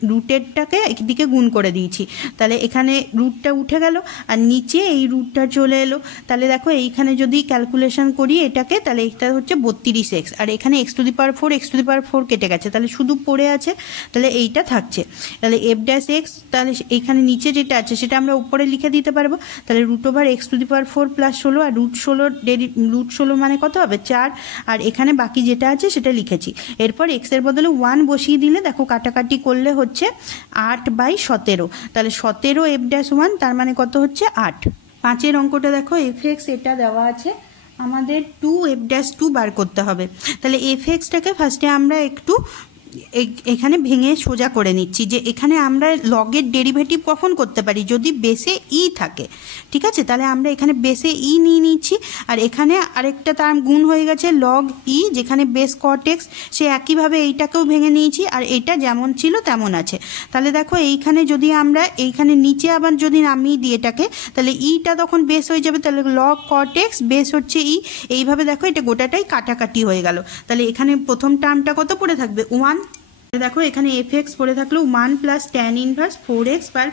রুটেরটাকে একদিকে গুণ করে দিয়েছি, তাহলে এখানে রুটটা উঠে গেল আর নিচে এই রুটটা চলে এলো। তাহলে দেখো এইখানে যদি ক্যালকুলেশন করি এটাকে, তাহলে এটা হচ্ছে 32x, আর এখানে x⁴ কেটে গেছে, তাহলে শুধু পড়ে আছে, তাহলে এইটা থাকছে। তাহলে f'(x), তাহলে এইখানে নিচে যেটা আছে সেটা আমরা উপরে লিখে দিতে পারবো। তাহলে √x⁴ প্লাস 16, আর √16 মানে কত হবে 4, আর এখানে বাকি যেটা আছে সেটা লিখেছি। এরপর এক্সের বদলে 1 বসিয়ে দিলে দেখো কাটাকাটি করলে হচ্ছে 8/17, তাহলে 17 f'(1) তার মানে কত হচ্ছে 8। 5-এর অঙ্কটা দেখো f(x) এটা দেওয়া আছে, আমাদের 2f'(2) বার করতে হবে। তাহলে f(x)টাকে ফার্স্টে আমরা একটু এখানে ভেঙে সোজা করে নিচ্ছি, যে এখানে আমরা লগের ডেরিভেটিভ কখন করতে পারি, যদি বেসে ই থাকে, ঠিক আছে। তাহলে আমরা এখানে বেসে ই নিয়ে নিচ্ছি, আর এখানে আরেকটা তার গুণ হয়ে গেছে লগ ই, যেখানে বেস cot x, সে একইভাবে এইটাকেও ভেঙে নিয়েছি, আর এইটা যেমন ছিল তেমন আছে। তাহলে দেখো এইখানে যদি আমরা এইখানে নিচে আবার যদি নামিয়ে দিই এটাকে, তাহলে ইটা তখন বেস হয়ে যাবে, তাহলে লগ cot x বেস হচ্ছে ই। এইভাবে দেখো এটা গোটাটাই কাটাকাটি হয়ে গেল। তাহলে এখানে প্রথম টার্মটা কত পড়ে থাকবে 1, দেখো এখানে f(x) পড়ে থাকলো 1 + tan ইনভার্স 4x/4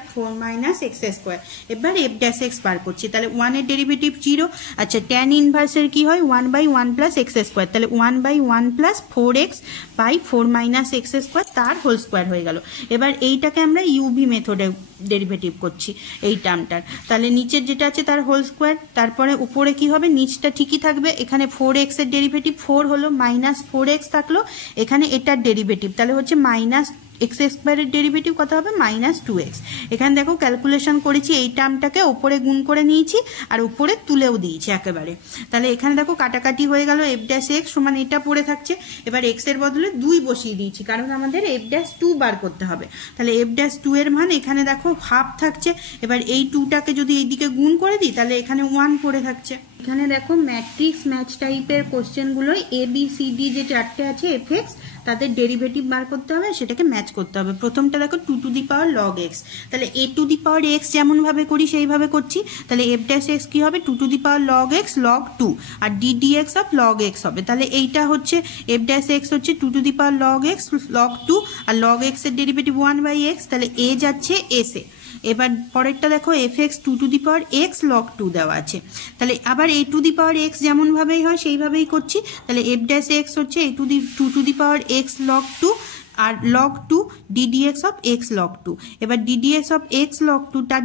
- x²। এবার f'(x) বার করছি, তাহলে 1 এর ডেরিভেটিভ 0। আচ্ছা, tan ইনভার্সের কি হয় 1/1 + x², তাহলে 1/1 + 4x/4 - x² তার হোল স্কোয়ার হয়ে গেল। এবার এইটাকে আমরা ইউভি মেথডে ডেরিভেটিভ করছি এই টার্মটার, তাহলে নিচের যেটা আছে তার হোল স্কোয়ার, তারপরে উপরে কি হবে নিচটা ঠিকই থাকবে। এখানে 4x এর ডেরিভেটিভ 4 হলো, -4x থাকলো, এখানে এটার ডেরিভেটিভ তাহলে হচ্ছে -x² এর ডেরিভেটিভ কত হবে -2x। এখানে দেখো ক্যালকুলেশন করেছি, এই টার্মটাকে উপরে গুণ করে নিয়েছি আর উপরে তুলেও দিয়েছি একেবারে। তাহলে এখানে দেখো কাটাকাটি হয়ে গেল, f'(x) সমান এটা পড়ে থাকছে। এবার x এর বদলে 2 বসিয়ে দিয়েছি, কারণ আমাদের f'(2) বার করতে হবে। তাহলে f'(2) এর মান এখানে দেখো হাফ থাকছে। এবার এই 2টাকে যদি এইদিকে গুণ করে দিই, তাহলে এখানে 1 পড়ে থাকছে। এখানে দেখো ম্যাট্রিক্স ম্যাচ টাইপের কোশ্চেনগুলোই ABCD যে 4টে আছে f(x), তাদের ডেরিভেটিভ বার করতে হবে, সেটাকে ম্যাচ করতে হবে। প্রথমটা দেখো 2 log x, তাহলে a⁴x যেমনভাবে করি সেইভাবে করছি। তাহলে f'(x) কি হবে 2 log x log 2, আর ddx অফ log x হবে। তাহলে এইটা হচ্ছে f'(x) হচ্ছে 2 log x log 2, আর log x এর ডেরিভেটিভ 1/x, তাহলে a যাচ্ছে s এ। এবার পরেরটা দেখো f(x) 2x log 2 দেওয়া আছে, তাহলে আবার a⁴x যেমনভাবেই হয় সেইভাবেই করছি। তাহলে f'(x) হচ্ছে a⁴x log 2, আর log 2 ddx of x log 2। এবার ddx অফ x log 2 তার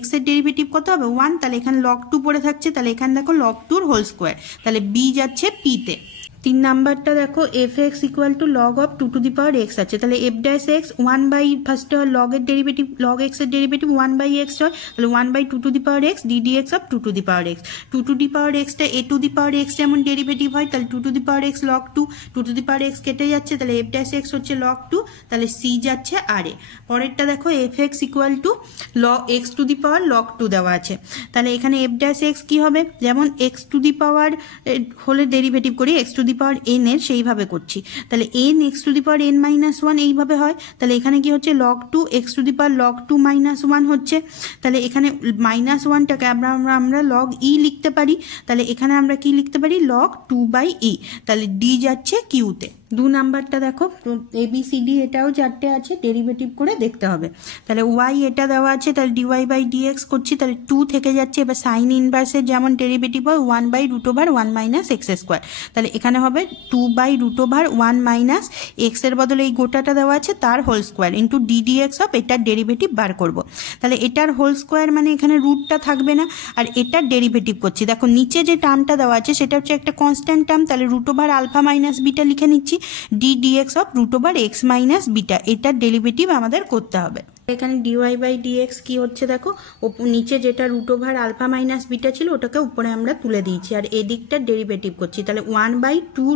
x এর ডেরিভেটিভ কত হবে 1, তাহলে এখানে log 2 পড়ে থাকছে, তাহলে এখানে দেখো log 2 হোল স্কোয়ার, তাহলে b যাচ্ছে p তে। 3 নাম্বারটা দেখো f(x) = log of 2x আছে, তাহলে f'(x) 1 ফার্স্টে log এর ডেরিভেটিভ log x এর ডেরিভেটিভ 1/x হয়, তাহলে 1/2x ddx of 2x। 2x টা a⁴x যেমন ডেরিভেটিভ হয়, তাহলে 2x log 2, 2x কেটে যাচ্ছে, তাহলে f'(x) হচ্ছে log 2, তাহলে c যাচ্ছে r এ। পরেরটা দেখো f(x) = log x⁴ log 2 দেওয়া আছে, তাহলে এখানে f'(x) কি হবে, যেমন x⁴ হলে ডেরিভেটিভ করি x⁴n এর সেইভাবে করছি। তাহলে n x⁴n-1 এইভাবে হয়, তাহলে এখানে কি হচ্ছে log 2 x⁴ log 2 - 1 হচ্ছে। তাহলে এখানে -1টাকে আমরা log e লিখতে পারি, তাহলে এখানে আমরা কি লিখতে পারি log 2/e, তাহলে d যাচ্ছে q তে। 2 নাম্বারটা দেখো ABCD এটাও 4টে আছে, ডেরিভেটিভ করে দেখতে হবে। তাহলে y এটা দেওয়া আছে, তাহলে dy/dx করছি, তাহলে 2 থেকে যাচ্ছে। এবার সাইন ইনভার্সের যেমন ডেরিভেটিভ হয় 1/√1 - x², তাহলে এখানে হবে 2/√1 - x এর বদলে এই গোটাটা দেওয়া আছে তার whole square into ddx of এটার ডেরিভেটিভ বার করব। তাহলে এটার হোল স্কোয়ার মানে এখানে রুটটা থাকবে না, আর এটার ডেরিভেটিভ করছি। দেখো নিচে যে টার্মটা দেওয়া আছে সেটা হচ্ছে একটা কনস্ট্যান্ট টার্ম, তাহলে √α - β লিখে নিচ্ছি, ddx অফ √x - β এটার ডেরিভেটিভ আমাদের করতে হবে। এখানে dy/dx কি হচ্ছে দেখো, নিচে যেটা √α - β ছিল ওটাকে উপরে আমরা তুলে দিয়েছি, আর এদিকটার ডেরিভেটিভ করছি, তাহলে 1/2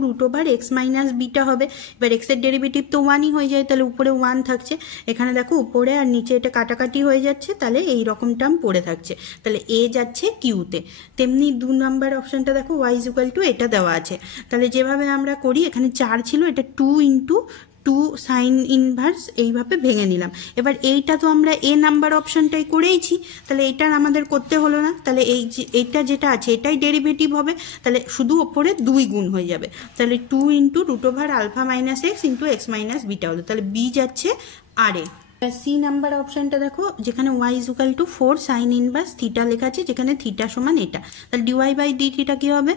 √x - β হবে। এবার x এর ডেরিভেটিভ তো 1ই হয়ে যায়, তাহলে উপরে 1 থাকছে। এখানে দেখো উপরে আর নিচে এটা কাটাকাটি হয়ে যাচ্ছে, তাহলে এই রকম টার্ম পড়ে থাকছে, তাহলে a যাচ্ছে q তে। তেমনি 2 নাম্বার অপশনটা দেখো y = এটা দেওয়া আছে, তাহলে যেভাবে আমরা করি এখানে 4 ছিল, এটা 2 × 2 সাইন ইনভার্স এইভাবে ভেঙে নিলাম। এবার এইটা তো আমরা এ নাম্বার অপশনটাই করেইছি, তাহলে এইটার আমাদের করতে হলো না, তাহলে এইটা যেটা আছে এটাই ডেরিভেটিভ হবে, তাহলে শুধু ওপরে 2 গুণ হয়ে যাবে, তাহলে 2 × √α - x × x - β হলো, তাহলে b যাচ্ছে আর এ। সি নাম্বার অপশনটা দেখো, যেখানে y is equal to 4 sine inverse theta লেখা আছে, যেখানে থিটা সমান এটা, তাহলে ডিওয়াই বাই ডি থিটা কি হবে,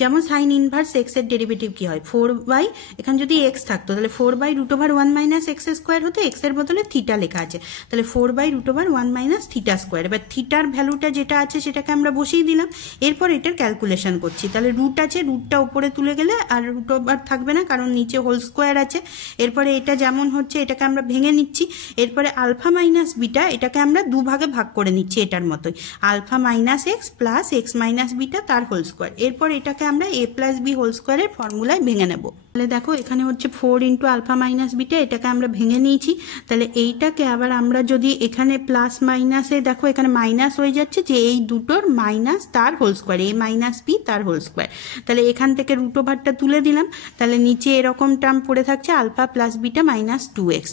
যেমন সাইন ইনভার্স এক্স এর ডেরিভেটিভ কি হয় 4 বাই, এখানে যদি এক্স থাকতো তাহলে 4/√1 মাইনাস এক্স স্কোয়ার হতো, এক্স এর বদলে থিটা লেখা আছে, তাহলে 4/√1 মাইনাস থিটা স্কোয়ার। এবার থিটার ভ্যালুটা যেটা আছে সেটাকে আমরা বসিয়ে দিলাম, এরপর এটার ক্যালকুলেশন করছি। তাহলে রুট আছে, রুটটা উপরে তুলে গেলে আর √1 থাকবে না, কারণ নিচে হোল স্কোয়ার আছে। এরপরে এটা যেমন হচ্ছে এটাকে আমরা ভেঙে নিচ্ছি, এরপরে আলফা মাইনাস বিটা এটাকে আমরা দুভাগে ভাগ করে নিচ্ছি এটার মতোই, alpha minus x plus x minus beta তার হোল স্কোয়ার। এরপর এটাকে আমরা a প্লাস বি হোল স্কোয়ারের ফর্মুলায় ভেঙে নেব। তাহলে দেখো এখানে হচ্ছে 4 ইন্টু আলফা মাইনাস বিটা, এটাকে আমরা ভেঙে নিয়েছি। তাহলে এইটাকে আবার আমরা যদি এখানে প্লাস মাইনাসে দেখো এখানে মাইনাস হয়ে যাচ্ছে, যে এই দুটোর মাইনাস তার whole square, a minus b তার হোল স্কোয়ার। তাহলে এখান থেকে রুট ওভারটা তুলে দিলাম, তাহলে নিচে এরকম টার্ম পড়ে থাকছে alpha plus beta minus 2x।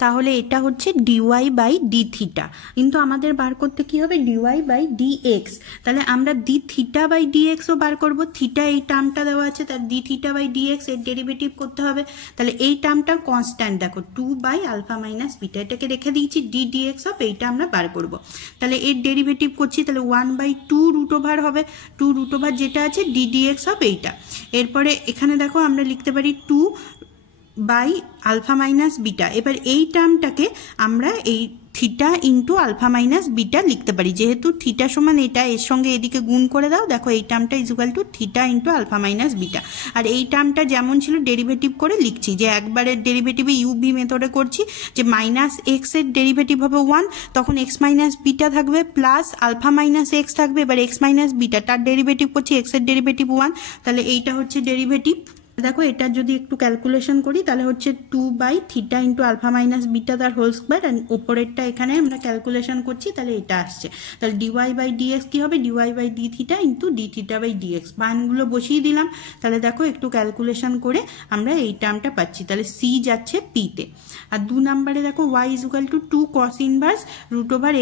তাহলে এটা হচ্ছে ডিওয়াই বাই ডি থিটা, কিন্তু আমাদের বার করতে কি হবে ডিওয়াই বাই ডি এক্স। তাহলে আমরা ডি থিটা বাই ডি এক্সও বার করবো, থিটা এই টার্মটা দেওয়া আছে, তার d theta by d x এর ডেরিভেটিভ করতে হবে। তাহলে এই টার্মটা কনস্ট্যান্ট দেখো 2/α মাইনাস বিটা, এটাকে রেখে দিয়েছি, ডি ডি এক্স অফ এইটা আমরা বার করব। তাহলে এর ডেরিভেটিভ করছি, তাহলে 1/2 রুট ওভার হবে, 2 রুট ওভার যেটা আছে ডি ডি এক্স অফ এইটা। এরপরে এখানে দেখো আমরা লিখতে পারি 2/α মাইনাস বিটা। এবার এই টার্মটাকে আমরা এই theta into alpha minus beta লিখতে পারি, যেহেতু থিটা সমান এটা, এর সঙ্গে এদিকে গুণ করে দাও, দেখো এই টার্মটা is equal to theta into alpha minus beta. আর এই টার্মটা যেমন ছিল ডেরিভেটিভ করে লিখছি, যে একবারের ডেরিভেটিভে ইউভি মেথডে করছি, যে মাইনাস এক্স এর ডেরিভেটিভ হবে 1, তখন এক্স মাইনাস বিটা থাকবে প্লাস আলফা মাইনাস এক্স থাকবে, এবার এক্স মাইনাস বিটা তার ডেরিভেটিভ করছি, এক্স এর ডেরিভেটিভ 1, তাহলে এইটা হচ্ছে ডেরিভেটিভ। দেখো এটা যদি একটু ক্যালকুলেশন করি তাহলে হচ্ছে 2/θ ইন্টু আলফা মাইনাস বিটা তার হোল স্কোয়ার, আর ওপরেরটা এখানে আমরা ক্যালকুলেশন করছি, তাহলে এটা আসছে। তাহলে ডিওয়াই বাই ডিএক্স কি হবে, dy by d theta into d theta by dx. মানগুলো বসিয়ে দিলাম, তাহলে দেখো একটু ক্যালকুলেশন করে আমরা এই টার্মটা পাচ্ছি, তাহলে সি যাচ্ছে পিতে। আর 2 নম্বরে দেখো y is equal to 2 cos inverse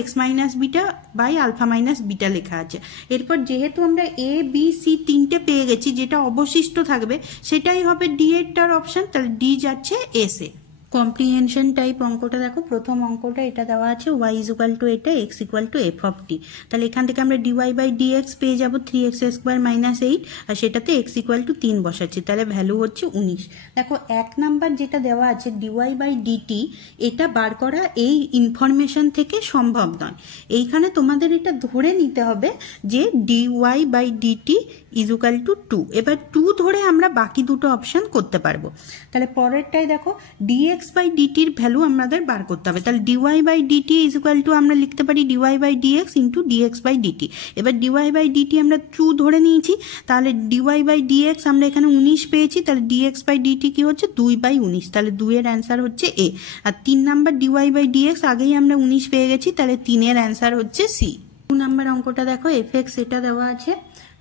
√x minus beta by alpha minus beta লেখা আছে। এরপর যেহেতু আমরা এ বি সি তিনটে পেয়ে গেছি, যেটা অবশিষ্ট থাকবে সেটাই হবে ডি এর অপশন, তাহলে ডি যাচ্ছে এস এ। কম্প্রিহেনশন টাইপ অঙ্কটা দেখো, প্রথম অঙ্কটা এটা দেওয়া আছে ওয়াই ইজ ইকুয়াল টু এটা, x equal to F of t. তাহলে এখান থেকে আমরা ডিওয়াই বাই ডিএক্স পেয়ে যাবো 3x স্কোয়ার মাইনাস 8, আর সেটাতে এক্স ইকুয়াল টু 3 বসাচ্ছি, তাহলে ভ্যালু হচ্ছে 19। দেখো 1 নাম্বার যেটা দেওয়া আছে ডিওয়াই বাই ডিটি, এটা বার করা এই ইনফরমেশন থেকে সম্ভব নয়, এইখানে তোমাদের এটা ধরে নিতে হবে যে dy by dt is equal to 2। এবার 2 ধরে আমরা বাকি দুটো অপশন করতে পারবো। তাহলে পরেরটাই দেখো ডিএক্স বাই ডিটির ভ্যালু আমাদের বার করতে হবে, তাহলে dy by dt is equal to আমরা লিখতে পারি dy by dx into dx by dt. এবার ডিওয়াই বাই ডিটি আমরা 2 ধরে নিয়েছি, তাহলে ডিওয়াই বাই ডিএক্স আমরা এখানে 19 পেয়েছি, তাহলে ডিএক্স বাই ডিটি কি হচ্ছে 2/19, তাহলে 2 এর অ্যান্সার হচ্ছে এ। আর 3 নাম্বার ডিওয়াই বাই ডিএক্স আগেই আমরা 19 পেয়ে গেছি, তাহলে 3 এর অ্যান্সার হচ্ছে সি। 2 নাম্বার অঙ্কটা দেখো এফ এক্স এটা দেওয়া আছে,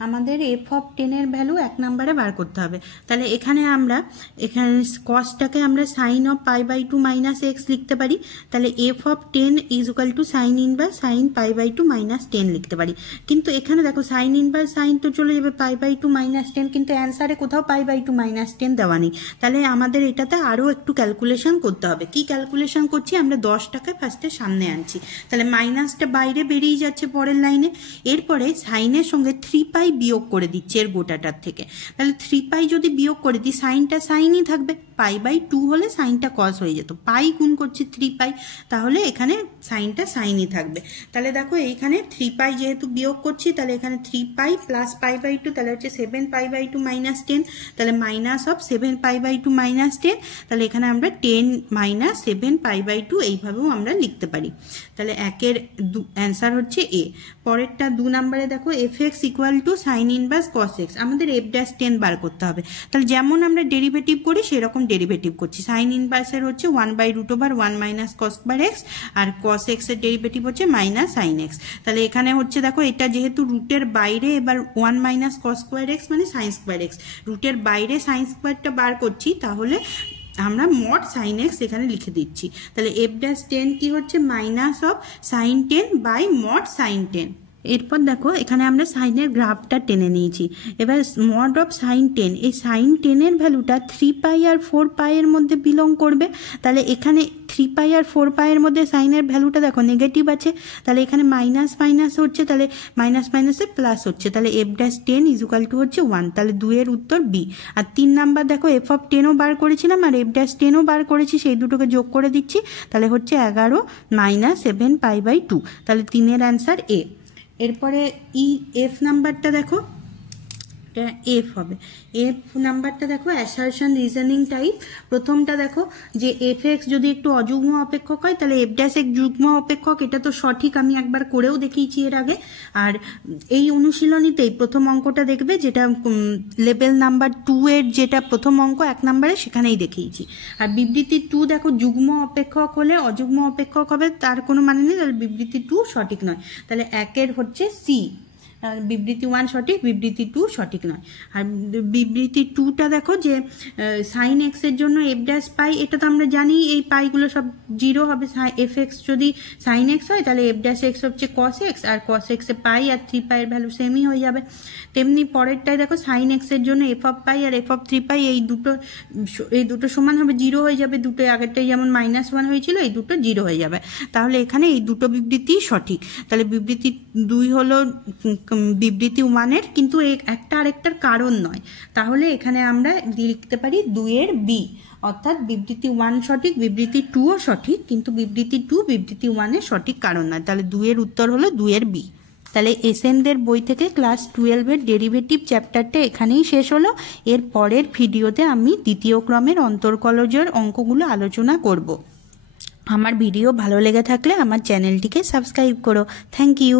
আমাদের এফ অফ 10 এর ভ্যালু 1 নম্বরে বার করতে হবে। তাহলে এখানে কসটাকে আমরা সাইন অফ π/2 মাইনাস এক্স লিখতে পারি, তাহলে F of 10 is equal to sine inverse sine π/2 minus 10 লিখতে পারি। কিন্তু এখানে দেখো সাইন ইনভার্স সাইন তো চলে যাবে π/2 মাইনাস 10, কিন্তু অ্যান্সারে কোথাও π/2 মাইনাস 10 দেওয়া নেই, তাহলে আমাদের এটাতে আরও একটু ক্যালকুলেশন করতে হবে। কি ক্যালকুলেশন করছি, আমরা 10টাকে ফার্স্টে সামনে আনছি, তাহলে মাইনাসটা বাইরে বেরিয়ে যাচ্ছে পরের লাইনে, এরপরে সাইনের সঙ্গে 3π বিয়োগ করে দিচ্ছি এর গোটাটার থেকে, তাহলে 3π যদি বিয়োগ করে দিই সাইনটা সাইনই থাকবে, π/2 হলে সাইনটা কস হয়ে যেত, পাই গুণ করছি 3π, তাহলে এখানে সাইনটা সাইনই থাকবে। তাহলে দেখো এইখানে 3π যেহেতু বিয়োগ করছি, তাহলে এখানে 3π প্লাস π/2, তাহলে হচ্ছে 7π/2 মাইনাস 10, তাহলে মাইনাস অফ 7π/2 মাইনাস 10, তাহলে এখানে আমরা 10 মাইনাস 7π/2 এইভাবেও আমরা লিখতে পারি। তাহলে একের অ্যান্সার হচ্ছে এ। পরেরটা 2 নম্বরে দেখো f x equal to sine inverse cos x, আমাদের f'10 বার করতে হবে, তাহলে যেমন আমরা ডেরিভেটিভ করি সেরকম ডেরিভেটিভ করছি। সাইন ইনভার্সের হচ্ছে 1/√1 মাইনাস কস স্কোয়ার এক্স, আর কস এক্স এর ডেরিভেটিভ হচ্ছে মাইনাস সাইন এক্স। তাহলে এখানে হচ্ছে দেখো এটা যেহেতু রুটের বাইরে, এবার 1 মাইনাস কস স্কোয়ার এক্স মানে সাইন স্কোয়ার এক্স, রুটের বাইরে সাইন স্কোয়ারটা বার করছি, তাহলে আমরা মড সাইন এক্স এখানে লিখে দিচ্ছি। তাহলে f'10 কি হচ্ছে minus of sine 10 by mod sine 10। এরপর দেখো এখানে আমরা সাইনের গ্রাফটা টেনে নিয়েছি। এবার মড অফ সাইন 10, এই সাইন 10-এর ভ্যালুটা 3 পাই আর 4 পাইয়ের মধ্যে বিলং করবে। তাহলে এখানে 3 পাই আর 4 পাইয়ের মধ্যে সাইনের ভ্যালুটা দেখো নেগেটিভ আছে, তাহলে এখানে মাইনাস মাইনাস হচ্ছে, তাহলে মাইনাস মাইনাসে প্লাস হচ্ছে, তাহলে f'10 ইকুয়াল টু হচ্ছে 1, তাহলে 2-এর উত্তর বি। আর 3 নাম্বার দেখো f(10)ও বার করেছিলাম আর f'10ও বার করেছি, সেই দুটোকে যোগ করে দিচ্ছি, তাহলে হচ্ছে 11 - 7 π/2, তাহলে 3-এর অ্যান্সার এ। এরপরে এফ নাম্বারটা দেখো, এফ হবে। এফ নাম্বারটা দেখো অ্যাসারশন রিজনিং টাইপ। প্রথমটা দেখো যে f(x) যদি একটু অযুগ্ম অপেক্ষক হয় তাহলে f' যুগ্ম অপেক্ষক, এটা তো সঠিক, আমি একবার করেও দেখিয়েছি এর আগে। আর এই অনুশীলনীতেই প্রথম অঙ্কটা দেখবে যেটা লেভেল নাম্বার 2 এর যেটা প্রথম অঙ্ক 1 নম্বরে, সেখানেই দেখিয়েছি। আর বিবৃতি 2 দেখো যুগ্ম অপেক্ষক হলে অযুগ্ম অপেক্ষক হবে, তার কোনো মানে নেই, তাহলে বিবৃতি 2 সঠিক নয়, তাহলে 1-এর হচ্ছে সি। বিবৃতি 1 সঠিক, বিবৃতি 2 সঠিক নয়। আর বিবৃতি 2টা দেখো যে সাইন এক্সের জন্য f' পাই, এটা তো আমরা জানি, এই পাইগুলো সব 0 হবে। f(x) যদি সাইন এক্স হয় তাহলে f'(x) হচ্ছে cos x, আর cos x এ পাই আর 3 পাইয়ের ভ্যালু সেমই হয়ে যাবে। তেমনি পরেরটাই দেখো সাইন এক্সের জন্য f(π) আর f(3π) এই দুটো সমান হবে, 0 হয়ে যাবে, দুটো আগেরটাই যেমন -1 হয়েছিল, এই দুটো 0 হয়ে যাবে। তাহলে এখানে এই দুটো বিবৃতি সঠিক, তাহলে বিবৃতি 2 হলো বিবৃতি 1-এর, কিন্তু একটা আরেকটার কারণ নয়, তাহলে এখানে আমরা লিখতে পারি 2-এর বি, অর্থাৎ বিবৃতি 1 সঠিক, বিবৃতি 2ও সঠিক, কিন্তু বিবৃতি 2 বিবৃতি 1-এর সঠিক কারণ নয়, তাহলে 2-এর উত্তর হলো 2-এর বি। তাহলে এসএনদের বই থেকে ক্লাস 12-এর ডেরিভেটিভ চ্যাপ্টারটা এখানেই শেষ হলো। এর পরের ভিডিওতে আমি দ্বিতীয় ক্রমের অন্তর্কলজের অঙ্কগুলো আলোচনা করব। আমার ভিডিও ভালো লেগে থাকলে আমার চ্যানেলটিকে সাবস্ক্রাইব করো। Thank you.